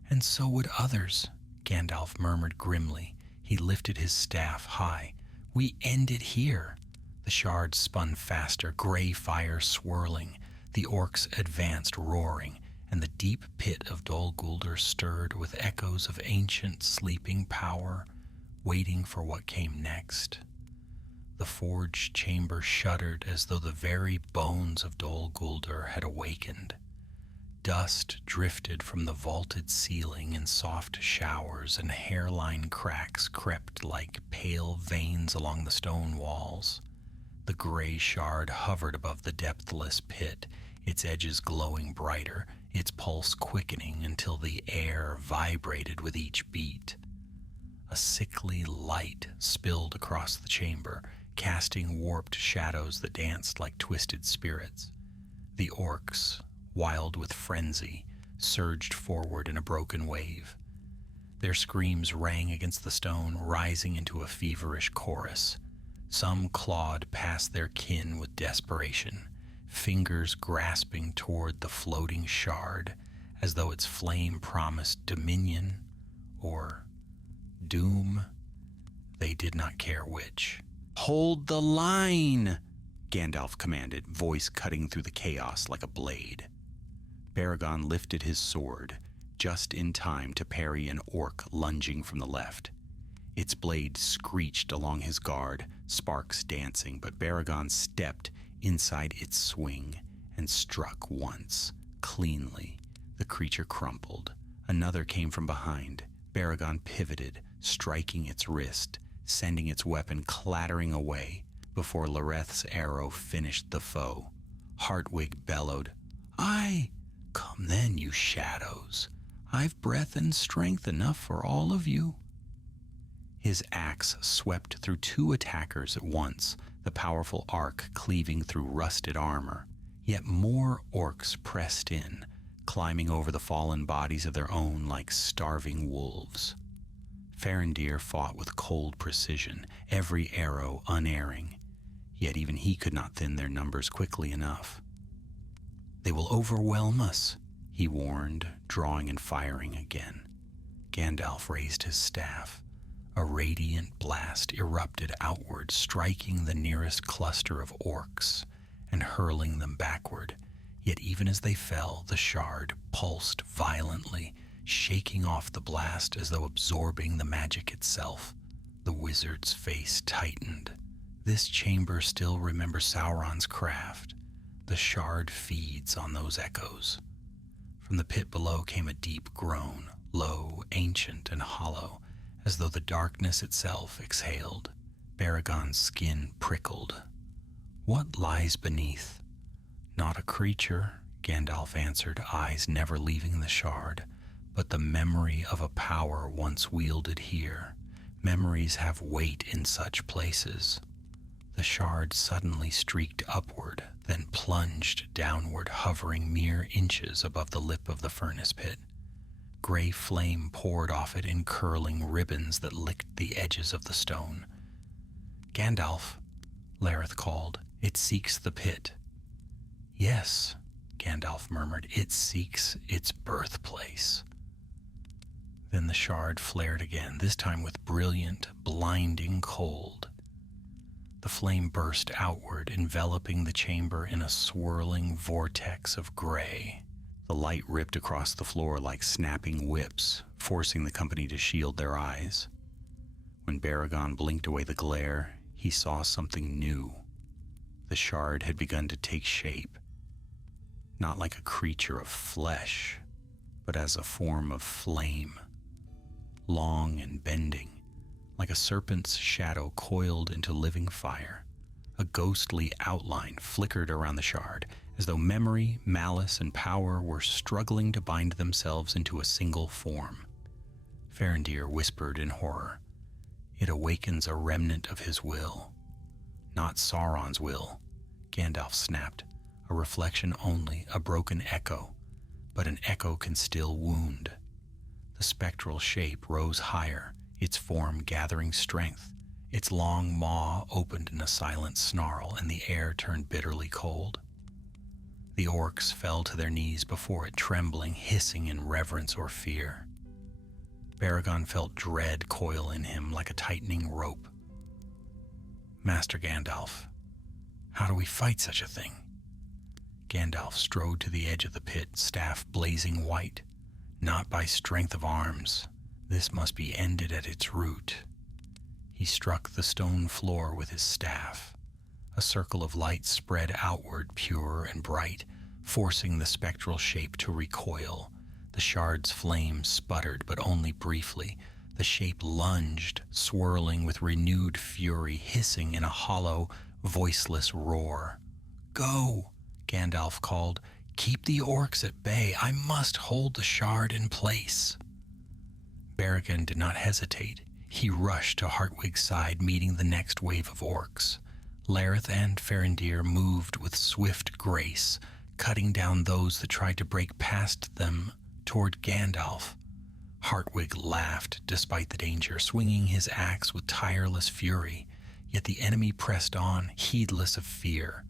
and so would others, Gandalf murmured grimly. He lifted his staff high. "We end it here." The shard spun faster, gray fire swirling. The orcs advanced, roaring, and the deep pit of Dol Guldur stirred with echoes of ancient sleeping power, waiting for what came next. The forge chamber shuddered as though the very bones of Dol Guldur had awakened. Dust drifted from the vaulted ceiling in soft showers, and hairline cracks crept like pale veins along the stone walls. The gray shard hovered above the depthless pit, its edges glowing brighter, its pulse quickening until the air vibrated with each beat. A sickly light spilled across the chamber, casting warped shadows that danced like twisted spirits. The orcs, wild with frenzy, surged forward in a broken wave. Their screams rang against the stone, rising into a feverish chorus. Some clawed past their kin with desperation, fingers grasping toward the floating shard, as though its flame promised dominion or doom. They did not care which. "Hold the line!" Gandalf commanded, voice cutting through the chaos like a blade. Baragon lifted his sword, just in time to parry an orc lunging from the left. Its blade screeched along his guard, sparks dancing, but Baragon stepped inside its swing and struck once, cleanly. The creature crumpled. Another came from behind. Baragon pivoted, striking its wrist, sending its weapon clattering away before Lareth's arrow finished the foe. Hartwig bellowed, "Aye! Come then, you shadows. I've breath and strength enough for all of you." His axe swept through two attackers at once, the powerful arc cleaving through rusted armor. Yet more orcs pressed in, climbing over the fallen bodies of their own like starving wolves. Farendir fought with cold precision, every arrow unerring, yet even he could not thin their numbers quickly enough. "They will overwhelm us," he warned, drawing and firing again. Gandalf raised his staff. A radiant blast erupted outward, striking the nearest cluster of orcs and hurling them backward. Yet even as they fell, the shard pulsed violently, shaking off the blast as though absorbing the magic itself. The wizard's face tightened. This chamber still remembers Sauron's craft. The shard feeds on those echoes. From the pit below came a deep groan, low, ancient, and hollow, as though the darkness itself exhaled. Baragon's skin prickled. "What lies beneath?" "Not a creature," Gandalf answered, eyes never leaving the shard, "but the memory of a power once wielded here. Memories have weight in such places." The shard suddenly streaked upward, then plunged downward, hovering mere inches above the lip of the furnace pit. Gray flame poured off it in curling ribbons that licked the edges of the stone. "Gandalf," Lareth called, "it seeks the pit." "Yes," Gandalf murmured, "it seeks its birthplace." Then the shard flared again, this time with brilliant, blinding cold. The flame burst outward, enveloping the chamber in a swirling vortex of gray. The light ripped across the floor like snapping whips, forcing the company to shield their eyes. When Baragon blinked away the glare, he saw something new. The shard had begun to take shape, not like a creature of flesh, but as a form of flame, long and bending, like a serpent's shadow coiled into living fire. A ghostly outline flickered around the shard, as though memory, malice, and power were struggling to bind themselves into a single form. Farendir whispered in horror, "It awakens a remnant of his will." "Not Sauron's will," Gandalf snapped. "A reflection only, a broken echo. But an echo can still wound." The spectral shape rose higher, its form gathering strength. Its long maw opened in a silent snarl, and the air turned bitterly cold. The orcs fell to their knees before it, trembling, hissing in reverence or fear. Baragon felt dread coil in him like a tightening rope. "Master Gandalf, how do we fight such a thing?" Gandalf strode to the edge of the pit, staff blazing white. "Not by strength of arms. This must be ended at its root." He struck the stone floor with his staff. A circle of light spread outward, pure and bright, forcing the spectral shape to recoil. The shard's flame sputtered, but only briefly. The shape lunged, swirling with renewed fury, hissing in a hollow, voiceless roar. "Go!" Gandalf called. "Keep the orcs at bay. I must hold the shard in place." Baragon did not hesitate. He rushed to Hartwig's side, meeting the next wave of orcs. Lareth and Farendir moved with swift grace, cutting down those that tried to break past them toward Gandalf. Hartwig laughed despite the danger, swinging his axe with tireless fury, yet the enemy pressed on, heedless of fear.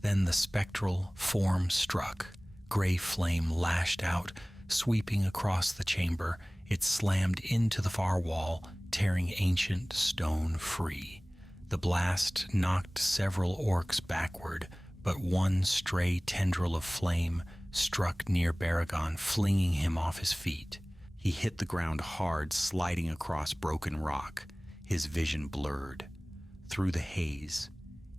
Then the spectral form struck. Gray flame lashed out, sweeping across the chamber. It slammed into the far wall, tearing ancient stone free. The blast knocked several orcs backward, but one stray tendril of flame struck near Baragon, flinging him off his feet. He hit the ground hard, sliding across broken rock. His vision blurred. Through the haze,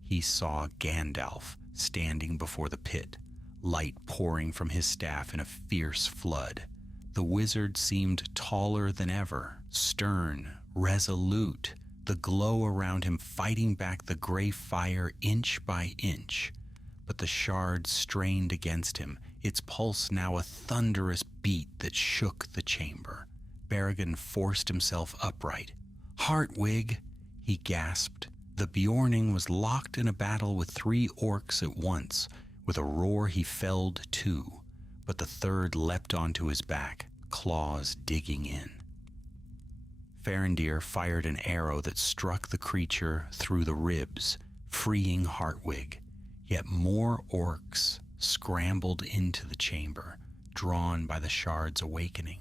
he saw Gandalf standing before the pit, light pouring from his staff in a fierce flood. The wizard seemed taller than ever, stern, resolute, the glow around him fighting back the gray fire inch by inch. But the shard strained against him, its pulse now a thunderous beat that shook the chamber. Baragon forced himself upright. "Hartwig," he gasped. The Bjorning was locked in a battle with 3 orcs at once. With a roar he felled 2, but the third leapt onto his back, claws digging in. Farendir fired an arrow that struck the creature through the ribs, freeing Hartwig. Yet more orcs scrambled into the chamber, drawn by the shard's awakening.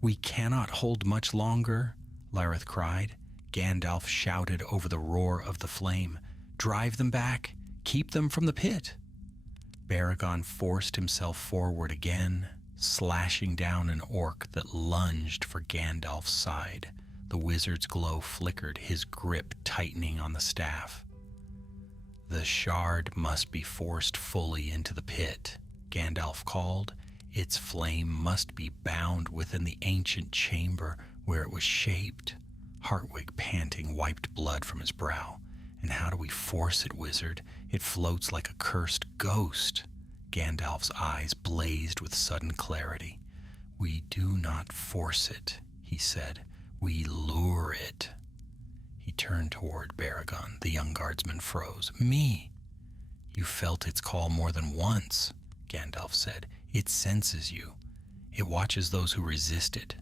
"We cannot hold much longer," Lareth cried. Gandalf shouted over the roar of the flame. "Drive them back! Keep them from the pit!" Baragon forced himself forward again, slashing down an orc that lunged for Gandalf's side. The wizard's glow flickered, his grip tightening on the staff. "The shard must be forced fully into the pit," Gandalf called. "Its flame must be bound within the ancient chamber where it was shaped." Hartwig, panting, wiped blood from his brow. "And how do we force it, wizard? It floats like a cursed ghost." Gandalf's eyes blazed with sudden clarity. "We do not force it," he said. "We lure it." He turned toward Baragon. The young guardsman froze. "Me?" "You felt its call more than once," Gandalf said. "It senses you. It watches those who resist it.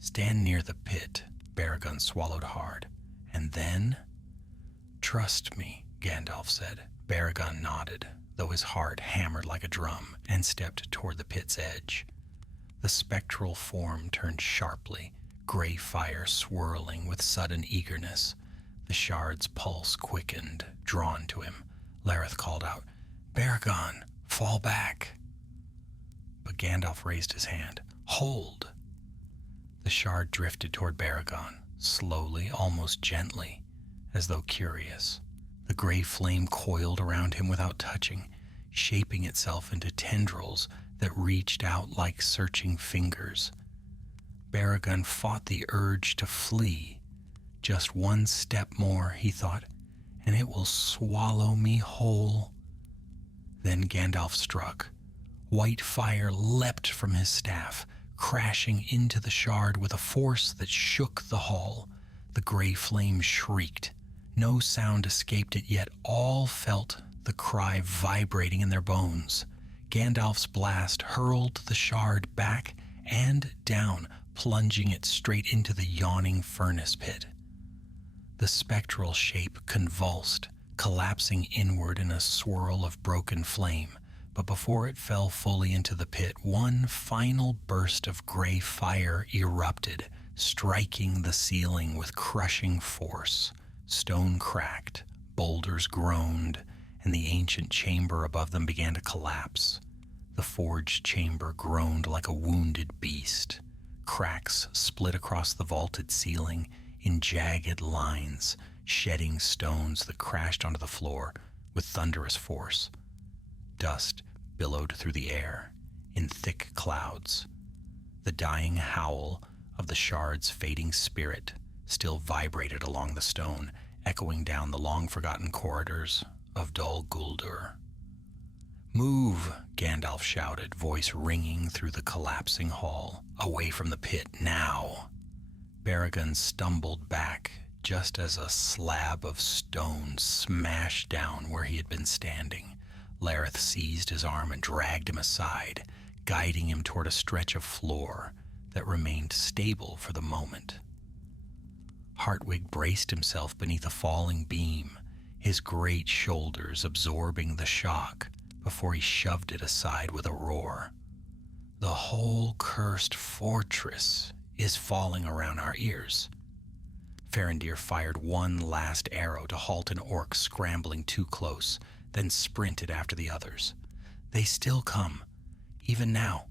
Stand near the pit." Baragon swallowed hard. "And then?" "Trust me," Gandalf said. Baragon nodded, though his heart hammered like a drum, and stepped toward the pit's edge. The spectral form turned sharply, gray fire swirling with sudden eagerness. The shard's pulse quickened, drawn to him. Lareth called out, "Baragon, fall back." But Gandalf raised his hand. "Hold!" The shard drifted toward Baragon, slowly, almost gently, as though curious. The gray flame coiled around him without touching, shaping itself into tendrils that reached out like searching fingers. Baragon fought the urge to flee. Just one step more, he thought, and it will swallow me whole. Then Gandalf struck. White fire leapt from his staff, crashing into the shard with a force that shook the hall. The gray flame shrieked. No sound escaped it, yet all felt the cry vibrating in their bones. Gandalf's blast hurled the shard back and down, plunging it straight into the yawning furnace pit. The spectral shape convulsed, collapsing inward in a swirl of broken flame. But before it fell fully into the pit, one final burst of gray fire erupted, striking the ceiling with crushing force. Stone cracked, boulders groaned, and the ancient chamber above them began to collapse. The forged chamber groaned like a wounded beast. Cracks split across the vaulted ceiling in jagged lines, shedding stones that crashed onto the floor with thunderous force. Dust billowed through the air in thick clouds. The dying howl of the shard's fading spirit still vibrated along the stone, echoing down the long-forgotten corridors of Dol Guldur. "Move!" Gandalf shouted, voice ringing through the collapsing hall. "Away from the pit, now!" Baragon stumbled back just as a slab of stone smashed down where he had been standing. Lareth seized his arm and dragged him aside, guiding him toward a stretch of floor that remained stable for the moment. Hartwig braced himself beneath a falling beam, his great shoulders absorbing the shock before he shoved it aside with a roar. "The whole cursed fortress is falling around our ears." Farendir fired one last arrow to halt an orc scrambling too close, then sprinted after the others. They still come, even now.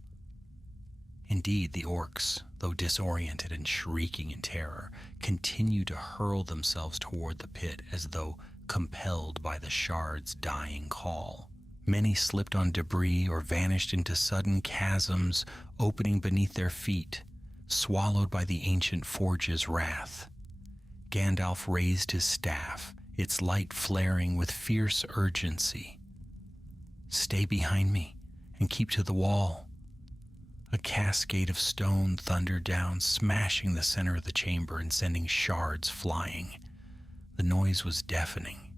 Indeed, the orcs, though disoriented and shrieking in terror, continue to hurl themselves toward the pit as though compelled by the shard's dying call. Many slipped on debris or vanished into sudden chasms opening beneath their feet, swallowed by the ancient forge's wrath. Gandalf raised his staff, its light flaring with fierce urgency. "Stay behind me and keep to the wall." A cascade of stone thundered down, smashing the center of the chamber and sending shards flying. The noise was deafening.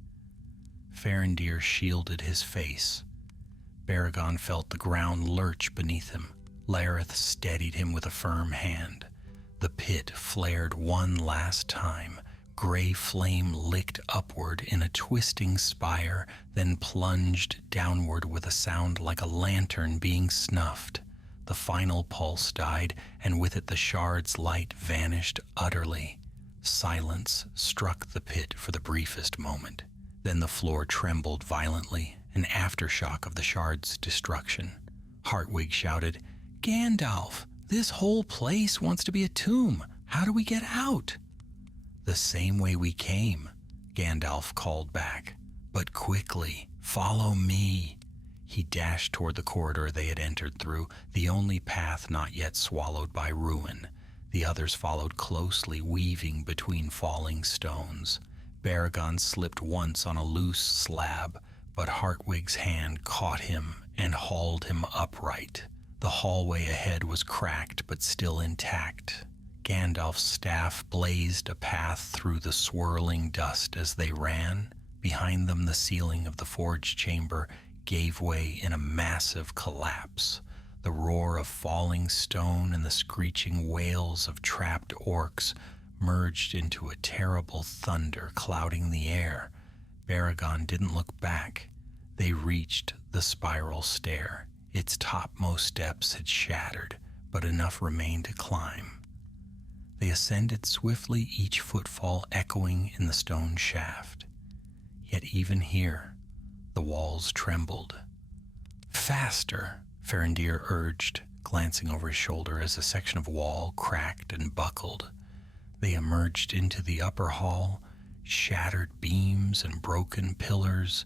Farendir shielded his face. Baragon felt the ground lurch beneath him. Lareth steadied him with a firm hand. The pit flared one last time. Gray flame licked upward in a twisting spire, then plunged downward with a sound like a lantern being snuffed. The final pulse died, and with it the shard's light vanished utterly. Silence struck the pit for the briefest moment. Then the floor trembled violently, an aftershock of the shard's destruction. Hartwig shouted, "Gandalf, this whole place wants to be a tomb. How do we get out?" "The same way we came," Gandalf called back. "But quickly, follow me." He dashed toward the corridor they had entered through, the only path not yet swallowed by ruin. The others followed closely, weaving between falling stones. Baragon slipped once on a loose slab, but Hartwig's hand caught him and hauled him upright. The hallway ahead was cracked but still intact. Gandalf's staff blazed a path through the swirling dust as they ran. Behind them, the ceiling of the forged chamber gave way in a massive collapse. The roar of falling stone and the screeching wails of trapped orcs merged into a terrible thunder clouding the air. Baragon didn't look back. They reached the spiral stair. Its topmost steps had shattered, but enough remained to climb. They ascended swiftly, each footfall echoing in the stone shaft. Yet even here, the walls trembled. "Faster," Farandir urged, glancing over his shoulder as a section of wall cracked and buckled. They emerged into the upper hall, shattered beams and broken pillars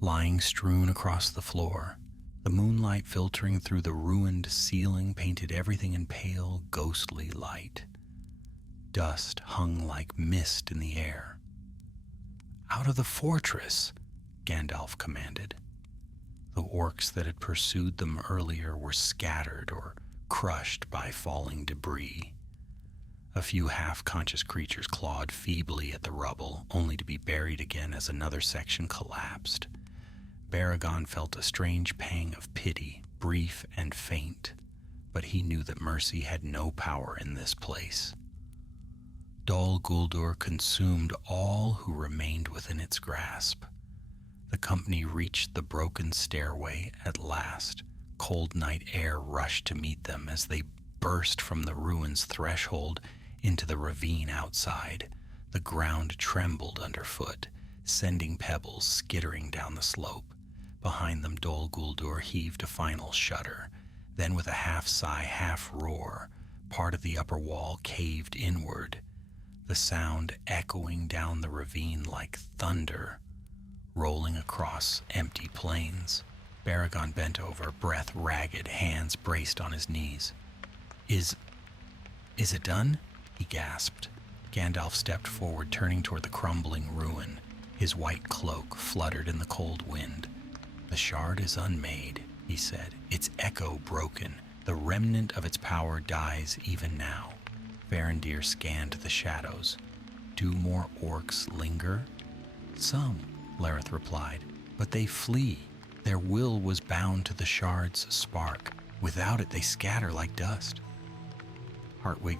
lying strewn across the floor. The moonlight filtering through the ruined ceiling painted everything in pale, ghostly light. Dust hung like mist in the air. "Out of the fortress," Gandalf commanded. The orcs that had pursued them earlier were scattered or crushed by falling debris. A few half-conscious creatures clawed feebly at the rubble, only to be buried again as another section collapsed. Baragon felt a strange pang of pity, brief and faint, but he knew that mercy had no power in this place. Dol Guldur consumed all who remained within its grasp. The company reached the broken stairway at last. Cold night air rushed to meet them as they burst from the ruin's threshold into the ravine outside. The ground trembled underfoot, sending pebbles skittering down the slope. Behind them, Dol Guldur heaved a final shudder. Then, with a half-sigh, half-roar, part of the upper wall caved inward, the sound echoing down the ravine like thunder, rolling across empty plains. Baragon bent over, breath ragged, hands braced on his knees. Is it done?" he gasped. Gandalf stepped forward, turning toward the crumbling ruin. His white cloak fluttered in the cold wind. "The shard is unmade," he said, "its echo broken. The remnant of its power dies even now." Farandir scanned the shadows. "Do more orcs linger?" "Some," Lareth replied, "but they flee. Their will was bound to the shard's spark. Without it, they scatter like dust." Hartwig